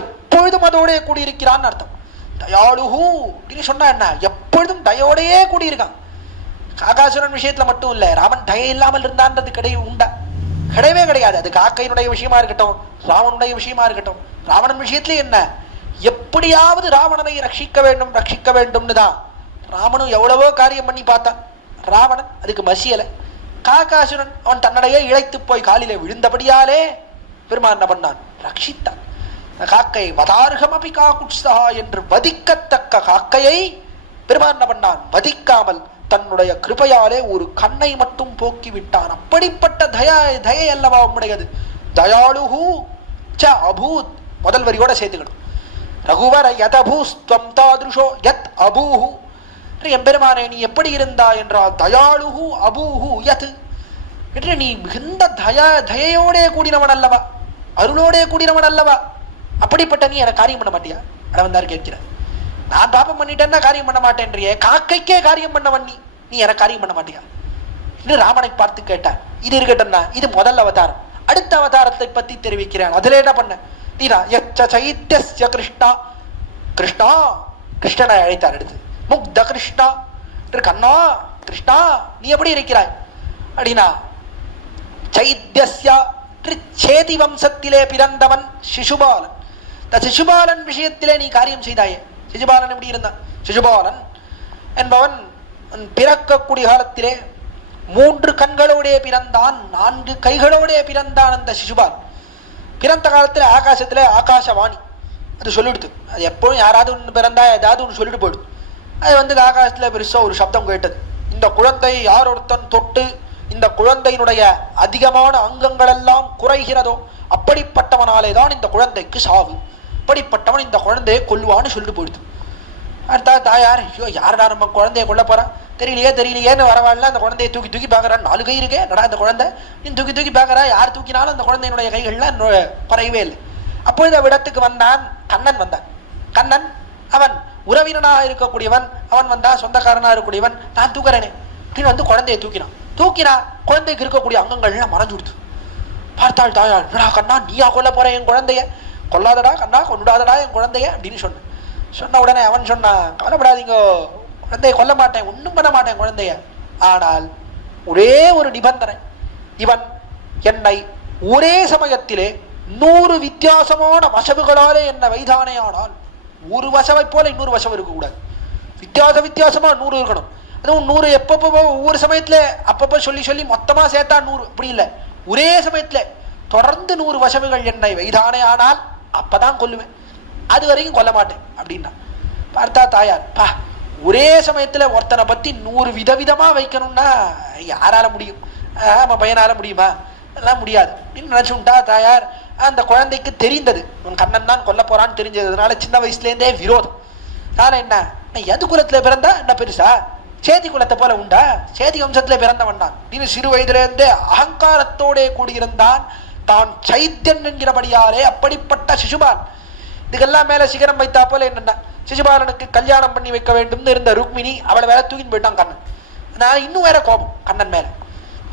எப்பொழுதும் அதோடய கூடியிருக்கிறான்னு அர்த்தம். தயாளுஹு அப்படின்னு சொன்னா என்ன? எப்பொழுதும் தயோடையே கூடியிருக்கான். காகாசுரன் விஷயத்துல மட்டும் இல்ல, ராமன் தயை இல்லாமல் இருந்தான்றது கிடையவே கிடையாது. அது காக்கையினுடைய விஷயமா இருக்கட்டும், ராவனுடைய விஷயமா இருக்கட்டும். ராவணன் விஷயத்துல என்ன? எப்படியாவது ராவணனை ரட்சிக்க வேண்டும்னு தான் ராமனும் எவ்வளவோ காரியம் பண்ணி பார்த்தான். ராவணன் அதுக்கு மசியல. காகாசுரன் அவன் தன்னுடைய இழைத்து போய் காலிலே விழுந்தபடியாலே பெருமான் என்ன பண்ணான்? ரட்சித்தான். காக்கை வதார்கமபி காகுட்சா என்று வதிக்கத்தக்க காக்கையை பெருமான் என்ன பண்ணான்? வதிக்காமல் தன்னுடைய கிருபையாலே ஒரு கண்ணை மட்டும் போக்கி விட்டான். அப்படிப்பட்ட தயை அல்லவா உம்முடையது. தயாளுஹு ச அபூத். முதல் வரியோட சேர்த்துக்கணும். ரகுவர யதபூஸ்த்வம் தாதுஷோ யத் அபூஹு. எம்பெருமானே நீ எப்படி இருந்தா என்றால் தயாளுஹு அபூஹு யத் என்று நீ மிகுந்த தயையோடே கூடினவன் அல்லவா, அருளோடே கூடினவன் அல்லவா. அப்படிப்பட்ட நீ எனக்கு காரியம் பண்ண மாட்டியா? வந்தார் கேட்கிறார். நான் பாப்பம் பண்ணிட்டேன்னா காரியம் பண்ண மாட்டேன்றியே, காக்கைக்கே காரியம் பண்ணவன் நீ எனக்கு காரியம் பண்ண மாட்டியா என்று ராமனை பார்த்து கேட்டார். இது இருக்கட்டும்னா இது முதல் அவதாரம். அடுத்த அவதாரத்தை பத்தி தெரிவிக்கிறேன். அதுல என்ன பண்ண நீனா சைத்திய கிருஷ்ணா. கிருஷ்ணா கிருஷ்ணனை அழைத்தார். அடுத்து முக்த கிருஷ்ணா. கண்ணா கிருஷ்ணா நீ எப்படி இருக்கிறாய் அப்படின்னா, சைத்தியஸ்யா சேதி வம்சத்திலே பிறந்தவன் சிசுபாலன். சிசுபாலன் விஷயத்திலே நீ காரியம் செய்தாயே. சிசுபாலன் எப்படி இருந்தான்? சிசுபாலன் என்பவன் பிறக்கக்கூடிய காலத்திலே 3 கண்களோடே பிறந்தான், 4 கைகளோடே பிறந்தான். அந்த சிசுபால் பிறந்த காலத்தில் ஆகாசத்துல ஆகாசவாணி அது சொல்லிடுது. அது எப்பவும் யாராவது ஒன்று பிறந்தா ஏதாவது ஒன்று சொல்லிட்டு போயிடும். அது ஆகாசத்துல பெருசா ஒரு சப்தம் கேட்டது. இந்த குழந்தை யார் ஒருத்தன் தொட்டு இந்த குழந்தையினுடைய அதிகமான அங்கங்கள் எல்லாம் குறைகிறதோ அப்படிப்பட்டவனாலே தான் இந்த குழந்தைக்கு சாவு, அப்படிப்பட்டவன் இந்த குழந்தையை கொல்லுவான்னு சொல்லிட்டு போயிடுது. அடுத்தா தாயார், ஐயோ யாரடா நம்ம குழந்தைய கொல்ல போறான் தெரியலையேன்னு வரவாள்ல அந்த குழந்தையை தூக்கி பார்க்கறான். 4 கை இருக்கே நடா இந்த குழந்தை, நீ தூக்கி பார்க்கறா. யார் தூக்கினாலும் அந்த குழந்தையினுடைய கைகள்லாம் குறையவே இல்லை. அப்பொழுது அவ்விடத்துக்கு வந்தான் கண்ணன். கண்ணன் அவன் உறவினனாக இருக்கக்கூடியவன். அவன் வந்தான் சொந்தக்காரனா இருக்கக்கூடியவன். நான் தூக்குறேனே அப்படின்னு குழந்தையை தூக்கினா குழந்தைக்கு இருக்கக்கூடிய அங்கங்கள்லாம் மறைஞ்சு கொடுத்து பார்த்தாள் தாயார். கண்ணா நீயா கொல்ல போற என் குழந்தைய? கொல்லாதடா கண்ணா, கொண்டாதடா என் குழந்தைய அப்படின்னு சொன்ன உடனே அவன் சொன்னான், கவலைப்படாதீங்க, குழந்தைய கொல்ல மாட்டேன், ஒன்றும் பண்ண மாட்டேன் குழந்தைய. ஆனால் ஒரே ஒரு நிபந்தனை, இவன் என்னை ஒரே சமயத்திலே 100 வித்தியாசமான வசவுகளாலே என்னை வைதானே. ஆனால் ஒரு வசவை போல இன்னொரு வசவு இருக்கக்கூடாது. வித்தியாசமா 100 இருக்கணும். அதுவும் 100 எப்பப்போ ஒவ்வொரு சமயத்துல அப்பப்போ சொல்லி மொத்தமா சேர்த்தா 100 அப்படி இல்லை. ஒரே சமயத்துல தொடர்ந்து 100 வசவுகள் என்னை வைதானே. ஆனால் அப்பதான் கொல்லுவேன், அது வரைக்கும் கொல்ல மாட்டேன் அப்படின்னா. பார்த்தா தாயார், ஒரே சமயத்துல ஒருத்தனை பத்தி 100 விதவிதமா வைக்கணும்னா யாரால முடியும்? நம்ம பையனால முடியுமா? எல்லாம் முடியாது அப்படின்னு நினைச்சுட்டா தாயார். அந்த குழந்தைக்கு தெரிந்தது உன் கண்ணன் தான் கொல்ல போறான்னு தெரிஞ்சதுனால சின்ன வயசுல இருந்தே விரோதம். அதனால என்ன, எது குலத்துல பிறந்தா என்ன பெருசா, சேதி குலத்தை போல உண்டா, சேதி வம்சத்துல பிறந்தவன் தான். நீ சிறு வயதுல இருந்தே அகங்காரத்தோட கூடியிருந்தான். தான் சைத்தியன் என்கிறபடியாலே அப்படிப்பட்ட சிசுபால். இதுக்கெல்லாம் மேல சிகரம் வைத்தா போல என்னன்னா, சிசுபாலனுக்கு கல்யாணம் பண்ணி வைக்க வேண்டும் இருந்த ருக்மிணி அவளை வேற தூக்கின்னு போயிட்டான் கண்ணன். அதனால இன்னும் வேற கோபம் கண்ணன் மேல.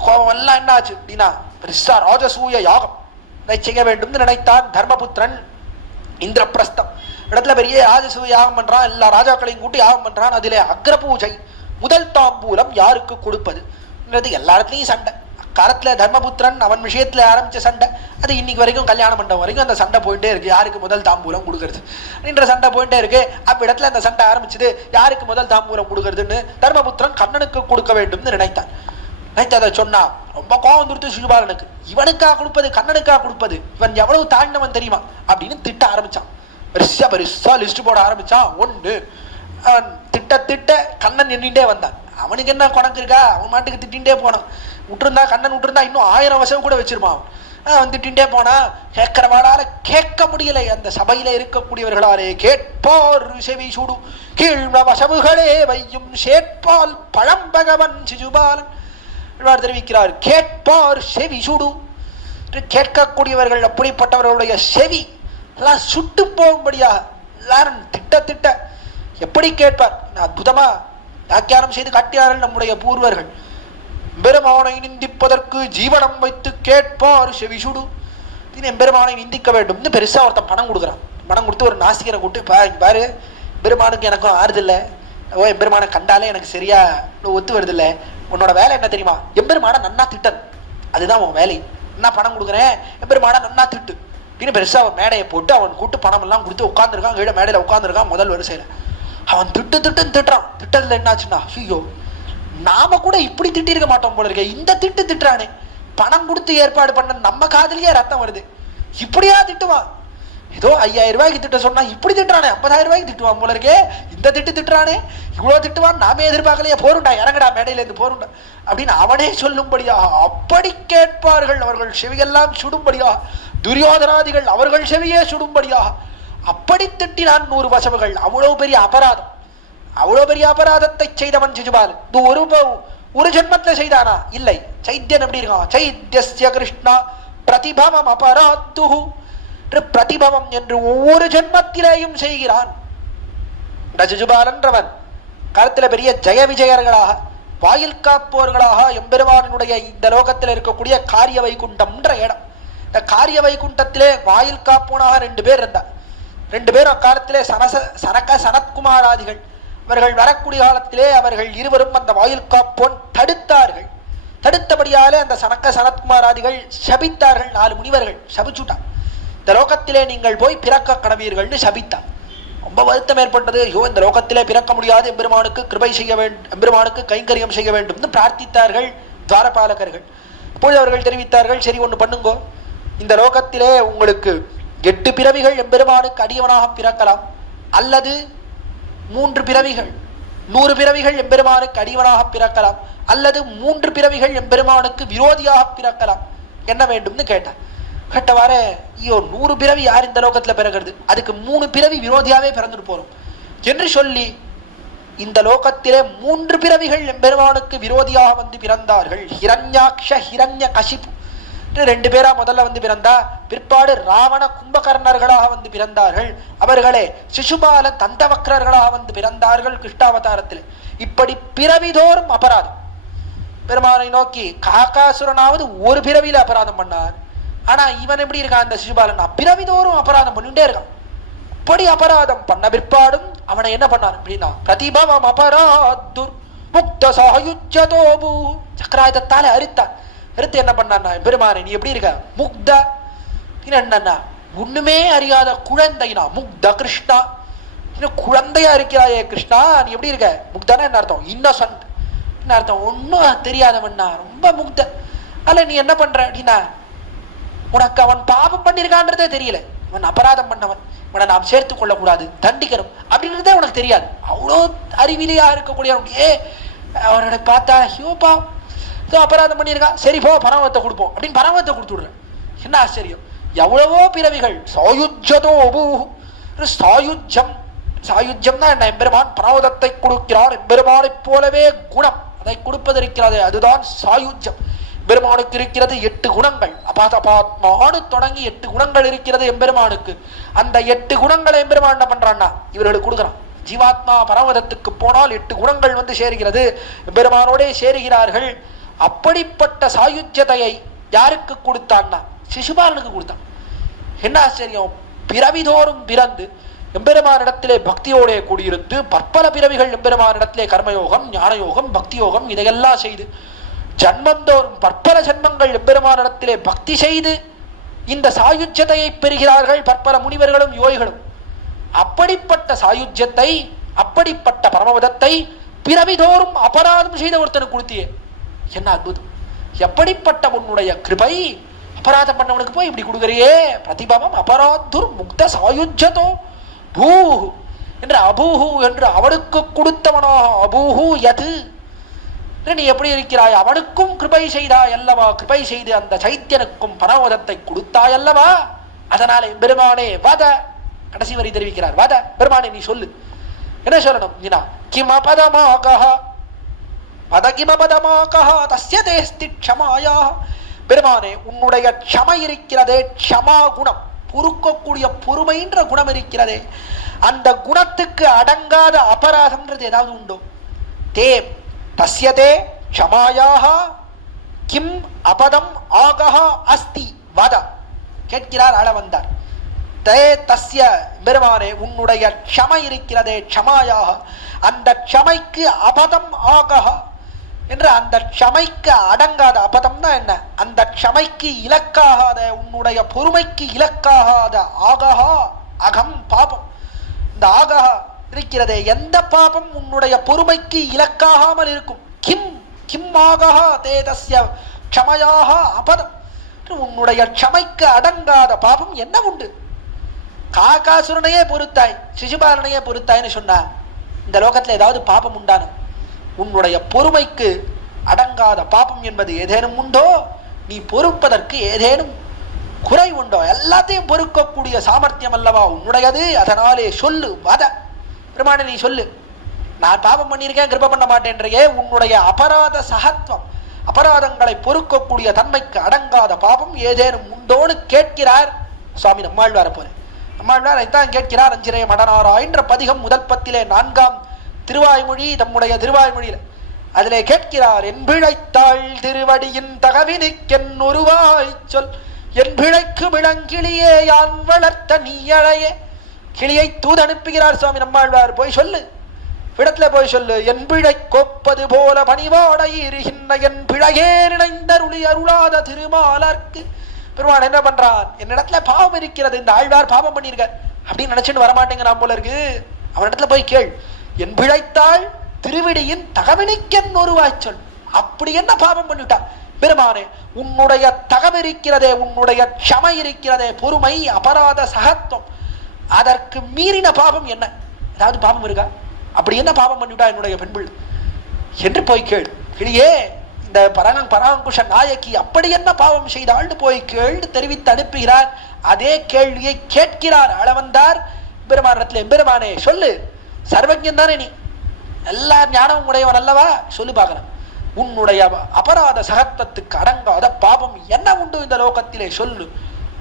கோபம் எல்லாம் என்ன ஆச்சு அப்படின்னா, பெருசா ராஜசூய யாகம் செய்ய வேண்டும் நினைத்தான் தர்மபுத்திரன். இந்திரபிரஸ்தம் இடத்துல பெரிய ராஜசூய யாகம் பண்றான். எல்லா ராஜாக்களையும் கூட்டி யாகம் பண்றான். அதிலே அக்ரபூஜை, முதல் தாம்பூலம் யாருக்கு கொடுப்பது எல்லா இடத்துலையும் சண்டை. காலத்துல தர்மபுத்திரன் அவன் விஷயத்துல ஆரம்பிச்ச சண்டை அது இன்னைக்கு வரைக்கும் கல்யாணம் பண்ண வரைக்கும் அந்த சண்டை போயிட்டே இருக்கு. யாருக்கு முதல் தாம்பூலம் கொடுக்கறது அப்படின்ற சண்டை போயிட்டே இருக்கு. அப்ப இடத்துல அந்த சண்டை ஆரம்பிச்சது, யாருக்கு முதல் தாம்பூலம் கொடுக்கறதுன்னு. தர்மபுத்திரன் கண்ணனுக்கு கொடுக்க வேண்டும்னு நினைத்தான். நினைத்ததை சொன்னா ரொம்ப கோவம் துருத்து சிசுபாலனுக்கு. இவனுக்கா கொடுப்பது, கண்ணனுக்கா கொடுப்பது, இவன் எவ்வளவு தாழ்ந்தவன் தெரியுமா அப்படின்னு திட்ட ஆரம்பிச்சான். பெருசா லிஸ்ட் போட ஆரம்பிச்சான். ஒண்ணு அவன் திட்ட கண்ணன் எண்ணிட்டே வந்தான். அவனுக்கு என்ன கணக்கு இருக்கா, அவன் மாட்டுக்கு திட்டின்டே போனான். கண்ணன் விட்டுருந்தா இன்னும் 1000 வசம் கூட வச்சிருப்பான். அவன் திட்டின்டே போனா கேட்கிறவாடால கேட்க முடியலை. அந்த சபையில இருக்கக்கூடியவர்களாலே கேட்பார் செவி சுடு கீழ்ம வசவுகளே வையும் சேட்பால் பழம்பகவன் சிசுபாலன் தெரிவிக்கிறார். கேட்பார் செவி சுடு, கேட்கக்கூடியவர்கள் அப்படிப்பட்டவர்களுடைய செவி எல்லாம் சுட்டு போகும்படியா எல்லாரும் திட்ட எப்படி கேட்பார். அற்புதமா வியாக்கியானம் செய்து காட்டினார்கள் நம்முடைய பூர்வர்கள். எம்பெருமானை நிந்திப்பதற்கு ஜீவனம் வைத்து கேட்பார் செவிசுடு. எம்பெருமானை நிந்திக்க வேண்டும் பெருசா ஒருத்தன் பணம் கொடுக்குறான். பணம் கொடுத்து ஒரு நாசிகரை கூப்பிட்டு, பாரு பெருமானுக்கு எனக்கும் ஆறுதில்லை, எம்பெருமானை கண்டாலே எனக்கு சரியா ஒத்து வருதில்லை, உன்னோட வேலை என்ன தெரியுமா, எம்பெருமான நன்னா திட்டன், அதுதான் உன் வேலை. என்ன பணம் கொடுக்குறேன், எம்பெருமான நன்னா திட்டு அப்படின்னு பெருசா அவன் மேடையை போட்டு அவன் கூட்டு பணம் எல்லாம் கொடுத்து உட்காந்துருக்கான். கீழே மேடையில உட்காந்துருக்கான் முதல் வரிசையில. அவன் திட்டுன்னு திட்டுறான். திட்டத்துல என்னாச்சுன்னா, ஐயோ நாம கூட இப்படி திட்டி இருக்க மாட்டோம் போல இருக்க, இந்த திட்டுறானே, பணம் கொடுத்து ஏற்பாடு பண்ண நம்ம காதலியே ரத்தம் வருது, இப்படியா திட்டுவான். ஏதோ 5000 ரூபாய்க்கு திட்ட சொன்னா இப்படி திட்டுறானே, 50,000 ரூபாய்க்கு திட்டுவான் போல இருக்கே, இந்த திட்டுறானே, இவ்வளவு திட்டுவான், நாமே எதிர்பார்க்கலையே, போருண்டா இறங்கடா மேடையில இருந்து போருண்டா அப்படின்னு அவனே சொல்லும்படியாக அப்படி கேட்பார்கள். அவர்கள் செவியெல்லாம் சுடும்படியாக, துரியோதனாதிகள் அவர்கள் செவியே சுடும்படியாக அப்படி திட்டினான் 100 வசவுகள். அவ்வளவு பெரிய அபராதம், அவ்வளவு பெரிய அபராதத்தை செய்தவன் சிசுபாலன். இது ஒரு ஜென்மத்துல செய்தானா? இல்லை. சைத்தியன் எப்படி இருக்கான்? சைத்தியஸ்ய கிருஷ்ணா பிரதிபவம் அபராத்துஹு, பிரதிபவம் என்று ஒவ்வொரு ஜென்மத்திலேயும் செய்கிறான். சிசுபாலன்றவன் காலத்துல பெரிய ஜெய விஜயர்களாக, வாயில் காப்போர்களாக எம்பெருமானுடைய இந்த லோகத்தில் இருக்கக்கூடிய காரிய வைகுண்டம்ன்ற இடம். இந்த காரிய வைகுண்டத்திலே வாயில் காப்போனாக 2 பேர் இருந்தார். 2 பேரும் அக்காலத்திலே சனக சனத்குமாராதிகள். அவர்கள் வரக்கூடிய காலத்திலே அவர்கள் இருவரும் அந்த வாயில் காப்போன் தடுத்தார்கள். தடுத்தபடியாலே அந்த சனக சனத்குமாராதிகள் சபித்தார்கள். 4 முனிவர்கள் சபிச்சுட்டான். இந்த லோகத்திலே நீங்கள் போய் பிறக்க கடவீர்கள்னு சபித்தார். ரொம்ப வருத்தம் ஏற்பட்டது. ஐயோ, இந்த லோகத்திலே பிறக்க முடியாது, எம்பெருமானுக்கு கிருபை செய்ய வேண்டும், எம்பெருமானுக்கு கைங்கரியம் செய்ய வேண்டும் என்று பிரார்த்தித்தார்கள் துவாரபாலகர்கள். அப்போது அவர்கள் தெரிவித்தார்கள், சரி ஒன்று பண்ணுங்கோ, இந்த லோகத்திலே உங்களுக்கு 8 பிறவிகள் எம்பெருமானுக்கு அடியவனாக பிறக்கலாம், அல்லது 3 பிறவிகள் 100 பிறவிகள் எம்பெருமானுக்கு அடியவனாக பிறக்கலாம், அல்லது 3 பிறவிகள் எம்பெருமானுக்கு விரோதியாக பிறக்கலாம், என்ன வேண்டும்னு கேட்டார். கேட்டவாறு, ஐயோ 100 பிறவி யார் இந்த லோகத்துல பிறகுறது, அதுக்கு 3 பிறவி விரோதியாவே பிறந்துட்டு போறோம் என்று சொல்லி இந்த லோகத்திலே 3 பிறவிகள் எம்பெருமானுக்கு விரோதியாக வந்து பிறந்தார்கள். ஹிரண்யாக்ஷ ஹிரண்ய கசிப்பு 2 பேரா முதல்ல வந்து பிறந்தா, பிற்பாடு ராவண கும்பகர்ணர்களாக வந்து பிறந்தார்கள். அவர்களே சிசுபால தந்தவக்ரர்களாக வந்து பிறந்தார்கள் கிருஷ்ணாவதாரத்தில். இப்படி பிறவிதோறும் அபராதம். பெருமானை நோக்கி காக்காசுரனாவது ஒரு பிறவியில அபராதம் பண்ணார். ஆனா இவன் எப்படி இருக்கான், அந்த சிசுபாலன் பிறவிதோறும் அபராதம் பண்ணிட்டே இருக்கான். இப்படி அபராதம் பண்ண பிற்பாடும் அவனை என்ன பண்ணான் அப்படின்னா, பிரதிபவம் அபராதுர் முக்த சாயுஜ்யதோபு, சக்கராயுதத்தால அறுத்தான். அடுத்து என்ன பண்ணா, பெருமானே நீ எப்படி இருக்க, முக்த என்னன்னா ஒண்ணுமே அறியாத குழந்தைனா, முக்த கிருஷ்ணா, குழந்தையா இருக்கிறாயே கிருஷ்ணா, நீ எப்படி இருக்க, முக்தனா என்ன அர்த்தம், இன்னசென்ட் என்ன அர்த்தம், ஒன்னும் தெரியாதவன்னா, ரொம்ப முக்த. அல்ல நீ என்ன பண்ற அப்படின்னா, உனக்கு அவன் பாபம் பண்ணிருக்கான்றதே தெரியல, அவன் அபராதம் பண்ணவன், இவனை நாம் சேர்த்து கொள்ளக்கூடாது, தண்டிக்கணும் அப்படின்றதே உனக்கு தெரியாது. அவ்வளோ அறிவிலியா இருக்கக்கூடிய அவனை பார்த்தா, ஐயோப்பா அபராதம் பண்ணியிருக்கா, சரி போ பரமத்தை கொடுப்போம் அப்படின்னு பரமத்தை கொடுத்து விடுறேன். என்ன ஆச்சரியம், எவ்வளவோ பிறவிகள். சாயுஜ்யம், சாயுஜ்யம்னா என்ன, எம்பெருமான் பரமதத்தை கொடுக்கிறான், எம்பெருமானை போலவே குணம் அதை கொடுப்பதற்கிறது, அதுதான் சாயுஜ்யம். எம்பெருமானுக்கு இருக்கிறது 8 குணங்கள், அபாதபாத்மானு தொடங்கி 8 குணங்கள் இருக்கிறது எம்பெருமானுக்கு. அந்த 8 குணங்களை எம்பெருமான் என்ன பண்றான்னா இவர்களுக்கு கொடுக்குறான். ஜீவாத்மா பரமதத்துக்கு போனால் 8 குணங்கள் வந்து சேருகிறது, எம்பெருமானோடே சேருகிறார்கள். அப்படிப்பட்ட சாயுஜ்யதையை யாருக்கு கொடுத்தான்னா சிசுபாலனுக்கு கொடுத்தான். என்ன ஆச்சரியம், பிறவிதோறும் பிறந்து எம்பெருமானிடத்திலே பக்தியோட கூடியிருந்து பற்பல பிறவிகள் எம்பெருமானிடத்திலே கர்மயோகம், ஞானயோகம், பக்தி யோகம் இதையெல்லாம் செய்து ஜன்மந்தோறும் பற்பல ஜன்மங்கள் எம்பெருமானிடத்திலே பக்தி செய்து இந்த சாயுஜ்யத்தையை பெறுகிறார்கள் பற்பல முனிவர்களும் யோகிகளும். அப்படிப்பட்ட சாயுஜ்யத்தை, அப்படிப்பட்ட பரமபதத்தை பிறவிதோறும் அபராதம் செய்த ஒருத்தனுக்கு கொடுத்தியே, என்ன அற்புதம், எப்படிப்பட்ட உன்னுடைய கிருபை, அபராதம் பண்ணவனுக்கு போய் இப்படி கொடுக்குறியே. பிரதிபவம் அபராதுர் முக்த சாயுஜ்யதோ பூஹு என்று அபூஹு என்று அவனுக்கு கொடுத்தவனாக, அபூஹு யது நீ எப்படி இருக்கிறாய், அவனுக்கும் கிருபை செய்தாய் அல்லவா, கிருபை செய்து அந்த சைத்தியனுக்கும் பரமபதத்தை கொடுத்தாய் அல்லவா. அதனாலே பெருமானே வத, கடைசி வரி தெரிவிக்கிறார், வத பெருமானே நீ சொல்லு, என்ன சொல்லணும், கிமபதமாக பெருமானே உன்னுடைய க்ஷமை இருக்கிறதே, க்ஷமா குணம், பொறுக்கக்கூடிய பொறுமைன்ற குணம் இருக்கிறதே, அந்த குணத்துக்கு அடங்காத அபராதம்ன்றது ஏதாவது உண்டோ? தே தஸ்யதே க்ஷமாயாக கிம் அபதம் ஆகஹ அஸ்தி வத கேட்கிறார் ஆள வந்தார். தே தஸ்ய பெருமானே உன்னுடைய க்ஷமை இருக்கிறதே, க்ஷமாயாக அந்த க்ஷமைக்கு அபதம் ஆகஹ என்று, அந்த க்ஷமைக்கு அடங்காத, அபதம்னா என்ன, அந்த க்ஷமைக்கு இலக்காகாத, உன்னுடைய பொறுமைக்கு இலக்காகாத ஆகஹா அகம் பாபம், இந்த ஆகஹா இருக்கிறதே எந்த பாபம் உன்னுடைய பொறுமைக்கு இலக்காகாமல் இருக்கும். கிம் கிம் ஆகஹா தே தஸ்ய க்ஷமயாக அபதம், உன்னுடைய க்ஷமைக்கு அடங்காத பாபம் என்ன உண்டு? காகாசுரனையே பொறுத்தாய், சிசுபாலனையே பொறுத்தாய்ன்னு சொன்னா இந்த லோகத்துல ஏதாவது பாபம் உண்டான? உன்னுடைய பொறுமைக்கு அடங்காத பாபம் என்பது ஏதேனும் உண்டோ? நீ பொறுப்பதற்கு ஏதேனும் குறை உண்டோ? எல்லாத்தையும் பொறுக்கக்கூடிய சாமர்த்தியம் அல்லவா உன்னுடையது. அதனாலே சொல்லு வத பெருமானே, நீ சொல்லு, நான் பாபம் பண்ணியிருக்கேன் கிருப பண்ண மாட்டேன்றையே. உன்னுடைய அபராத சகத்துவம், அபராதங்களை பொறுக்கக்கூடிய தன்மைக்கு அடங்காத பாபம் ஏதேனும் உண்டோன்னு கேட்கிறார் சுவாமி நம்மாழ்வார போல. நம்மாழ்வார் அதைத்தான் கேட்கிறார். அஞ்சிரை மடனாராயின்ற பதிகம் முதல் பத்திலே 4ஆம் திருவாய்மொழி, தம்முடைய திருவாய்மொழியில அதிலே கேட்கிறார். என் பிழைத்தாள் திருவடியின் தகவினுக்கென் ஒருவாய் சொல், என் பிழைக்கு விளங்கிளியே யான் வளர்த்த நீயழையே. கிளியை தூது அனுப்புகிறார் சுவாமி நம்மாழ்வார், போய் சொல்லு, விடத்துல போய் சொல்லு. என் பிழை கொப்பது போல பணிவாட இருகின்ற என் பிழையே நினைந்தருளி அருளாத திருமாலார்க்கு. பெருமான் என்ன பண்றான்? என்னிடத்துல பாவம் இருக்கிறது, இந்த ஆழ்வார் பாவம் பண்ணிருக்க அப்படின்னு நினைச்சுட்டு வரமாட்டேங்கிறான் போல இருக்கு. அவனிடத்துல போய் கேள். என் பிழைத்தாள் திருவிடியின் தகவினிக்கென் ஒருவாய் சொல். அப்படி என்ன பாவம் பண்ணிவிட்டான் பெருமானே? உன்னுடைய தகவு இருக்கிறதே, உன்னுடைய க்ஷமை இருக்கிறதே, பொறுமை, அபராத சகத்துவம், அதற்கு மீறின பாவம் என்ன? ஏதாவது பாவம் இருக்கா? அப்படி என்ன பாவம் பண்ணிவிட்டா என்னுடைய பெண்பிள் என்று போய் கேள். கிளியே, இந்த பராங்குஷ நாயகி அப்படி என்ன பாவம் செய்தாள்னு போய் கேள்வி தெரிவித்து அனுப்புகிறார். அதே கேள்வியை கேட்கிறார் அளவந்தார் பெருமானத்துல. பெருமானே சொல்லு, சர்வஜன் தானே நீ, எல்லா ஞானமும் உடையவன் அல்லவா, சொல்லு பார்க்கலாம். உன்னுடைய அபராத சகத்துவத்துக்கு அடங்காத பாபம் என்ன உண்டு இந்த லோகத்திலே சொல்லு.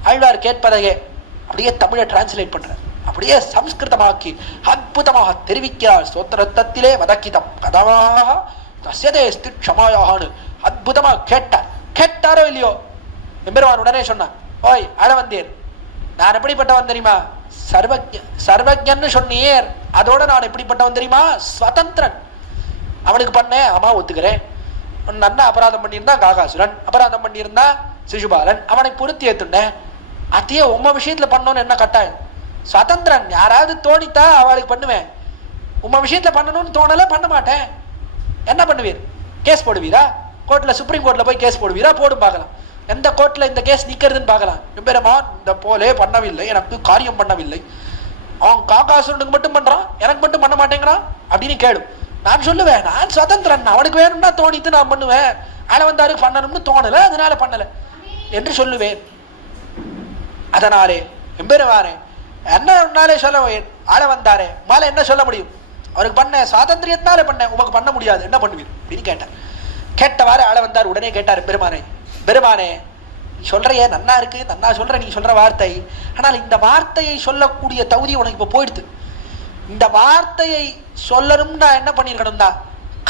ஆழ்வார் கேட்பதையே அப்படியே தமிழை டிரான்ஸ்லேட் பண்ற, அப்படியே சம்ஸ்கிருதமாக்கி அற்புதமாக தெரிவிக்கிறார். ஸ்தோத்திரத்திலே வதக்கிதம் கதமாக தஸ்யதே ஸ்திக்ஷமாயான்னு அற்புதமாக கேட்டார். கேட்டாரோ இல்லையோ, எம்பெருமான் உடனே சொன்னான், ஓய் அளவந்தேர், நான் எப்படிப்பட்டவன் தெரியுமா? சர்வஜன்னு சொன்னீர், அதோட நான் எப்படிப்பட்டவன் தெரியுமா? ஸ்வதந்திரன். அவனுக்கு பண்ணேன், ஆமா ஒத்துக்கிறேன். நன்னா அபராதம் பண்ணியிருந்தா காகாசுரன், அபராதம் பண்ணியிருந்தா சிசுபாலன், அவனை பொருத்தி ஏத்துனேன். அதையே உம்ம விஷயத்துல பண்ணோன்னு என்ன கட்டாயம்? சுதந்திரன், யாராவது தோணித்தா அவளுக்கு பண்ணுவேன். உம்ம விஷயத்துல பண்ணணும்னு தோணல, பண்ண மாட்டேன். என்ன பண்ணுவீர்? கேஸ் போடுவீரா? கோர்ட்ல, சுப்ரீம் கோர்ட்ல போய் கேஸ் போடுவீரா? போடும் பார்க்கலாம். எந்த கோர்ட்ல இந்த கேஸ் நிக்கிறதுன்னு பார்க்கலாம். பெருமான் இந்த போலே பண்ணவில்லை, எனக்கு காரியம் பண்ணவில்லை, அவன் காகாசுரனுக்கு மட்டும் பண்றான், எனக்கு மட்டும் பண்ண மாட்டேங்கிறான் அப்படின்னு கேடும். நான் சொல்லுவேன், நான் சுதந்திரன், அவனுக்கு வேணும்னா தோணித்து நான் பண்ணுவேன், அளவந்தாருக்கு பண்ணணும்னு தோணல, அதனால பண்ணல என்று சொல்லுவேன். அதனாலே எம்பெருமானே என்ன உன்னாலே சொல்ல அளவந்தாரே மேல என்ன சொல்ல முடியும்? அவருக்கு பண்ண சுவாதந்திரியத்தினால பண்ண, உமக்கு பண்ண முடியாது, என்ன பண்ணுவீர் அப்படின்னு கேட்டார். கேட்டவாறு அளவந்தார் உடனே கேட்டார், பெருமானே பெருமானே நீ சொல்றையே நன்னா இருக்கு, நன்னா சொல்ற நீ சொல்ற வார்த்தை, ஆனால் இந்த வார்த்தையை சொல்லக்கூடிய தகுதி உனக்கு இப்ப போயிடுது. இந்த வார்த்தையை சொல்லணும்னா என்ன பண்ணிருக்கணும்னா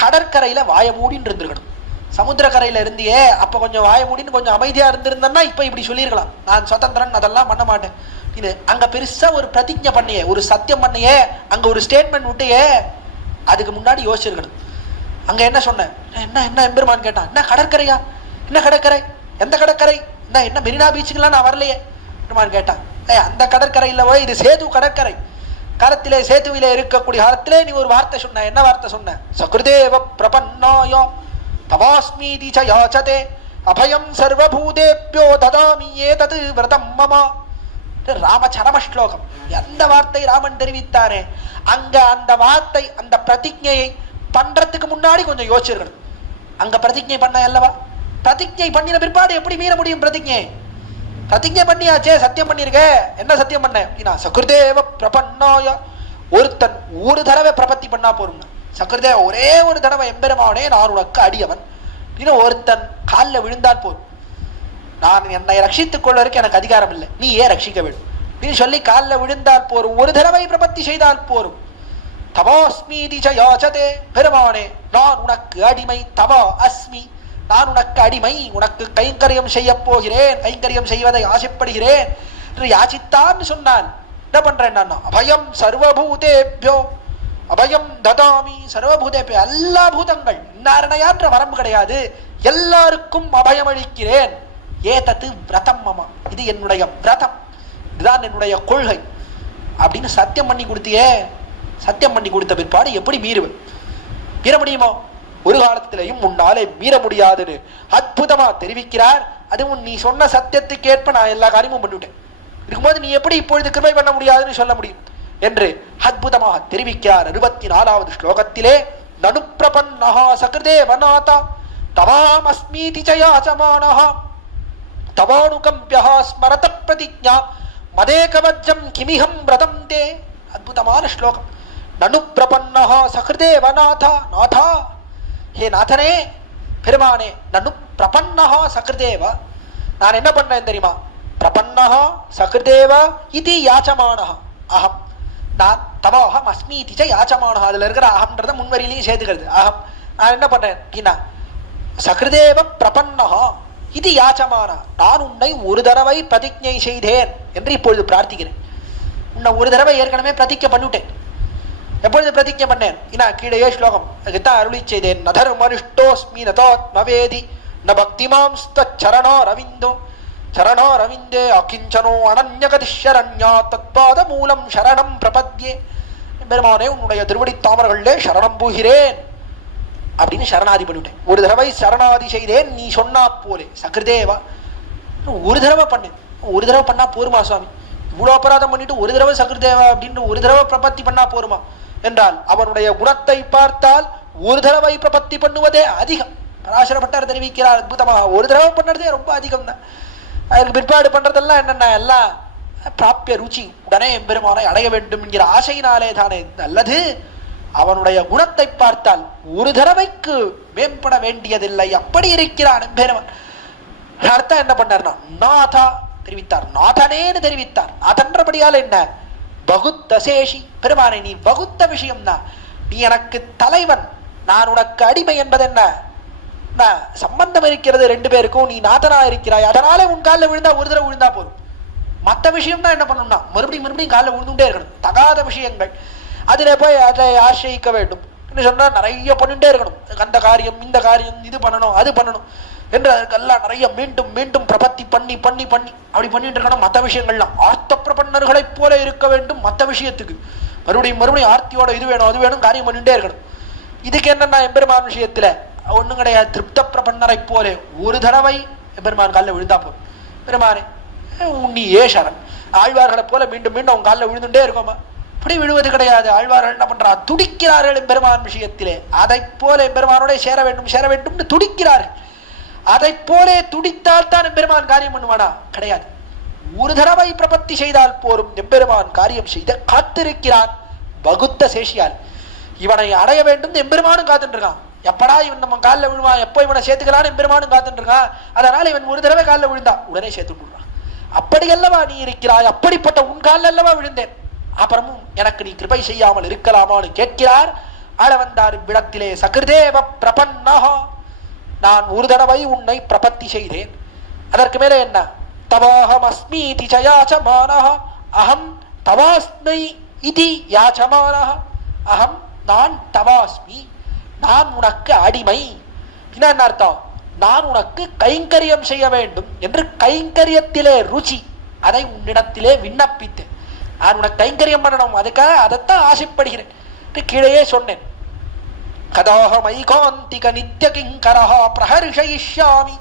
கடற்கரையில வாய மூடின்னு இருந்திருக்கணும். சமுத்திரக்கரையில இருந்தியே அப்ப கொஞ்சம் வாய மூடின்னு கொஞ்சம் அமைதியா இருந்திருந்தா இப்ப இப்படி சொல்லியிருக்கலாம், நான் சுதந்திரன் அதெல்லாம் பண்ண மாட்டேன். இது அங்க பெருசா ஒரு பிரதிஜை பண்ணியே, ஒரு சத்தியம் பண்ணியே, அங்க ஒரு ஸ்டேட்மெண்ட் விட்டையே, அதுக்கு முன்னாடி யோசிச்சிருக்கணும். அங்க என்ன சொன்ன? என்ன என்ன எம்பெருமான் கேட்டான், என்ன கடற்கரையா? என்ன கடற்கரை? எந்த கடற்கரை? என்ன மெரினா பீச்சுக்கெல்லாம் நான் வரலையே பெருமான் கேட்டான். அந்த கடற்கரையில போய், இது சேது கடற்கரை, காலத்திலே சேதுவிலே இருக்கக்கூடிய காலத்திலே நீ ஒரு வார்த்தை சொன்ன. என்ன வார்த்தை சொன்ன? சக்ருதேவ பிரபன்னாய தவாஸ்மீதி ச யாச்சதே அபயம் சர்வபூதேப்யோ ததாமி ஏதது விரதம் மம. ராமச்சரம ஸ்லோகம். எந்த வார்த்தை ராமன் தெரிவித்தானே அங்க அந்த வார்த்தை, அந்த பிரதிஜையை பண்றதுக்கு முன்னாடி கொஞ்சம் யோசிச்சிருக்கணும். அங்க பிரதிஜை பண்ண அல்லவா, பிரதிஜை பண்ணின பிற்பாடு எப்படி மீற முடியும்? பிரதிஜை பண்ணியாச்சே, சத்தியம் பண்ணிருக்க. என்ன சத்தியம் பண்ண? சக்ருதேவ பிரபன்னாய, ஒருத்தன் ஒரு தடவை பிரபத்தி பண்ணா போரும். சக்ருதேவ ஒரே ஒரு தடவை எம்பெருமானே நான் உனக்கு அடியவன் ஒருத்தன் காலில் விழுந்தால் போரும். நான் என்னை ரட்சித்துக் கொள்வதற்கு எனக்கு அதிகாரம் இல்லை, நீ ஏன் ரட்சிக்க வேண்டும் நீ சொல்லி காலில் விழுந்தால் போரும். ஒரு தடவை பிரபத்தி செய்தால் போரும். தவாஸ்மீதி ச யாச்சதே, பெருமானே நான் உனக்கு அடிமை, தவா அஸ்மி நான் உனக்கு அடிமை, உனக்கு கைங்கரியம் செய்ய போகிறேன், கைங்கரியம் செய்வதை ஆசைப்படுகிறேன் என்று யாச்சித்தான்னு சொன்னான். என்ன பண்றேன் நான்? அபயம் சர்வபூதேப்யோ அபயம் ததாமி சர்வபூதேப்யோ, எல்லா பூதங்கள், இன்னாரணையான்ற வரம்பு கிடையாது, எல்லாருக்கும் அபயம் அளிக்கிறேன். ஏதத்து விரதம் மமா, இது என்னுடைய விரதம், இதுதான் என்னுடைய கொள்கை அப்படின்னு சத்தியம் பண்ணி கொடுத்தியே. சத்தியம் பண்ணி கொடுத்த பிற்பாடு எப்படி மீறுவேன்? மீற முடியுமோ? ஒரு காலத்திலையும் முன்னாலே மீற முடியாதுன்னு அற்புதமா தெரிவிக்கிறார். அதுவும் நீ சொன்ன சத்தியத்துக்கு ஏற்ப நான் எல்லா காரியமும் பண்ணிவிட்டேன். இருக்கும்போது நீ எப்படி இப்பொழுது கிருபை பண்ண முடியாதுன்னு சொல்ல முடியும் என்று அற்புதமாக தெரிவிக்கிறார். 64வது ஸ்லோகத்திலே நனு பிரபன்னஹா சகிருதேவநாதா தவாம் அஸ்மீதி ச யாசமானஹ தவானுகம்பியஹ ஸ்மரத பிரதிஜ்ஞா மதேகவஜ்ஜம் கிமிஹம் விரதம் தே. அற்புதமான ஸ்லோகம். நனு பிரபன்னஹா சகிருதேவநாதா, நாதா ஹே நாதனே பெருமானே, நனு பிரபன்னஹா சகிருதேவ, நான் என்ன பண்றேன் தெரியுமா? பிரபன்னஹா சகிருதேவ இது யாச்சமானஹ அகம், நான் தவாஹம் அஸ்மீதி ச யாச்சமானஹ, அதுல இருக்கிற அகம்ன்றத முன்வரியிலையும் சேர்த்துக்கிறது. அகம் நான் என்ன பண்றேன் அப்படின்னா சகிருதேவ பிரபன்னஹா இது யாச்சமானா, நான் உன்னை ஒரு தடவை பிரதிஜை செய்தேன் என்று இப்பொழுது பிரார்த்திக்கிறேன். உன்னை ஒரு தடவை ஏற்கனவே பிரதிஜை பண்ணிவிட்டேன். எப்பொழுது பிரதிஜை பண்ணேன்? கீழே ஸ்லோகம் அதுக்குத்தான் அருளி செய்தேன். நதர்மனிஷ்டோஸ்மி நதாத்மவேதி ந பக்திமாம் சரணோ ரவிந்தோ சரணோ ரவிந்தே அகிஞ்சனோ அனன்யகதிஷரண்யா தத்பாத மூலம் சரணம் பிரபத்யே. பெருமானே உன்னுடைய திருவடி தாமர்களே சரணம் போகிறேன் அப்படின்னு சரணாதி பண்ணிவிட்டேன். ஒரு தடவை சரணாதி செய்தேன் நீ சொன்னா போலே. சகிருதேவா ஒரு தடவை பண்ணேன். ஒரு தடவை பண்ணா போருமா சுவாமி? இவ்வளவு அபராதம் பண்ணிட்டு ஒரு தடவை சகிருதேவா அப்படின்னு ஒரு தடவை பிரபத்தி பண்ணா போருமா என்றால், அவனுடைய குணத்தை பார்த்தால் ஒரு தடவை பிரபத்தி பண்ணுவதே அதிகம். பராசரப்பட்டார் தெரிவிக்கிறார் அற்புதமாக. ஒரு தடவை பண்ணுறதே ரொம்ப அதிகம் தான். அதுக்கு பிற்பாடு பண்றதெல்லாம் என்னென்ன எல்லாம் பிராப்பிய ருச்சி, உடனே எம்பெருமானை அடைய வேண்டும் என்கிற ஆசையினாலே தானே நல்லது. அவனுடைய குணத்தை பார்த்தால் ஒரு தடவைக்கு மேம்பட வேண்டியதில்லை. அப்படி இருக்கிறான் எம்பெருமான். அர்த்தம் என்ன பண்ணார்னா நாதா தெரிவித்தார், நாதனேன்னு தெரிவித்தார். நாதன்றபடியால் என்ன? பகுத்தசேஷி, பெருமானை நீ வகுத்த விஷயம் தான். நீ எனக்கு தலைவன், நான் உனக்கு அடிமை என்பது என்ன? சம்பந்தம் இருக்கிறது ரெண்டு பேருக்கும். நீ நாதனா இருக்கிறாய், அதனாலே உன் காலில் விழுந்தா ஒரு தடவை விழுந்தா போதும். மற்ற விஷயம்னா என்ன பண்ணணும்னா மறுபடியும் மறுபடியும் காலில் விழுந்துட்டே இருக்கணும். தகாத விஷயங்கள் அதுல போய் அதை ஆசிரியிக்க வேண்டும் என்று சொன்னா நிறைய பண்ணிட்டே இருக்கணும். அந்த காரியம் இந்த காரியம் இது பண்ணணும் அது பண்ணணும் என்று அதற்கெல்லாம் நிறைய மீண்டும் மீண்டும் பிரபத்தி பண்ணி பண்ணி பண்ணி அப்படி பண்ணிட்டு இருக்கணும். மற்ற விஷயங்கள்லாம் ஆர்த்த பிரபன்னர்களைப் போல இருக்க வேண்டும். மற்ற விஷயத்துக்கு மறுபடியும் மறுபடியும் ஆர்த்தியோட இது வேணும் அது வேணும் காரியம் பண்ணிட்டே இருக்கணும். இதுக்கு என்னன்னா எம்பெருமான் விஷயத்துல ஒண்ணும் கிடையாது. திருப்த பிரபன்னரை போல ஒரு தடவை எம்பெருமான் காலில் விழுந்தா போதும். பெருமானே உன்னி ஏ சரண். ஆழ்வார்களை போல மீண்டும் மீண்டும் அவங்க காலில் விழுந்துட்டே இருக்கோமா? அப்படி விழுவது கிடையாது. ஆழ்வார்கள் என்ன பண்றா? துடிக்கிறார்கள் எம்பெருமான் விஷயத்திலே. அதை போல எம்பெருமானோட சேர வேண்டும் சேர வேண்டும்னு துடிக்கிறார்கள். அதை போலே துடித்தால் தான் எம்பெருமான் காரியம் பண்ணுவானா? கிடையாது. ஒரு தடவை பிரபத்தி செய்தால் போரும். எம்பெருமான் காரியம் செய்த காத்திருக்கிறான் வகுத்த சேஷியால். இவனை அடைய வேண்டும் எம்பெருமானும் காத்துட்டு இருக்கான். எப்படா இவன் நம்ம காலில் விழுவான், எப்போ இவனை சேர்த்துக்கலான்னு எம்பெருமானும் காத்துட்டு இருக்கான். அதனால இவன் ஒரு தடவை காலில் விழுந்தா உடனே சேர்த்து விடுறான். அப்படி அல்லவா நீ இருக்கிறாய், அப்படிப்பட்ட உன் காலில் அல்லவா விழுந்தேன், அப்புறமும் எனக்கு நீ கிருபை செய்யாமல் இருக்கலாமான்னு கேட்கிறார். ஆள வந்தார் விடத்திலே. சகிருதேவ பிரபன்னஹா, நான் ஒரு தடவை உன்னை பிரபத்தி செய்தேன். அதற்கு மேலே என்ன? தவாஹம் அஸ்மீதி ச யாச்சமானஹ அஹம் தவாஸ்மை இதி யாச்சமானஹ. அஹம் நான் தவாஸ்மி, நான் உனக்கு அடிமை. என்ன அர்த்தம்? நான் உனக்கு கைங்கரியம் செய்ய வேண்டும் என்று கைங்கரியத்திலே ருச்சி, அதை உன்னிடத்திலே விண்ணப்பித்தேன். நான் உனக்கு கைங்கரியம் பண்ணணும், அதுக்காக அதைத்தான் ஆசைப்படுகிறேன். கீழே சொன்னேன். கதாஹம் ஐகாந்திக நித்திய கிங்கரஹா பிரஹர்ஷயிஷ்யாமி.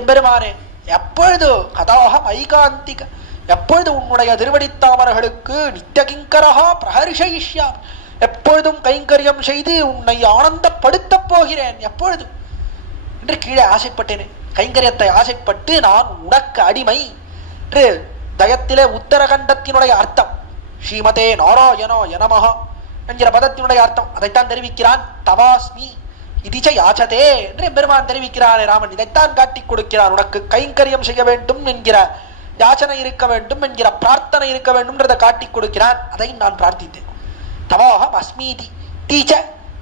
எம்பெருமானே எப்பொழுது கதாஹம் ஐகாந்திக, எப்பொழுது உன்னுடைய திருவடித்தாமர்களுக்கு நித்திய கிங்கரஹா பிரஹர்ஷயிஷ்யாமி, எப்பொழுதும் கைங்கரியம் செய்து உன்னை ஆனந்தப்படுத்த போகிறேன் எப்பொழுது என்று கீழே ஆசைப்பட்டேனே. கைங்கரியத்தை ஆசைப்பட்டு நான் உனக்கு அடிமை என்று தயத்திலே உத்தரகண்டத்தினுடைய அர்த்தம் ஸ்ரீமதே நாராயணோ யனமஹா என்கிற பதத்தினுடைய அர்த்தம் அதைத்தான் தெரிவிக்கிறான். தவாஸ்மி இதிச்ச யாச்சதே என்று பெருமான் தெரிவிக்கிறானே ராமன். இதைத்தான் காட்டிக் கொடுக்கிறான். உனக்கு கைங்கரியம் செய்ய வேண்டும் என்கிற யாச்சனை இருக்க வேண்டும் என்கிற பிரார்த்தனை இருக்க வேண்டும் என்றதை காட்டிக் கொடுக்கிறான். அதை நான் பிரார்த்தித்தேன். தவாஹம் அஸ்மீதி தீச்ச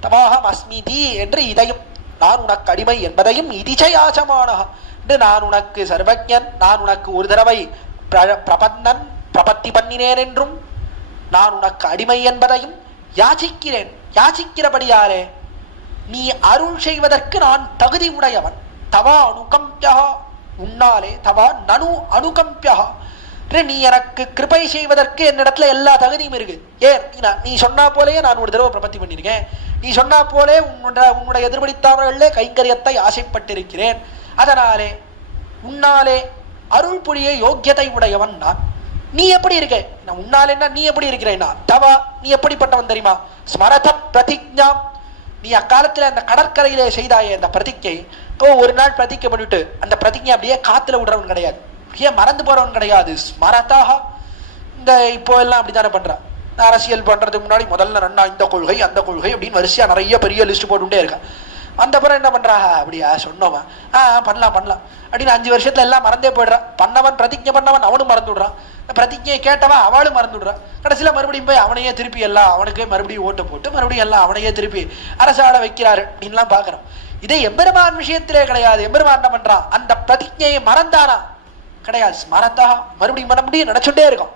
தவாஹம் அஸ்மீதி என்று இதையும் நான் உனக்கு அடிமை என்பதையும் இதிச்ச யாச்சமானஹ என்று நான் உனக்கு சர்வஜன், நான் உனக்கு ஒரு தடவை பிரபந்தன் பிரபத்தி பண்ணினேன் என்றும் நான் உனக்கு அடிமை என்பதையும் யாசிக்கிறேன். யாசிக்கிறபடியாரே நீ அருள் செய்வதற்கு நான் தகுதி உடையவன். தவா அனுகம்பியா, உன்னாலே தவா நனு அனுகம்பியா, நீ எனக்கு கிருபை செய்வதற்கு என்னிடத்துல எல்லா தகுதியும் இருக்கு. ஏன் நீ சொன்னா போலேயே நான் ஒரு தடவை பிரபத்தி பண்ணிருக்கேன். நீ சொன்னா போலே உன்னுடைய எதிர்படித்தாமர்களே கைங்கரியத்தை ஆசைப்பட்டிருக்கிறேன். அதனாலே உன்னாலே அருள் புரிய யோக்கியதை உடையவன் நான். நீ எப்படி இருக்க? நான் உன்னால என்ன, நீ எப்படி இருக்கிறேன்னா தவா, நீ எப்படிப்பட்டவன் தெரியுமா? ஸ்மரத பிரதிஜா, நீ அக்காலத்துல அந்த கடற்கரையிலே செய்தாயே அந்த பிரதிஜை, ஒரு நாள் பிரதிஜை பண்ணிட்டு அந்த பிரதிஜை அப்படியே காத்துல விடுறவன் கிடையாது, அப்படியே மறந்து போறவன் கிடையாது. ஸ்மரதாக, இந்த இப்போ எல்லாம் அப்படித்தானே பண்றான். அரசியல் பண்றதுக்கு முன்னாடி முதல்ல நன்னா இந்த கொள்கை அந்த கொள்கை அப்படின்னு வரிசையா நிறைய பெரிய லிஸ்ட் போட்டுட்டே இருக்கான். அந்த பிறகு என்ன பண்றா, அப்படியா சொன்னோமா, பண்ணலாம் பண்ணலாம் அப்படின்னு 5 வருஷத்துல எல்லாம் மறந்தே போயிடுறான். பண்ணவன் பிரதிஜை பண்ணவன் அவனும் மறந்து விடுறான், பிரதிஜையை கேட்டவன் அவளும் மறந்து விடுறான். கடைசியில மறுபடியும் போய் அவனையே திருப்பி எல்லாம் அவனுக்கே மறுபடியும் ஓட்டு போட்டு மறுபடியும் எல்லாம் அவனையே திருப்பி அரசாட வைக்கிறாரு அப்படின்லாம் பாக்குறோம். இதே எம்பெருமான் விஷயத்திலே கிடையாது. எம்பெருமான் என்ன பண்றான், அந்த பிரதிஜையை மறந்தானா கிடையாது. ஸ்மரத்தா, மறுபடியும் மறுபடியும் நினைச்சுட்டே இருக்கும்.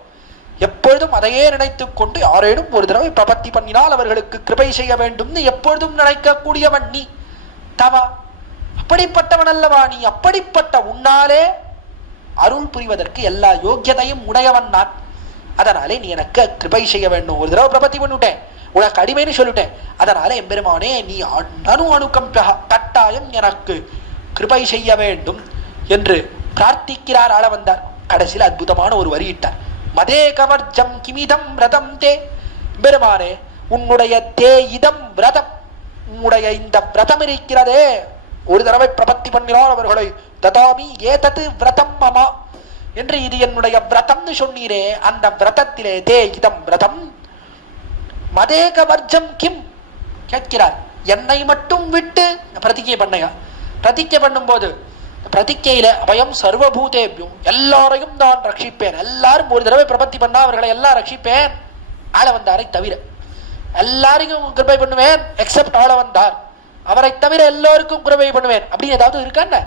எப்பொழுதும் அதையே நினைத்துக் கொண்டு யாரேனும் ஒரு தடவை பிரபத்தி பண்ணினால் அவர்களுக்கு கிருபை செய்ய வேண்டும் எப்பொழுதும் நினைக்கக்கூடியவன் நீ தவா, அப்படிப்பட்டவன் அல்லவா நீ. அப்படிப்பட்ட உன்னாலே அருள் புரிவதற்கு எல்லா யோக்கியதையும் உடையவன் நான். அதனாலே நீ எனக்கு கிருபை செய்ய வேண்டும். ஒரு தடவை பிரபத்தி பண்ணிவிட்டேன், உனக்கு அடிமைன்னு சொல்லிட்டேன். அதனால எம்பெருமானே நீ அணு அணுக்கம் கட்டாயம் எனக்கு கிருபை செய்ய வேண்டும் என்று பிரார்த்திக்கிறார். ஆள வந்தார். கடைசியில் அற்புதமான ஒரு வரி இட்டார். மதே கவர்ஜம் கிமிதம் விரதம் தே, பெருமானே உன்னுடைய தே இதம் விரதம், உன்னுடைய இந்த விரதம் இருக்கிறதே, ஒரு தடவை பிரபத்தி பண்ணினார் அவர்களை ததாமி ஏதது விரதம் மமா என்று, இது என்னுடைய விரதம்னு சொன்னீரே, அந்த விரதத்திலே தே இதம் விரதம் மதே கவர்ஜம் கிம் கேட்கிறார். என்னை மட்டும் விட்டு பிரதிஜை பண்ணையா? பிரதிஜை பண்ணும் போது பிரதிக்கையில அபயம் சர்வபூதேபியும், எல்லாரையும் நான் ரட்சிப்பேன். எல்லாரும் ஒரு தடவை பிரபத்தி பண்ணா அவர்களை எல்லாம் ரட்சிப்பேன், ஆள வந்தாரை தவிர. எல்லாரையும் கிருபை பண்ணுவேன் எக்ஸப்ட் ஆள வந்தார், அவரை தவிர எல்லாருக்கும் கிருபை பண்ணுவேன் அப்படின்னு ஏதாவது இருக்கான்னு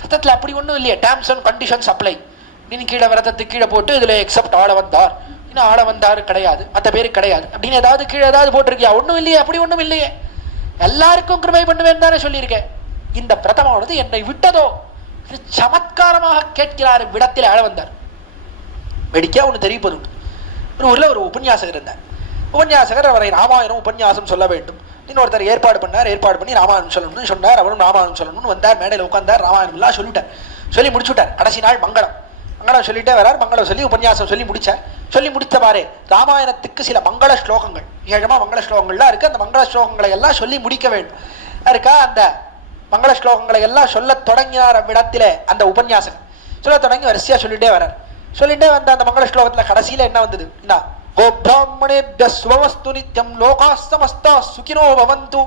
சத்தத்துல? அப்படி ஒன்றும் இல்லையே. Terms and conditions apply. நீ கீழே விரதத்துக்கு கீழே போட்டு இதுல எக்ஸப்ட் ஆள வந்தார், இன்னும் ஆள வந்தாரு கிடையாது, மற்ற பேரு கிடையாது அப்படின்னு ஏதாவது கீழே ஏதாவது போட்டிருக்கியா? ஒன்றும் இல்லையே. அப்படி ஒன்றும் இல்லையே. எல்லாருக்கும் கிருபை பண்ணுவேன் தானே சொல்லியிருக்கேன். இந்த பிரதமானது என்னை விட்டதோ சமத்காரமாக கேட்கிறார். விடத்தில் ஆள வந்தார். வெடிக்கா ஒன்று தெரிவிப்பது உண்டு. ஒரு ஊர்ல ஒரு உபன்யாசகர் இருந்தார். உபன்யாசகர் அவரை ராமாயணம் உபன்யாசம் சொல்ல வேண்டும் இன்னொருத்தர் ஏற்பாடு பண்ணார். ஏற்பாடு பண்ணி ராமாயணம் சொல்லணும்னு சொன்னார். அவரும் ராமாயணம் சொல்லணும்னு வந்தார். மேடையில் உட்கார்ந்தார். ராமாயணம் எல்லாம் சொல்லிட்டார். சொல்லி முடிச்சுட்டார். கடைசி நாள் மங்களம். மங்களம் சொல்லிட்டே வரார். மங்களம் சொல்லி உபன்யாசம் சொல்லி முடிச்சார். சொல்லி முடித்த பாரு ராமாயணத்துக்கு சில மங்கள ஸ்லோகங்கள், ஏழமா மங்கள ஸ்லோகங்கள்லாம் இருக்கு. அந்த மங்கள ஸ்லோகங்களை எல்லாம் சொல்லி முடிக்க வேண்டும் இருக்கா. அந்த மங்கள ஸ்லோகங்களை எல்லாம் சொல்ல தொடங்கினார். விடத்திலே அந்த உபன்யாசகர் சொல்ல தொடங்கி வரிசையா சொல்லிட்டே வரார். சொல்லிட்டே வந்த அந்த மங்கள ஸ்லோகத்துல கடைசியில என்ன வந்தது, கோபிராமணேபிய சுபமஸ்து நித்யம் லோகா சமஸ்தா சுகினோ பவந்து.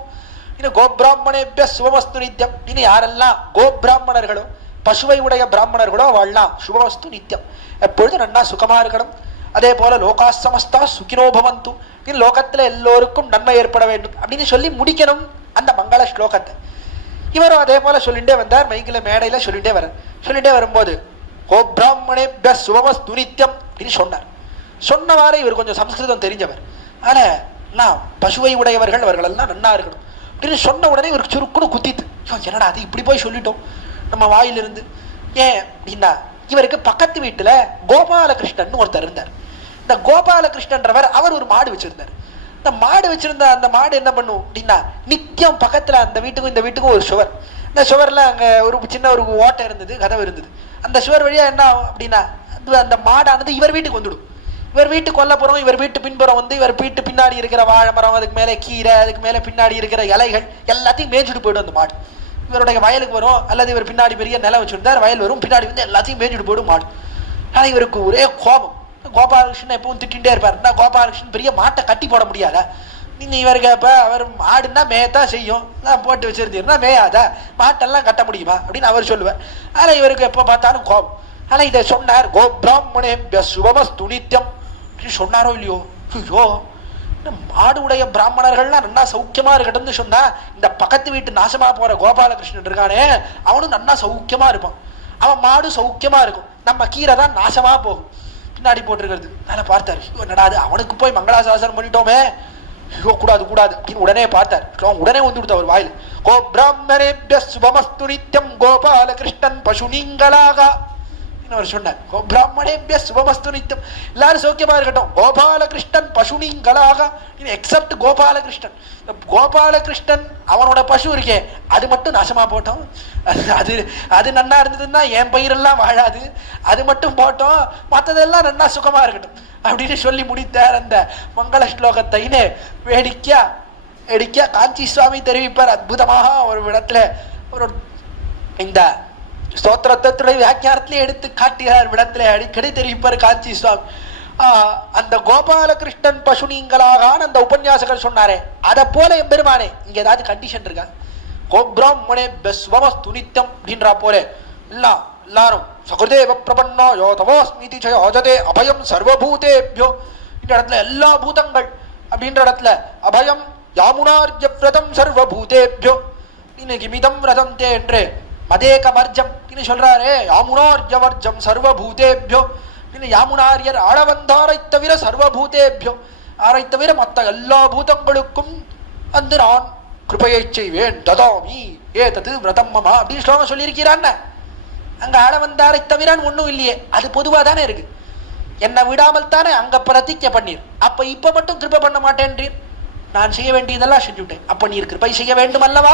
இன்னும் கோபிராமணேபிய சுபமஸ்து நித்யம். இன்னும் யாரெல்லாம் கோபிராமணர்களோ பசுவை உடைய பிராமணர்களோ அவள்லாம் சுபமஸ்து நித்யம், எப்பொழுதும் நன்னா சுகமா இருக்கணும். அதே போல லோகா சமஸ்தா சுகினோ பவந்து, லோகத்துல எல்லோருக்கும் நன்மை ஏற்பட வேண்டும் அப்படின்னு சொல்லி முடிக்கணும் அந்த மங்கள ஸ்லோகத்தை. இவரும் அதே போல சொல்லிட்டே வந்தார். மைக்கில மேடையில சொல்லிட்டே வர சொல்லிட்டே வரும்போது கோபிராமணேபிய சுபமஸ்து நித்யம் அப்படின்னு சொன்னார். சொன்னவாறு இவர் கொஞ்சம் சம்ஸ்கிருதம் தெரிஞ்சவர். ஆனா நான் பசுவை உடையவர்கள் அவர்கள் எல்லாம் நன்னா இருக்கணும் அப்படின்னு சொன்ன உடனே இவருக்கு சுருக்குன்னு குத்திட்டு, என்னடா அது இப்படி போய் சொல்லிட்டோம் நம்ம வாயிலிருந்து. ஏன் அப்படின்னா இவருக்கு பக்கத்து வீட்டுல கோபாலகிருஷ்ணன் ஒருத்தர் இருந்தார். இந்த கோபாலகிருஷ்ணன்றவர் அவர் ஒரு மாடு வச்சிருந்தார். இந்த மாடு வச்சிருந்த அந்த மாடு என்ன பண்ணும் அப்படின்னா நித்தியம் பக்கத்துல அந்த வீட்டுக்கும் இந்த வீட்டுக்கும் ஒரு சுவர். இந்த சுவர்ல அங்க ஒரு சின்ன ஒரு ஓட்டை இருந்தது, கதவு இருந்தது. அந்த சுவர் வழியா என்ன அப்படின்னா அந்த மாடானது இவர் வீட்டுக்கு வந்துடும். இவர் வீட்டு கொல்லப்புறம் இவர் வீட்டு பின்புறம் வந்து இவர் வீட்டு பின்னாடி இருக்கிற வாழை மரம், அதுக்கு மேலே கீரை, அதுக்கு மேலே பின்னாடி இருக்கிற இலைகள் எல்லாத்தையும் மேய்ச்சிட்டு போயிடும் அந்த மாடு. இவருடைய வயலுக்கு வரும், அல்லது இவர் பின்னாடி பெரிய நிலம் வச்சிருந்தார், வயல் வரும், பின்னாடி வந்து எல்லாத்தையும் மேய்ச்சிட்டு போயிடும் மாடு. ஆனால் இவருக்கு ஒரே கோபம். கோபாலகிருஷ்ணன் எப்பவும் திட்டிகிட்டே இருப்பார். கோபாலகிருஷ்ணன் பெரிய மாட்டை கட்டி போட முடியாதா, நீங்க இவருக்கு இப்ப அவர் மாடுன்னா மேயத்தான் செய்யும், நான் போட்டு வச்சிருந்தீங்கன்னா மேயாதா, மாட்டெல்லாம் கட்ட முடியுமா அப்படின்னு அவர் சொல்லுவார். ஆனா இவருக்கு எப்ப பார்த்தாலும் கோபம். ஆனா இதை சொன்னார், கோபிராமணேபிய சுபமஸ்து நித்யம் சொன்னாரோ இல்லையோ, ஐயோ மாடு உடைய பிராமணர்கள்லாம் நன்னா சௌக்கியமா இருக்கட்டும்னு சொன்னா இந்த பக்கத்து வீட்டு நாசமா போற கோபாலகிருஷ்ணன் இருக்கானே அவனும் நன்னா சௌக்கியமா இருப்பான். அவன் மாடு சௌக்கியமா இருக்கும், நம்ம கீரை தான் நாசமா போகும் பின்னாடி போட்டிருக்கிறது. அதனால பார்த்தாரு, நடாது அவனுக்கு போய் மங்களாசாசனம் பண்ணிட்டோமே, ஐயோ கூடாது கூடாது அப்படின்னு உடனே பார்த்தார். உடனே வந்து கொடுத்த ஒரு வாயில், கோபிராமணேபிய சுபமஸ்து நித்யம் கோபாலகிருஷ்ணன் பசு நீங்களாக. அவர் சொன்னார். கோபிராமணேபிய சுபமஸ்து நித்தம், எல்லாரும் சௌக்கியமா இருக்கட்டும். கோபாலகிருஷ்ணன் பசுனிங்களாக, எக்ஸப்ட் கோபாலகிருஷ்ணன். கோபாலகிருஷ்ணன் அவனோட பசு இருக்கே அது மட்டும் நாசமா போட்டோம். அது அது நன்னா இருந்ததுன்னா என் பயிரெல்லாம் வாழாது, அது மட்டும் போட்டோம், மற்றதெல்லாம் நன்னா சுகமா இருக்கட்டும் அப்படின்னு சொல்லி முடித்தார் அந்த மங்கள ஸ்லோகத்தைன்னு வேடிக்கையா வேடிக்கையா காஞ்சி சுவாமி தெரிவிப்பார். அற்புதமாக ஒரு இடத்துல ஒரு இந்த ஸ்தோத்திரத்துடைய வியாக்கியானத்திலே எடுத்து காட்டுகிறார். விடத்துல அடிக்கடி தெரிவிப்பார் காஞ்சி சுவாமி. அந்த கோபாலகிருஷ்ணன் பசுனீங்களாக அந்த உபன்யாசகர் சொன்னாரே, அதை போல எம்பெருமானே இங்க ஏதாவது கண்டிஷன் இருக்கா? கோபிராமணே பெஸ்வமஸ்து நித்யம் அப்படின்றா போல எல்லாரும் சகுதேவ பிரபன்னோ யோ தவோஸ்மிதி ஜயோஜதே அபயம் சர்வபூதேபியோ, இந்த இடத்துல எல்லா பூதங்கள் அப்படின்ற இடத்துல அபயம் யாமுனார்ய விரதம் சர்வபூதேபியோ இன்னைக்கு மிதம் விரதம் தே என்று மதேக வர்ஜம் சொல்றாரே, யாமுனார்ய வர்ஜம் சர்வபூதேபியோ, யாமுனாரியர் ஆழவந்தாரை தவிர சர்வபூதேபியோ, ஆரை தவிர மற்ற எல்லா பூதங்களுக்கும் வந்து நான் கிருபையை செய்வேன். ததாமி ஏதது விரதம் மமா அப்படின்னு ஸ்லோகம் சொல்லியிருக்கிறான். அங்க ஆழவந்தாரை தவிரான்னு ஒன்றும் இல்லையே, அது பொதுவாக தானே இருக்கு. என்னை விடாமல் தானே அங்க பிரதிக்க பண்ணீர். அப்ப இப்ப மட்டும் கிருபை பண்ண மாட்டேன்றீர். நான் செய்ய வேண்டியதெல்லாம் செஞ்சுட்டேன், அப்ப நீர் கிருபை செய்ய வேண்டும் அல்லவா?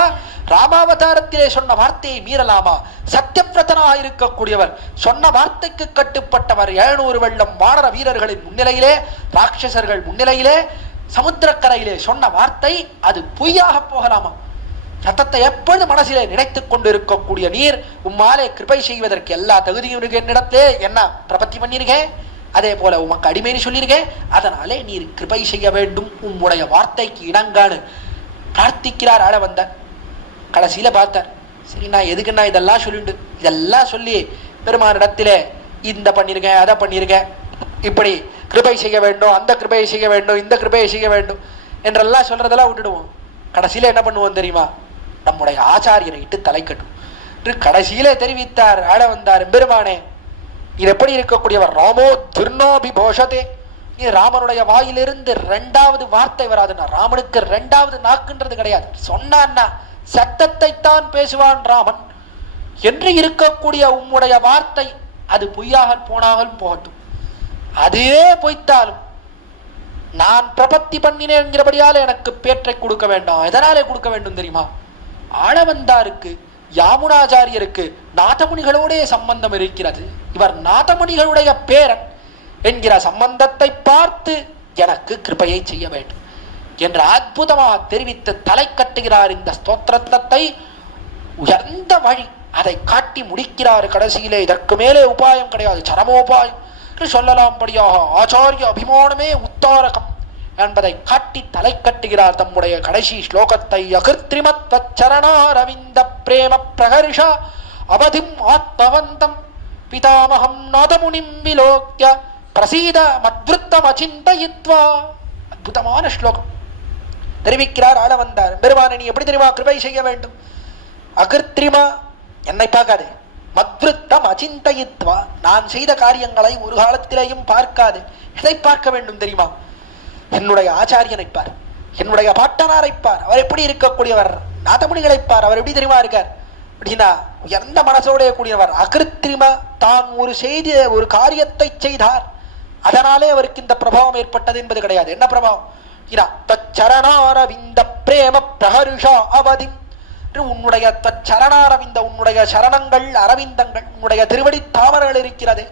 ராமாவதாரத்திலே சொன்ன வார்த்தையை மீறலாமா? சத்தியவிரதனாக இருக்கக்கூடியவர், சொன்ன வார்த்தைக்கு கட்டுப்பட்டவர், 700 வெள்ளம் வானர வீரர்களின் முன்னிலையிலே, ராட்சசர்கள் முன்னிலையிலே, சமுத்திரக்கரையிலே சொன்ன வார்த்தை அது பொய்யாக போகலாமா? சத்தத்தை எப்பொழுது மனசிலே நினைத்துக் கொண்டு இருக்கக்கூடிய நீர் உம்மாலே கிருபை செய்வதற்கு எல்லா தகுதியும் இருக்கு. என்னிடத்திலே என்ன பிரபத்தி பண்ணிருக்கேன், அதே போல உமக்கு அடிமைன்னு சொல்லியிருக்கேன், அதனாலே நீர் கிருபை செய்ய வேண்டும் உம்முடைய வார்த்தைக்கு இணங்கான்னு பிரார்த்திக்கிறார். ஆள வந்த கடைசியில பார்த்தார். சரி, நான் எதுக்குன்னா இதெல்லாம் சொல்லிட்டு இதெல்லாம் சொல்லி பெருமானிடத்திலே இந்த பண்ணியிருக்கேன் அதை பண்ணியிருக்கேன், இப்படி கிருபை செய்ய வேண்டும், அந்த கிருபையை செய்ய வேண்டும், இந்த கிருபையை செய்ய வேண்டும் என்றெல்லாம் சொல்றதெல்லாம் விட்டுடுவோம். கடைசியில என்ன பண்ணுவோம் தெரியுமா? நம்முடைய ஆச்சாரியரை இட்டு தலை கட்டும் கடைசியிலே தெரிவித்தார். ஆள வந்தார், பெருமானே இது எப்படி இருக்கக்கூடியவர்? ராமோ துர்ணோபிபோஷதே, இது ராமனுடைய வாயிலிருந்து 2வது வார்த்தை வராதுன்னா, ராமனுக்கு 2வது நாக்குன்றது கிடையாது. சொன்னான்னா சத்தத்தை தான் பேசுவான் ராமன் என்று இருக்கக்கூடிய உம்முடைய வார்த்தை அது பொய்யாக போனாலும் போகட்டும், அதே பொய்த்தாலும் நான் பிரபத்தி பண்ணினேங்கிறபடியால எனக்கு பேற்றை கொடுக்க வேண்டாம். எதனாலே கொடுக்க வேண்டும் தெரியுமா? ஆளவந்தாருக்கு யாமுனாச்சாரியருக்கு நாதமுனிகளோடைய சம்பந்தம் இருக்கிறது. இவர் நாதமுனிகளுடைய பேரன் என்கிற சம்பந்தத்தை பார்த்து எனக்கு கிருபையை செய்ய வேண்டும் என்று அற்புதமாக தெரிவித்து தலை கட்டுகிறார். இந்த ஸ்தோத்திரத்தை உயர்ந்த வழி அதை காட்டி முடிக்கிறார். கடைசியிலே இதற்கு மேலே உபாயம் கிடையாது, சரமோபாயம் சொல்லலாம்படியாக ஆச்சாரிய அபிமானமே உத்தாரகம் என்பதை காட்டி தலை கட்டுகிறார். தம்முடைய கடைசி ஸ்லோகத்தை அகிருத்ரிமத்வச்சரணாரவிந்த பிரேம பிரகர்ஷா அவதிம் ஆத்மவந்தம் பிதாமகம் நாதமுனிம் விலோக்ய பிரசீத மத்ருத்தம் அச்சிந்தயித்வா. அற்புதமான ஸ்லோகம் தெரிவிக்கிறார். ஆள வந்தார். பெருமானே நீ எப்படி தெரியுமா கிருபை செய்ய வேண்டும்? அகிருத்ரிமா என்னை பார்க்காதே, மத்ருத்தம் அச்சிந்தயித்வா நான் செய்த காரியங்களை ஒரு காலத்திலேயும் பார்க்காது. எதை பார்க்க வேண்டும் தெரியுமா? என்னுடைய ஆச்சாரியனை பார், என்னுடைய பாட்டனாரை பார், அவர் எப்படி இருக்கக்கூடியவர், நாதமுனிகளை பார், அவர் எப்படி தெரியுமா இருக்கார் அப்படின்னா எந்த மனசோடைய கூடியவர். அகிருத்திரிமா தான் ஒரு காரியத்தை செய்தார், அதனாலே அவருக்கு இந்த பிரபாவம் ஏற்பட்டது என்பது கிடையாது. என்ன பிரபாவம்? தச்சரணாரவிந்த பிரேம பிரஹருஷா அவதி, உன்னுடைய தச்சரணாரவிந்த உன்னுடைய சரணங்கள் அரவிந்தங்கள் உன்னுடைய திருவடி தாமர்கள் இருக்கிறது,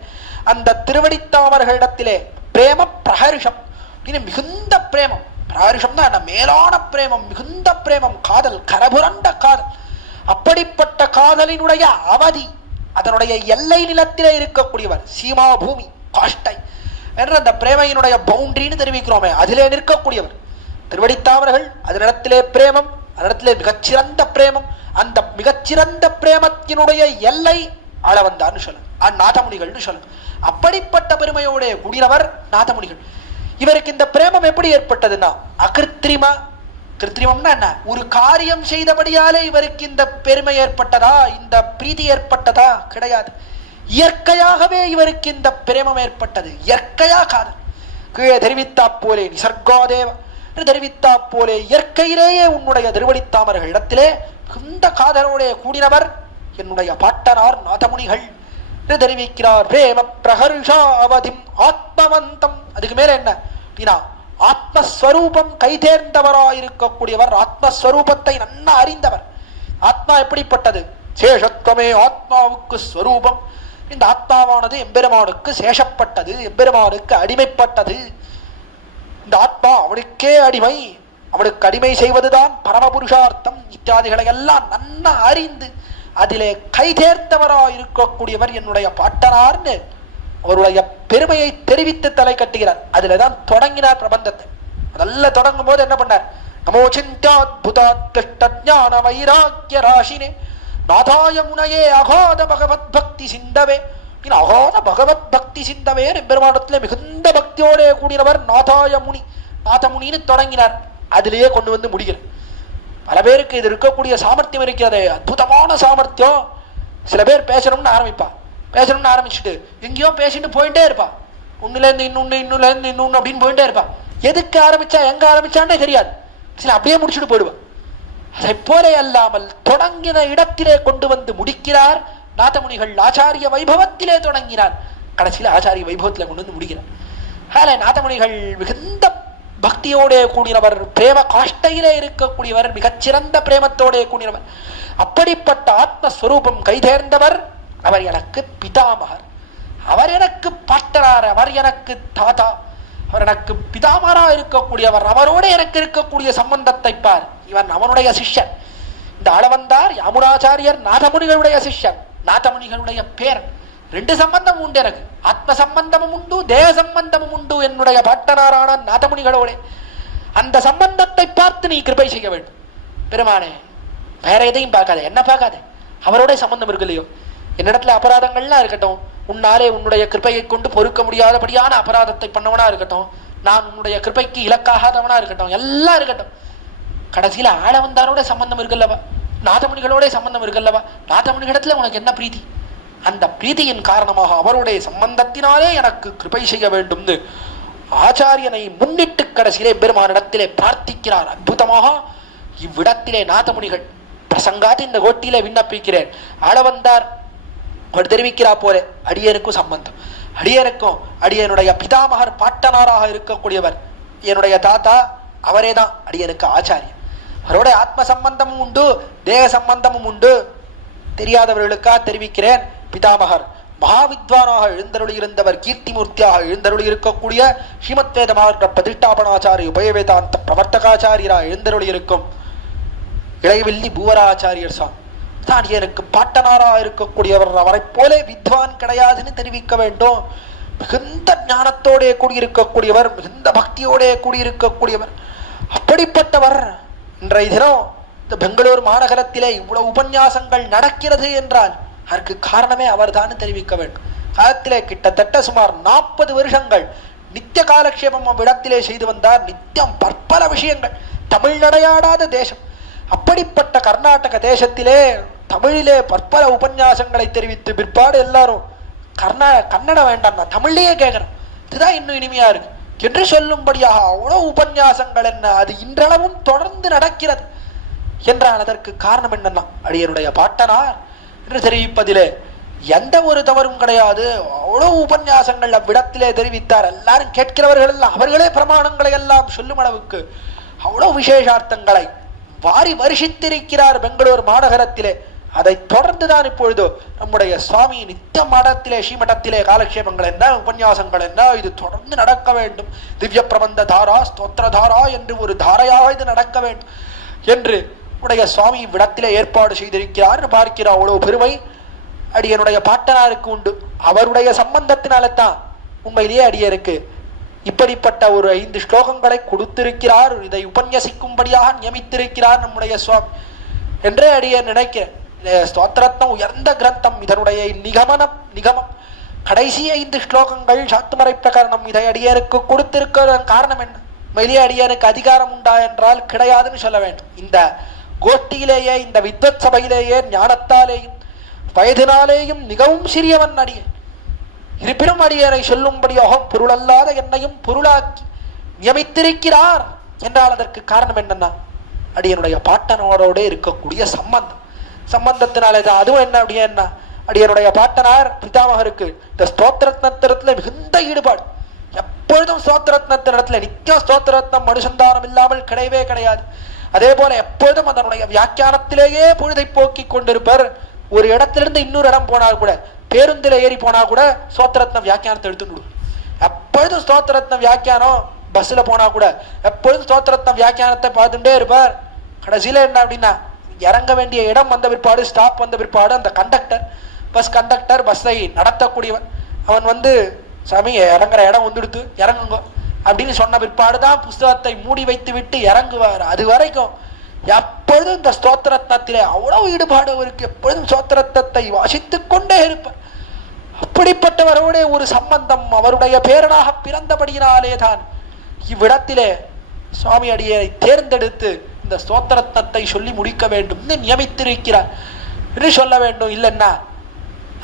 அந்த திருவடி தாமர்களிடத்திலே பிரேம பிரஹருஷம் மிகுந்த பிரேமம். பிரஹருஷம் தான் மேலான பிரேமம், மிகுந்த பிரேமம், காதல், கரபுரண்ட காதல். அப்படிப்பட்ட காதலினுடைய அவதி, அதனுடைய எல்லை நிலத்திலே இருக்கக்கூடியவர், சீமா பூமி காஷ்டை என்ற அந்த பிரேமையினுடைய பவுண்டரின்னு தெரிவிக்கிறோமே, அதிலே நிற்கக்கூடியவர் திருவடித்தாமர்கள். அதனிடத்திலே பிரேமம், அதனிடத்திலே மிகச்சிறந்த பிரேமம். அந்த மிகச்சிறந்த பிரேமத்தினுடைய எல்லை ஆளவந்தார்னு சொல்லுங்க, நாதமுனிகள்னு சொல்லுங்க. அப்படிப்பட்ட பெருமையோடைய கூடியவர் நாதமுனிகள். இவருக்கு இந்த பிரேமம் எப்படி ஏற்பட்டதுன்னா அகிருத்திரிமா. கிருத்திரிமம்னா என்ன? ஒரு காரியம் செய்தபடியாலே இவருக்கு இந்த பெருமை ஏற்பட்டதா, இந்த பிரீதி ஏற்பட்டதா? கிடையாது. இயற்கையாகவே இவருக்கு இந்த பிரேமம் ஏற்பட்டது. இயற்கையா காதல். கீழே தெரிவித்தா போலே நிசர்காதேவ தெரிவித்தா போலே இயற்கையிலேயே உன்னுடைய திருவடித்தாமர்கள் இடத்திலே இந்த காதலோடைய கூடினவர் என்னுடைய பாட்டனார் நாதமுனிகள் தெரிவிக்கிறார். பிரேம பிரஹர்ஷா அவதிம் ஆத்மவந்தம். அதுக்கு மேல என்ன அப்படின்னா, ஆத்மஸ்வரூபம் கைதேர்ந்தவராயிருக்கக்கூடியவர், ஆத்மஸ்வரூபத்தை நன்னா அறிந்தவர். ஆத்மா எப்படிப்பட்டது? சேஷத்துவமே ஆத்மாவுக்கு ஸ்வரூபம். இந்த ஆத்மாவானது எம்பெருமானுக்கு சேஷப்பட்டது, எம்பெருமானுக்கு அடிமைப்பட்டது. இந்த ஆத்மா அவனுக்கே அடிமை, அவனுக்கு அடிமை செய்வதுதான் பரமபுருஷார்த்தம் இத்தியாதிகளை எல்லாம் நன்னா அறிந்து அதிலே கைதேர்ந்தவராயிருக்கக்கூடியவர் என்னுடைய பாட்டனார்னு அவருடைய பெருமையை தெரிவித்து தலை கட்டுகிறார். அதுலதான் தொடங்கினார் பிரபந்தத்தை. அதெல்லாம் தொடங்கும் போது என்ன பண்ணார்? நமோ சிந்தாத்புதாத்ஞான வைராக்கிய ராசினே நாதாய முனையே அகாத பகவத் பக்தி சிந்தவே. அகாத பகவத் பக்தி சிந்தவே பெருமானத்திலே மிகுந்த பக்தியோட கூடியவர் நாதாய முனி. நாதமுனின்னு தொடங்கினார், அதிலேயே கொண்டு வந்து முடிகிறார். பல பேருக்கு இது இருக்கக்கூடிய சாமர்த்தியம் இருக்கிறது, அற்புதமான சாமர்த்தியம். சில பேர் பேசணும்னு ஆரம்பிப்பா, பேசணும்னு ஆரம்பிச்சுட்டு எங்கேயோ பேசிட்டு போயிட்டே இருப்பா. ஒன்னுலேருந்து இன்னொன்னு, இன்னொன்னு இன்னொன்னு அப்படின்னு போயிட்டே இருப்பா. எதுக்கு ஆரம்பிச்சா எங்க ஆரம்பிச்சான்னே தெரியாது. சில அப்படியே முடிச்சுட்டு போயிடுவா. அதை போல அல்லாமல் தொடங்கின இடத்திலே கொண்டு வந்து முடிக்கிறார் நாதமுனிகள். ஆச்சாரிய வைபவத்திலே தொடங்கினார், கடைசியில் ஆச்சாரிய வைபவத்திலே கொண்டு வந்து முடிக்கிறார். அதில் நாதமுனிகள் மிகுந்த பக்தியோட கூடியவர், பிரேம காஷ்டையிலே இருக்கக்கூடியவர், மிகச்சிறந்த பிரேமத்தோட கூடியவர். அப்படிப்பட்ட ஆத்மஸ்வரூபம் கைதேர்ந்தவர். அவர் எனக்கு பிதாமகர், அவர் எனக்கு பாட்டனார், அவர் எனக்கு தாத்தா, அவர் எனக்கு பிதாமரா இருக்கக்கூடியவர். அவரோட எனக்கு இருக்கக்கூடிய சம்பந்தத்தை பார். இவன் அவனுடைய சிஷ்யன். இந்த ஆளவந்தார் யாமுனாச்சாரியர் நாதமுனிகளுடைய சிஷ்யன், நாதமுனிகளுடைய பேரன். ரெண்டு சம்பந்தம் உண்டு எனக்கு, ஆத்ம சம்பந்தமும் உண்டு, தேக சம்பந்தமும் உண்டு என்னுடைய பாட்டனாரான நாதமுனிகளோட. அந்த சம்பந்தத்தை பார்த்து நீ கிருபை செய்ய வேண்டும் பெருமானே. வேற எதையும் பார்க்காத, என்ன பார்க்காத, அவரோட சம்பந்தம் இருக்கு இல்லையோ. என்னிடத்துல அபராதங்கள்லாம் இருக்கட்டும், உன்னாலே உன்னுடைய கிருப்பையை கொண்டு பொறுக்க முடியாதபடியான அபராதத்தை பண்ணவனா இருக்கட்டும், நான் உன்னுடைய கிருப்பைக்கு இலக்காகாதவனா இருக்கட்டும், எல்லாம் இருக்கட்டும். கடைசியில ஆளவந்தாரோட சம்பந்தம் இருக்குல்லவா, நாதமுனிகளோட சம்பந்தம் இருக்குல்லவா. நாதமுனிகளிடத்துல உனக்கு என்ன பிரீத்தி? அந்த பிரீதியின் காரணமாக அவருடைய சம்பந்தத்தினாலே எனக்கு கிருபை செய்ய வேண்டும்னு ஆச்சாரியனை முன்னிட்டு கடைசியிலே பெருமானிடத்திலே பிரார்த்திக்கிறார். அற்புதமாக இவ்விடத்திலே நாதமுனிகள் பிரசங்காத்து இந்த கோட்டியிலே விண்ணப்பிக்கிறேன். ஆளவந்தார் அவர் தெரிவிக்கிறா போல அடியனுக்கும் சம்பந்தம், அடியனுக்கும் அடியனுடைய பிதாமகர் பாட்டனாராக இருக்கக்கூடியவர் என்னுடைய தாத்தா, அவரே தான் அடியனுக்கு ஆச்சாரியன். அவரோட ஆத்ம சம்பந்தமும் உண்டு, தேக சம்பந்தமும் உண்டு. தெரியாதவர்களுக்காக தெரிவிக்கிறேன். பிதாமகர் மகாவித்வானாக எழுந்தருளி இருந்தவர், கீர்த்திமூர்த்தியாக எழுந்தருளி இருக்கக்கூடிய ஸ்ரீமத் வேதமாக பிரதிஷ்டாபனாச்சாரிய உபயவேதாந்த பிரவர்த்தகாச்சாரியராக எழுந்தருளி இருக்கும் இளையவில்லி பூவராச்சாரியர் சாமி தான் எனக்கு பாட்டனாராக இருக்கக்கூடியவர். அவரை போல வித்வான் கிடையாதுன்னு தெரிவிக்க வேண்டும். மிகுந்த ஞானத்தோட கூடியிருக்கக்கூடியவர், மிகுந்த பக்தியோட கூடியிருக்கக்கூடியவர். அப்படிப்பட்டவர் இன்றைய தினம் இந்த பெங்களூர் மாநகரத்திலே இவ்வளவு உபன்யாசங்கள் நடக்கிறது என்றால் அதற்கு காரணமே அவர் தான் தெரிவிக்க வேண்டும். காலத்திலே கிட்டத்தட்ட சுமார் 40 வருஷங்கள் நித்திய காலக்ஷேபம் அவ்விடத்திலே செய்து வந்தார். நித்தியம் பற்பல விஷயங்கள், தமிழ் நடையாடாத தேசம். அப்படிப்பட்ட கர்நாடக தேசத்திலே தமிழிலே பற்பல உபன்யாசங்களை தெரிவித்து பிற்பாடு எல்லாரும் கன்னடம் வேண்டாம், நான் தமிழ்லேயே கேட்கிறேன், இதுதான் இன்னும் இனிமையா இருக்கு என்று சொல்லும்படியாக அவ்வளவு உபன்யாசங்கள் என்ன, அது இன்றளவும் தொடர்ந்து நடக்கிறது என்றால் அதற்கு காரணம் என்னன்னா அடியனுடைய பாட்டனார் என்று தெரிவிப்பதிலே எந்த ஒரு தவறும் கிடையாது. அவ்வளவு உபன்யாசங்கள் அவ்விடத்திலே தெரிவித்தார். எல்லாரும் கேட்கிறவர்கள் எல்லாம் அவர்களே பிரமாணங்களை எல்லாம் சொல்லும் அளவுக்கு அவ்வளவு விசேஷார்த்தங்களை வாரி வருஷித்திருக்கிறார் பெங்களூர் மாநகரத்திலே. அதை தொடர்ந்துதான் இப்பொழுது நம்முடைய சுவாமி நித்திய மடத்திலே ஸ்ரீமடத்திலே காலக்ஷேபங்கள் என்ன, உபன்யாசங்கள் என்ன, இது தொடர்ந்து நடக்க வேண்டும். திவ்ய பிரபந்த தாரா, ஸ்தோத்திர தாரா என்று ஒரு தாரையாக இது நடக்க வேண்டும் என்று உடைய சுவாமி விடத்திலே ஏற்பாடு செய்திருக்கிறார். பார்க்கிறார். அவ்வளவு பெருமை அடியனுடைய பாட்டனாருக்கு உண்டு. அவருடைய சம்பந்தத்தினால தான் உண்மையிலேயே அடியருக்கு இப்படிப்பட்ட ஒரு 5 ஸ்லோகங்களை கொடுத்திருக்கிறார். இதை உபன்யசிக்கும்படியாக நியமித்திருக்கிறார் நம்முடைய சுவாமி என்றே அடிய நினைக்கிறேன். ஸ்தோத்திரத்னம் உயர்ந்த கிரந்தம். இதனுடைய நிகமம் கடைசி 5 ஸ்லோகங்கள் சாத்துமறை பிரகரணம். இதை அடியனுக்கு கொடுத்திருக்கிற காரணம் என்ன? உண்மையிலேயே அடியனுக்கு அதிகாரம் உண்டா என்றால் கிடையாதுன்னு சொல்ல வேண்டும். இந்த கோஷ்டியிலேயே, இந்த வித்வத் சபையிலேயே ஞானத்தாலேயும் வயதினாலேயும் மிகவும் சிறியவன் அடியன். இருப்பினும் அடியனை சொல்லும்படியாக பொருளல்லாத என்னையும் பொருளாக்கி நியமித்திருக்கிறார் என்றால் அதற்கு காரணம் என்னன்னா அடியனுடைய பாட்டனோட இருக்கக்கூடிய சம்பந்தத்தினாலே தான். அதுவும் என்ன அப்படின்னா அடியனுடைய பாட்டனார் பிதாமகருக்கு இந்த ஸ்தோத்திரத்னத்திரத்துல மிகுந்த ஈடுபாடு. எப்பொழுதும் ஸ்தோத்திரத்னத்திரத்துல நித்தியம் ஸ்தோத்திரத்னம் மனுசந்தானம் இல்லாமல் கிடையவே கிடையாது. அதே போல எப்பொழுதும் அதனுடைய வியாக்கியானத்திலேயே பொழுதை போக்கி கொண்டிருப்பர். ஒரு இடத்திலிருந்து இன்னொரு இடம் போனால் கூட, பேருந்தில ஏறி போனா கூட ஸ்தோத்திரத்ன வியாக்கியானத்தை எடுத்துடும். எப்பொழுதும் ஸ்தோத்திரத்ன வியாக்கியானம், பஸ்ல போனா கூட எப்பொழுதும் ஸ்தோத்திரத்ன வியாக்கியானத்தை பார்த்துட்டே இருப்பார். கடைசியில என்ன அப்படின்னா, இறங்க வேண்டிய இடம் வந்த பிற்பாடு, ஸ்டாப் வந்த பிற்பாடு, அந்த கண்டக்டர், பஸ் கண்டக்டர், பஸ்ஸை நடத்தக்கூடியவன், அவன் சாமி இறங்குற இடம் வந்துடுத்து இறங்குங்க அப்படின்னு சொன்ன பிற்பாடுதான் புஸ்தகத்தை மூடி வைத்து விட்டு இறங்குவார். அது வரைக்கும் எப்பொழுதும் இந்த ஸ்தோத்திரத்திலே அவ்வளவு ஈடுபாடு அவருக்கு. எப்பொழுதும் ஸ்தோத்திரத்தை வாசித்துக் கொண்டே இருப்பார். அப்படிப்பட்டவரோட ஒரு சம்பந்தம் அவருடைய பேரனாக பிறந்தபடியினாலே தான் இவ்விடத்திலே சுவாமி அடியை தேர்ந்தெடுத்து இந்த ஸ்தோத்திரத்தை சொல்லி முடிக்க வேண்டும் நியமித்திருக்கிறார் என்று சொல்ல வேண்டும். இல்லைன்னா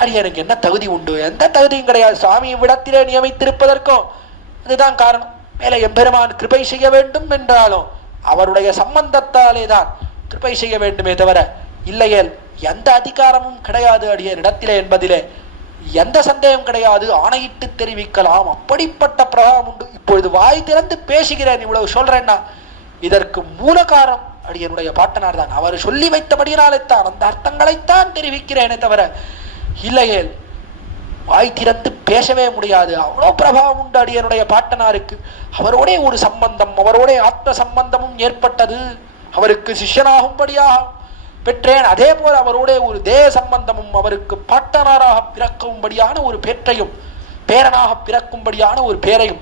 அடியனுக்கு என்ன தகுதி உண்டு? எந்த தகுதியும் கிடையாது. சுவாமி இவ்விடத்திலே நியமித்திருப்பதற்கும் அதுதான் காரணம். மேலே எம்பெருமான் கிருபை செய்ய வேண்டும் என்றாலும் அவருடைய சம்பந்தத்தாலே தான் கிருபை செய்ய வேண்டுமே தவிர இல்லையேல் எந்த அதிகாரமும் கிடையாது அடியன் இடத்திலே என்பதிலே எந்த சந்தேகம் கிடையாது. ஆணையிட்டு தெரிவிக்கலாம். அப்படிப்பட்ட பிரகாரம் உண்டு. இப்பொழுது வாய் திறந்து பேசுகிறேன், இவ்வளவு சொல்றேன்னா இதற்கு மூல காரணம் அடியனுடைய பாட்டனார் தான். அவர் சொல்லி வைத்தபடியினாலேத்தான் அந்த அர்த்தங்களைத்தான் தெரிவிக்கிறேனே தவிர இல்லையேல் வாய் திறந்து பேசவே முடியாது. அவ்வளோ பிரபாவம் உண்டு அடியனுடைய பாட்டனாருக்கு. அவரோட ஒரு சம்பந்தம், அவரோட ஆத்ம சம்பந்தமும் ஏற்பட்டது. அவருக்கு சிஷ்யனாகும்படியாக பெற்றேன். அதே போல அவரோட ஒரு தேவ சம்பந்தமும், அவருக்கு பாட்டனாராக பிறக்கும்படியான ஒரு பேற்றையும், பேரனாக பிறக்கும்படியான ஒரு பேரையும்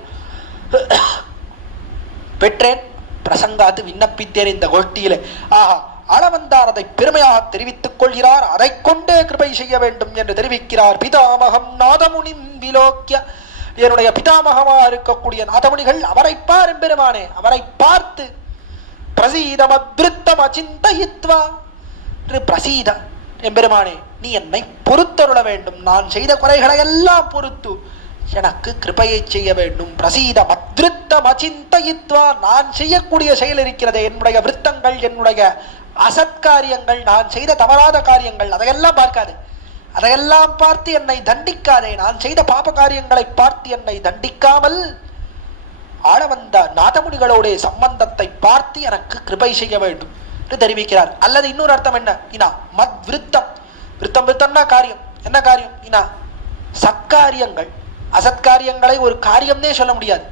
பெற்றேன். பிரசங்காத்து விண்ணப்பித்தேன் இந்த கோஷ்டியிலே. ஆஹா, அளவந்தார் அதை பெருமையாக தெரிவித்துக் கொள்கிறார். அதை கொண்டே கிருபை செய்ய வேண்டும் என்று தெரிவிக்கிறார். பிதாமகம் நாதமுனிம் விலோக்கிய, என்னுடைய பிதாமகமாக இருக்கக்கூடிய நாதமுனிகள் அவரை பார் எம்பெருமானே, அவரை பார்த்து பிரசீதம் அத்ருத்தம் அச்சிந்தயித்வா, பிரசீத எம்பெருமானே நீ என்னை பொறுத்தருள வேண்டும், நான் செய்த குறைகளை எல்லாம் பொறுத்து எனக்கு கிருபையை செய்ய வேண்டும். பிரசீதம் அத்ருத்தம் அச்சிந்தயித்வா, நான் செய்யக்கூடிய செயல் இருக்கிறதே, என்னுடைய விருத்தங்கள், என்னுடைய அசத்காரியங்கள், நான் செய்த தவறாத காரியங்கள், அதையெல்லாம் பார்க்காது, அதையெல்லாம் பார்த்து என்னை தண்டிக்காதே. நான் செய்த பாப காரியங்களை பார்த்து என்னை தண்டிக்காமல் ஆளவந்த நாதமுனிகளோட சம்பந்தத்தை பார்த்து எனக்கு கிருபை செய்ய வேண்டும் என்று தெரிவிக்கிறார். அல்லது இன்னொரு அர்த்தம் என்ன? மத் விருத்தம், விருத்தம் விருத்தம்னா காரியம். என்ன காரியம்? சத்காரியங்கள். அசத்காரியங்களை ஒரு காரியம்னே சொல்ல முடியாது.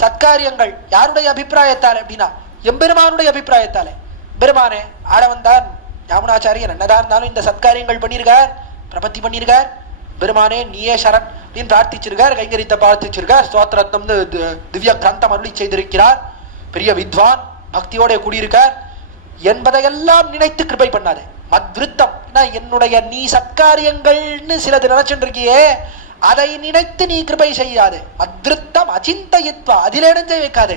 சத்காரியங்கள் யாருடைய அபிப்பிராயத்தால் அப்படின்னா எம்பெருமானுடைய அபிப்பிராயத்தாலே. பெருமானே ஆளவந்தான் யாமுனாச்சாரியர் என்னதான் இருந்தாலும் இந்த சத்காரியங்கள் பண்ணியிருக்கார், பிரபத்தி பண்ணியிருக்கார், பெருமானே நீயே சரண் அப்படின்னு பிரார்த்திச்சிருக்கார், கைங்கரித்த பிரார்த்திச்சிருக்கார், ஸ்தோத்திரத்தம் திவ்ய கிரந்தம் அருளி செய்திருக்கிறார், பெரிய வித்வான், பக்தியோட கூடியிருக்கார் என்பதையெல்லாம் நினைத்து கிருபை பண்ணாதே. மத்விருத்தம் என்னுடைய நீ சத்காரியங்கள்னு சிலது நினைச்சுட்டு இருக்கியே, அதை நினைத்து நீ கிருபை செய்யாதே. மத்விருத்தம் அச்சிந்தயித்வா, அதிலே நெஞ்சை வைக்காதே.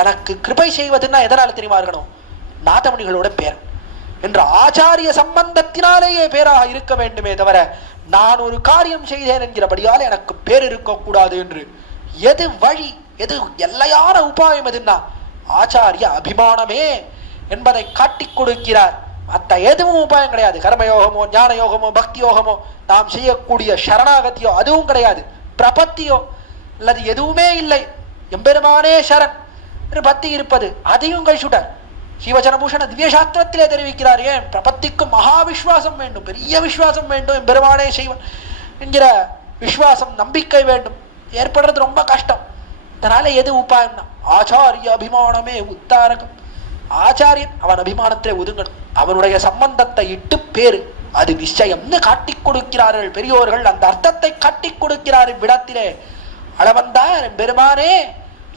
எனக்கு கிருபை செய்வதுன்னா எதனால தெரியுமா இருக்கணும்? நாதமுனிகளோட பேர் என்ற ஆச்சாரிய சம்பந்தத்தினாலேயே பேராக இருக்க வேண்டுமே தவிர நான் ஒரு காரியம் செய்தேன் என்கிறபடியால் எனக்கு பேர் இருக்கக்கூடாது என்று எது வழி, எது எல்லையான உபாயம் எதுன்னா ஆச்சாரிய அபிமானமே என்பதை காட்டிக் கொடுக்கிறார். மற்ற எதுவும் உபாயம் கிடையாது. கர்மயோகமோ ஞான யோகமோ பக்தி யோகமோ நாம் செய்யக்கூடிய சரணாகத்தியோ அதுவும் கிடையாது. பிரபத்தியோ அல்லது எதுவுமே இல்லை. எம்பெருமானே சரண் என்று பக்தி இருப்பது அதையும் கழிச்சுட்டார். ஸ்ரீவச்சனபூஷண திவ்ய சாஸ்திரத்திலே தெரிவிக்கிறார். ஏன்? பிரபத்திக்கும் மகா விஸ்வாசம் வேண்டும், பெரிய விஸ்வாசம் வேண்டும். எம்பெருமானே செய்வன் என்கிற விஸ்வாசம், நம்பிக்கை வேண்டும். ஏற்படுறது ரொம்ப கஷ்டம். அதனால எது உபாயம்னா ஆச்சாரிய அபிமானமே உத்தாரகம். ஆச்சாரியன் அவன் அபிமானத்திலே ஒதுங்கணும். அவனுடைய சம்பந்தத்தை இட்டு பேரு அது நிச்சயம்னு காட்டிக் கொடுக்கிறார்கள் பெரியோர்கள். அந்த அர்த்தத்தை காட்டிக் கொடுக்கிறார் இவ்விடத்திலே. அளவந்தார் பெருமானே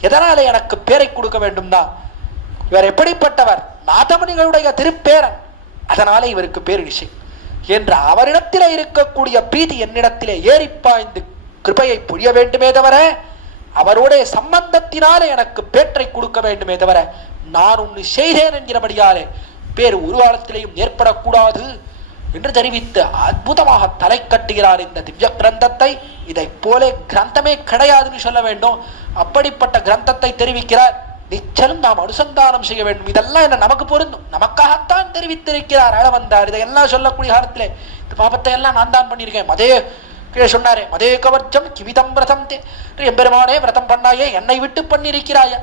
எதனால எனக்கு பேரை கொடுக்க வேண்டும்னா இவர் எப்படிப்பட்டவர்? நாதமுனிகளுடைய திருப்பேரன், அதனாலே இவருக்கு பேரு நிச்சயம் என்ற அவரிடத்திலே இருக்கக்கூடிய பிரீதி என்னிடத்திலே ஏறிப்பாய்ந்து கிருபையை புரிய வேண்டுமே தவிர அவரோட சம்பந்தத்தினாலே எனக்கு பேற்றை கொடுக்க வேண்டுமே தவிர நான் ஒன்று செய்தேன் என்கிறபடியாலே பேர் ஒரு காலத்திலேயும் ஏற்படக்கூடாது என்று தெரிவித்து அற்புதமாக தலை கட்டுகிறார் இந்த திவ்ய கிரந்தத்தை. இதை போல கிரந்தமே கிடையாதுன்னு சொல்ல வேண்டும். அப்படிப்பட்ட கிரந்தத்தை தெரிவிக்கிறார். நிச்சலும் நாம் அனுசந்தானம் செய்ய வேண்டும். இதெல்லாம் என்ன நமக்கு பொருந்தும், நமக்காகத்தான் தெரிவித்திருக்கிறார் ஆளவந்தார். இதையெல்லாம் சொல்லக்கூடிய காலத்திலே இந்த பாபத்தை எல்லாம் நான் தான் பண்ணியிருக்கேன். மதே கீழே சொன்னாரே, மதே கவர்ச்சம் கிவிதம் விரதம் தே, எம்பெருமானே விரதம் பண்ணாயே, என்னை விட்டு பண்ணியிருக்கிறாயா.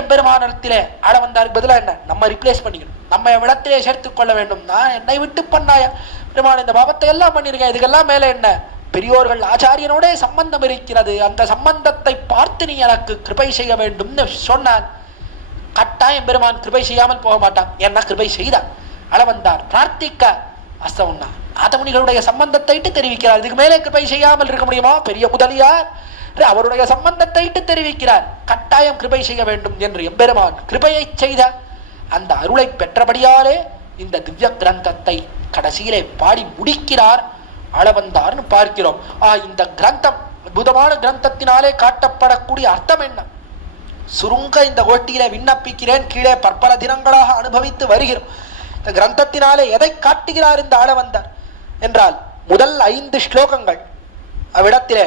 எம்பெருமானத்திலே ஆளவந்தாருக்கு பதிலாக என்ன நம்ம ரிப்ளேஸ் பண்ணிக்கணும், நம்ம விடத்திலே சேர்த்துக் கொள்ள வேண்டும். நான் என்னை விட்டு பண்ணாயா பெருமான், இந்த பாபத்தை எல்லாம் பண்ணியிருக்கேன், இதுக்கெல்லாம் மேலே என்ன பெரியோர்கள் ஆச்சாரியனோட சம்பந்தம் இருக்கிறது, அந்த சம்பந்தத்தை பார்த்து நீ எனக்கு கிருபை செய்ய வேண்டும் சொன்னான். கட்டாயம் பெருமான் கிருபை செய்யாமல் போக மாட்டான். என்ன கிருபை செய்தார் அளவந்தார் பிரார்த்திக்க அஸ்தவன்னா நாதமுனிகளுடைய சம்பந்தத்தை இட்டு தெரிவிக்கிறார். இதுக்கு மேலே கிருபை செய்யாமல் இருக்க முடியுமா? பெரிய முதலியார் அவருடைய சம்பந்தத்தை இட்டு தெரிவிக்கிறார். கட்டாயம் கிருபை செய்ய வேண்டும் என்று எம்பெருமான் கிருபையை செய்த அந்த அருளை பெற்றபடியாலே இந்த திவ்ய கிரந்தத்தை கடைசியிலே பாடி முடிக்கிறார் அளவந்தார்னு பார்க்கிறோம். இந்த கிரந்தம் அற்புதமான கிரந்தத்தினாலே காட்டப்படக்கூடிய அர்த்தம் என்ன? சுருங்க இந்த கோட்டியிலே விண்ணப்பிக்கிறேன். கீழே பற்பல தினங்களாக அனுபவித்து வருகிறோம். இந்த கிரந்தத்தினாலே எதை காட்டுகிறார் இந்த அளவந்தார் என்றால், முதல் 5 ஸ்லோகங்கள் அவ்விடத்திலே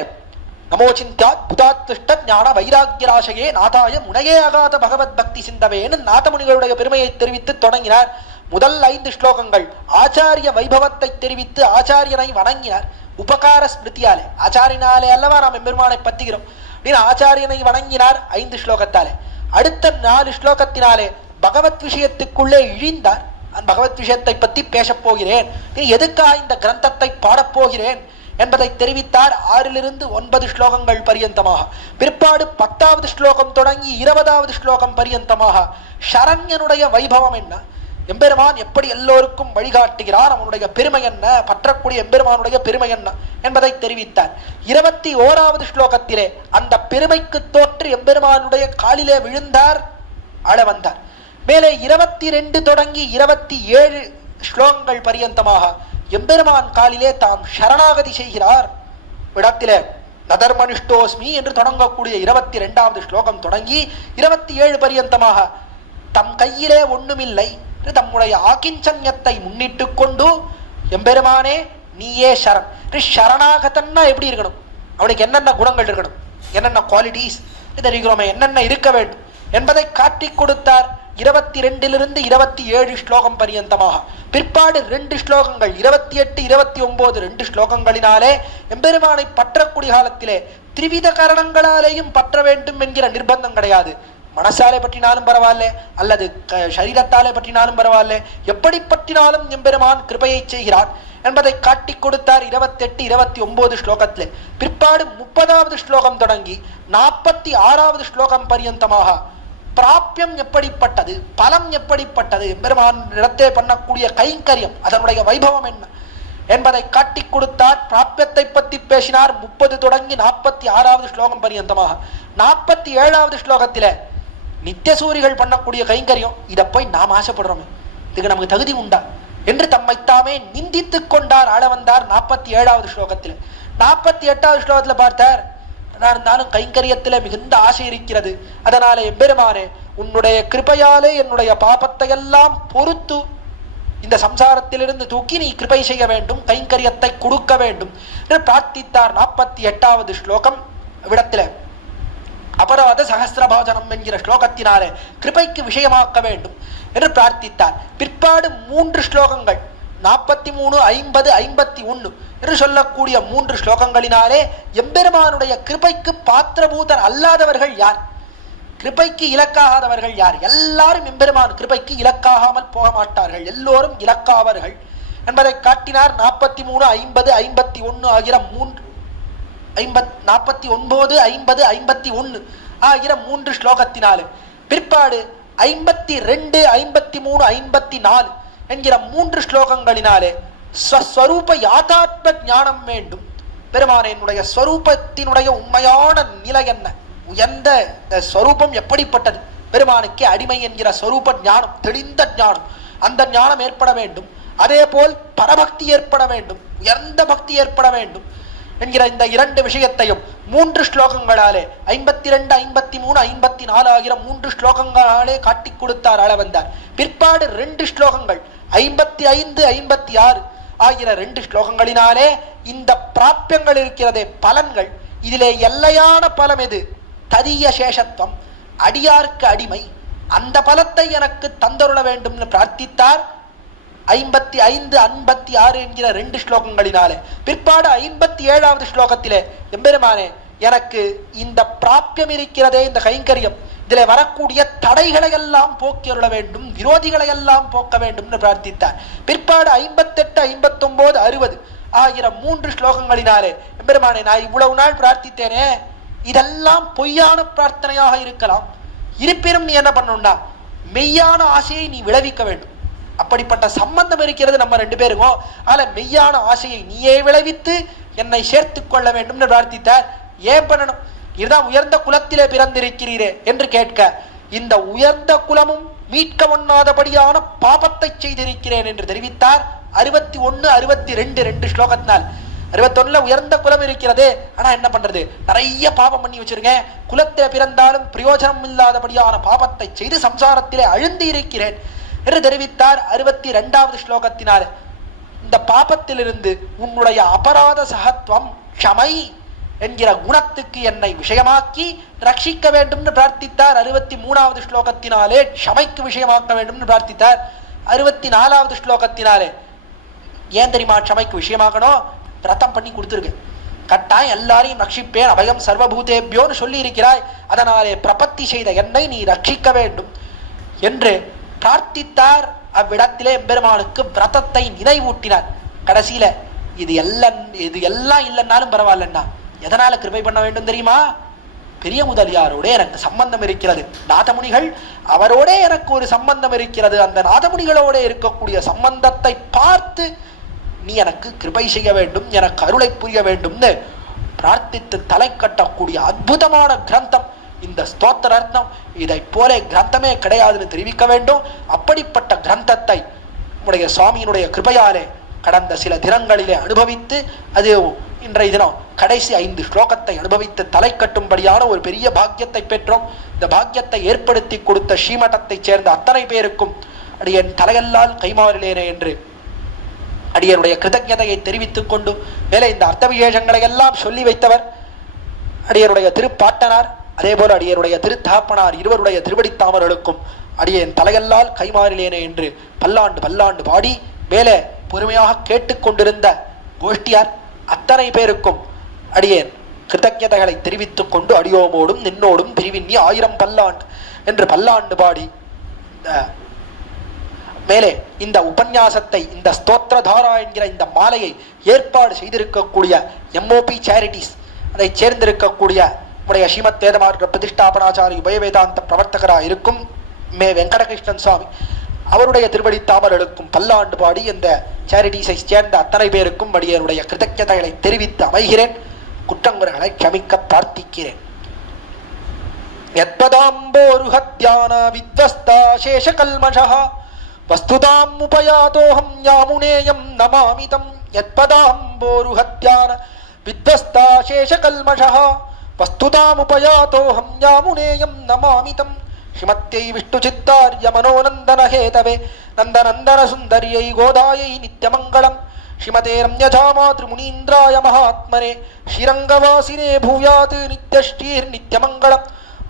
நமோச்சிந்தாத் புதாத்ஷ்ட ஞான வைராக்கியராசையே நாதாய முனையே அகாத பகவத் பக்தி சிந்தவேன்னு நாதமுனிகளுடைய பெருமையை தெரிவித்து தொடங்கினார். முதல் 5 ஸ்லோகங்கள் ஆச்சாரிய வைபவத்தை தெரிவித்து ஆச்சாரியனை வணங்கினார். உபகார ஸ்மிருதியாலே, ஆச்சாரியனாலே அல்லவா நாம் எம்பெருமானை பத்துகிறோம் அப்படின்னு ஆச்சாரியனை வணங்கினார் 5 ஸ்லோகத்தாலே. அடுத்த 4 ஸ்லோகத்தினாலே பகவத் விஷயத்துக்குள்ளே இழிந்தார். பகவத் விஷயத்தை பற்றி பேசப் போகிறேன், எதுக்காக இந்த கிரந்தத்தை பாடப்போகிறேன் என்பதை தெரிவித்தார். 6லிருந்து 9 ஸ்லோகங்கள் பரியந்தமாக. பிற்பாடு 10வது ஸ்லோகம் தொடங்கி 20வது ஸ்லோகம் பரியந்தமாக சரண்யனுடைய வைபவம் என்ன, எம்பெருமான் எப்படி எல்லோருக்கும் வழிகாட்டுகிறார், அவனுடைய பெருமை என்ன, பற்றக்கூடிய எம்பெருமானுடைய பெருமை என்ன என்பதை தெரிவித்தார். 21வது ஸ்லோகத்திலே அந்த பெருமைக்கு தோற்று எம்பெருமானுடைய காலிலே விழுந்தார் அளவந்தார். மேலே 22 தொடங்கி 27 ஸ்லோகங்கள் பரியந்தமாக எம்பெருமான் காலிலே தாம் சரணாகதி செய்கிறார். இடத்திலே நதர்மனிஷ்டோஸ்மி என்று தொடங்கக்கூடிய 22வது ஸ்லோகம் தொடங்கி 27 பரியந்தமாக தம் கையிலே ஒண்ணுமில்லை தம்முடைய ஆகிஞ்சன்யத்தை முன்னிட்டு கொண்டு எம்பெருமானே நீயே சரண். சரணாகதன்னா எப்படி இருக்கணும், அவனுக்கு என்னென்ன குணங்கள் இருக்கணும், என்னென்ன குவாலிட்டிஸ் தெரிகிறோமே, என்னென்ன இருக்க வேண்டும் என்பதை காட்டி கொடுத்தார். 22லிருந்து 27 ஸ்லோகம் பரியந்தமாக. பிற்பாடு 2 ஸ்லோகங்கள் 28, 29 2 ஸ்லோகங்களினாலே எம்பெருமானை பற்றக்கூடிய காலத்திலே திரிவித காரணங்களாலேயும் பற்ற வேண்டும் என்கிற நிர்பந்தம் கிடையாது. மனசாலே பற்றினாலும் பரவாயில்ல, அல்லது சரீரத்தாலே பற்றினாலும் பரவாயில்ல, எப்படி பற்றினாலும் எம்பெருமான் கிருபையை செய்கிறார் என்பதை காட்டி கொடுத்தார் 28, 29 ஸ்லோகத்திலே. பிற்பாடு 30வது ஸ்லோகம் தொடங்கி 46வது ஸ்லோகம் பரியந்தமாக பிராபியம் எப்படிப்பட்டது, பலம் எப்படிப்பட்டது, எம்பெருமான் இடத்தே பண்ணக்கூடிய கைங்கரியம் அதனுடைய வைபவம் என்ன என்பதை காட்டி கொடுத்தார். பிராபியத்தை பற்றி பேசினார் 30 தொடங்கி 46வது ஸ்லோகம் பரியந்தமாக. 47வது ஸ்லோகத்திலே நித்தியசூரிகள் பண்ணக்கூடிய கைங்கரியம், இதை போய் நாம் ஆசைப்படுறோமே, இதுக்கு நமக்கு தகுதி உண்டா என்று தம்மைத்தாமே நிந்தித்து கொண்டார் ஆளவந்தார் 47வது ஸ்லோகத்தில். 48வது ஸ்லோகத்தில் பார்த்தார், இருந்தாலும் கைங்கரியத்திலே மிகுந்த ஆசை இருக்கிறது, அதனாலே எம்பெருமானே உன்னுடைய கிருபையாலே என்னுடைய பாபத்தை எல்லாம் பொறுத்து இந்த சம்சாரத்திலிருந்து தூக்கி நீ கிருபை செய்ய வேண்டும், கைங்கரியத்தை கொடுக்க வேண்டும் என்று பிரார்த்தித்தார். 48வது ஸ்லோகம் விடத்திலே அபராத சகசிரபாஜனம் என்கிற ஸ்லோகத்தினாலே கிருபைக்கு விஷயமாக்க வேண்டும் என்று பிரார்த்தித்தார். பிற்பாடு 3 ஸ்லோகங்கள் 43, 50, 51 என்று சொல்லக்கூடிய 3 ஸ்லோகங்களினாலே எம்பெருமானுடைய கிருபைக்கு பாத்திரபூதர் அல்லாதவர்கள் யார், கிருபைக்கு இலக்காகாதவர்கள் யார், எல்லாரும் எம்பெருமான் கிருபைக்கு இலக்காகாமல் போக மாட்டார்கள், எல்லோரும் இலக்காவர்கள் என்பதை காட்டினார். 43, 50, 51 ஆகிற 49, 50, 51 ஆகிற 3 ஸ்லோகத்தினாலே. பிற்பாடு 52, 53, 54 என்கிற 3 ஸ்லோகங்களினாலே ஸ்வஸ்வரூப யாதாத்ம ஞானம் வேண்டும். பெருமானே என்னுடைய ஸ்வரூபத்தினுடைய உண்மையான நிலை என்ன, உயர்ந்த ஸ்வரூபம் எப்படிப்பட்டது, பெருமானுக்கு அடிமை என்கிற ஸ்வரூப ஞானம், தெளிந்த ஞானம், அந்த ஞானம் ஏற்பட வேண்டும். அதே போல் பரபக்தி ஏற்பட வேண்டும், உயர்ந்த பக்தி ஏற்பட வேண்டும் என்கிற இந்த 2 விஷயத்தையும் 3 ஸ்லோகங்களாலே 52, 53, 54 ஆகிற 3 ஸ்லோகங்களாலே காட்டி கொடுத்தார் அளவந்தார். பிற்பாடு 2 ஸ்லோகங்கள் 55, 56 ஆகிற 2 ஸ்லோகங்களினாலே இந்த பிராபியங்கள் இருக்கிறதே பலன்கள், இதிலே எல்லையான பலம் எது, ததிய சேஷத்துவம், அடியார்க்கு அடிமை, அந்த பலத்தை எனக்கு தந்தருள வேண்டும்னு பிரார்த்தித்தார். 55, 56 என்கிற 2 ஸ்லோகங்களினாலே. பிற்பாடு 57வது ஸ்லோகத்திலே, எம்பெருமானே எனக்கு இந்த பிராபியம் இருக்கிறதே, இந்த கைங்கரியம், இதில் வரக்கூடிய தடைகளை எல்லாம் போக்கியருள வேண்டும், விரோதிகளை எல்லாம் போக்க வேண்டும் என்று பிரார்த்தித்தார். பிற்பாடு 58, 59, 60 ஆகிற 3 ஸ்லோகங்களினாலே, எம்பெருமானே நான் இவ்வளவு நாள் பிரார்த்தித்தேனே, இதெல்லாம் பொய்யான பிரார்த்தனையாக இருக்கலாம், இருப்பினும் நீ என்ன பண்ணணும்னா மெய்யான ஆசையை நீ விளைவிக்க வேண்டும். அப்படிப்பட்ட சம்பந்தம் இருக்கிறது நம்ம 2 பேருக்கும். அதில் மெய்யான ஆசையை நீயே விளைவித்து என்னை சேர்த்து கொள்ள வேண்டும் என்று பிரார்த்தித்தார். ஏன் பண்ணணும்? இதுதான் உயர்ந்த குலத்திலே பிறந்திருக்கிறீரே என்று கேட்க, இந்த உயர்ந்த குலமும் மீட்க ஒண்ணாதபடியான பாபத்தை செய்திருக்கிறேன் என்று தெரிவித்தார். 61, 62 2 ஸ்லோகத்தினால். 61ல உயர்ந்த குலம் இருக்கிறது, ஆனா என்ன பண்றது, நிறைய பாபம் பண்ணி வச்சிருக்கேன், குலத்திலே பிறந்தாலும் பிரயோஜனம் இல்லாதபடியான பாபத்தை செய்து சம்சாரத்திலே அழுந்தி இருக்கிறேன் என்று தெரிவித்தார். 62வது ஸ்லோகத்தினால் இந்த பாபத்திலிருந்து உன்னுடைய அபராத சகத்துவம் க்ஷமை என்கிற குணத்துக்கு என்னை விஷயமாக்கி ரட்சிக்க வேண்டும் என்று பிரார்த்தித்தார். 63வது ஸ்லோகத்தினாலே க்ஷமைக்கு விஷயமாக்க வேண்டும் என்று பிரார்த்தித்தார். 64வது ஸ்லோகத்தினாலே ஏன் தெரியுமா க்ஷமைக்கு விஷயமாக்கணும்? விரதம் பண்ணி கொடுத்துருக்கு, கட்டாயம் எல்லாரையும் ரட்சிப்பேன், அபயம் சர்வபூதேபியோன்னு சொல்லி இருக்கிறாய், அதனாலே பிரபத்தி செய்த என்னை நீ ரட்சிக்க வேண்டும் என்று பிரார்த்தித்தார். அவ்விடத்திலே எம்பெருமானுக்கு விரதத்தை நினைவூட்டினார். கடைசியில இது எல்லாம் இல்லைன்னாலும் பரவாயில்லன்னா எதனால கிருபை பண்ண வேண்டும் தெரியுமா? பெரிய முதலியாரோட எனக்கு சம்பந்தம் இருக்கிறது, நாதமுனிகள் அவரோட எனக்கு ஒரு சம்பந்தம் இருக்கிறது, அந்த நாதமுனிகளோட இருக்கக்கூடிய சம்பந்தத்தை பார்த்து நீ எனக்கு கிருபை செய்ய வேண்டும், எனக்கு அருளை புரிய வேண்டும்னு பிரார்த்தித்து தலை கட்டக்கூடிய அற்புதமான கிரந்தம் இந்த ஸ்தோத்திர ரத்னம். இதை போல கிரந்தமே கிடையாதுன்னு தெரிவிக்க வேண்டும். அப்படிப்பட்ட கிரந்தத்தை உடைய சுவாமியினுடைய கிருபையாலே கடந்த சில தினங்களிலே அனுபவித்து, அது இன்றைய தினம் கடைசி 5 ஸ்லோகத்தை அனுபவித்து தலை கட்டும்படியான ஒரு பெரிய பாக்கியத்தை பெற்றோம். இந்த பாக்கியத்தை ஏற்படுத்தி கொடுத்த ஸ்ரீமட்டத்தை சேர்ந்த அத்தனை பேருக்கும் அடியன் தலையல்லால் கைமாறிலேனே என்று அடியனுடைய கிருதஜதையை தெரிவித்துக் கொண்டு, மேலே இந்த அர்த்த விசேஷங்களை எல்லாம் சொல்லி வைத்தவர் அடியனுடைய திருப்பாட்டனார், அதே போல அடியனுடைய திருத்தகப்பனார் இருவருடைய திருவடித்தாமர்களுக்கும் அடியன் தலையல்லால் கைமாறிலேனே என்று பல்லாண்டு பல்லாண்டு பாடி மேலே பொறுமையாக கேட்டுக்கொண்டிருந்த கோஷ்டியார் அத்தனை பேருக்கும் அடியேன் கிருதஜதைகளை தெரிவித்துக் கொண்டு, அடியோமோடும் நின்னோடும் பிரிவின்னி 1000 பல்லாண்டு என்று பல்லாண்டு பாடி மேலே இந்த உபன்யாசத்தை, இந்த ஸ்தோத்திரதாரா என்கிற இந்த மாலையை ஏற்பாடு செய்திருக்கக்கூடிய எம்ஓபி சேரிட்டிஸ், அதை சேர்ந்திருக்கக்கூடிய உடைய ஸ்ரீமத் வேதமார்க்க பிரதிஷ்டாபனாச்சாரி உபயவேதாந்த பிரவர்த்தகராக இருக்கும் மே வெங்கடகிருஷ்ணன் சுவாமி அவருடைய திருவடி தாமர்களுக்கும் பல்லாண்டு பாடி இந்த சேரிட்டிஸை சேர்ந்த அத்தனை பேருக்கும் அடியனுடைய கிருதஜதைகளை தெரிவித்து அமைகிறேன். குற்றங்குறைகளை க்ஷமிக்க பிரார்த்திக்கிறேன். யத்பதாம்போருஹத்யான வித்வஸ்தா சேஷகல்மஷः வஸ்துதாம் உபயாதோஹம் யாமுனேயம் நமாமிதம். யத்பதாம்போருஹத்யான வித்வஸ்தா சேஷகல்மஷः வஸ்துதாம் உபயாதோஹம் யாமுனேயம் நமாமிதம். ஸ்ரீமத்யை விஷ்ணுசித்தார்ய மனோநந்தன ஹேதவே நந்தநந்தன சுந்தரியை கோதாயை நித்யமங்கலம். ஸ்ரீமதே ரம்யஜாமாத்ருமுனீந்திராய மகாத்மனே ஸ்ரீரங்கவாசினே பூயாத் நித்யஸ்ரீர் நித்யமங்கலம்.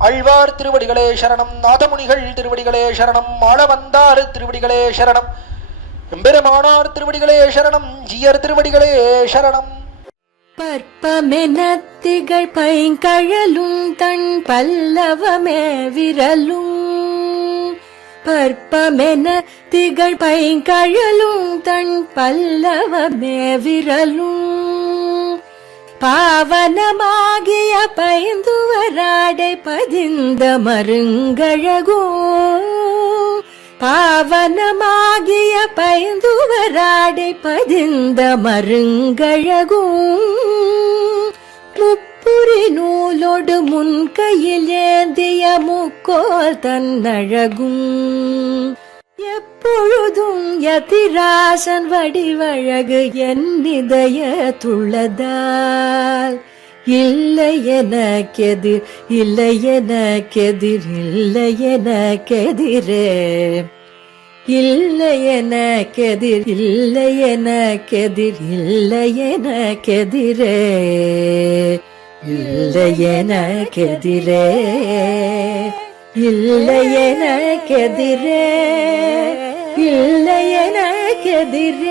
ஆழ்வார் திருவடிகளே சரணம், நாதமுனிகள் திருவடிகளே சரணம், ஆளவந்தார் திருவடிகளே சரணம், எம்பெருமானார் திருவடிகளே சரணம், ஜீயர் திருவடிகளே சரணம். பற்பமென திகழ் பைங்கழலும் தன் பல்லவமே விரலும். பற்பமென திகழ் பைங்கழலும் தன் பல்லவமே விரலும். பாவனமாகிய பைந்துவராடை பதிந்த மருங்கழகும். பாவனமாகிய பைந்துவராடை பதிந்த மருங்கழகும். முப்புரி நூலோடு முன் கையில் ஏந்திய முக்கோல் தன்னழகும். எப்பொழுதும் யதிராசன் வடிவழகு என் இதய துள்ளதால். இல்லை எனக்கெதிர், இல்லை எனக்கெதிர், இல்லை எனக்கெதிரே. இல்லை எனக்கெதிர், இல்லை எனக்கெதிர், இல்லை எனக்கெதிரே. இல்லை எனக்கெதிரே. இல்லை எனக்கெதிரே இல்லை எனக்கெதிரே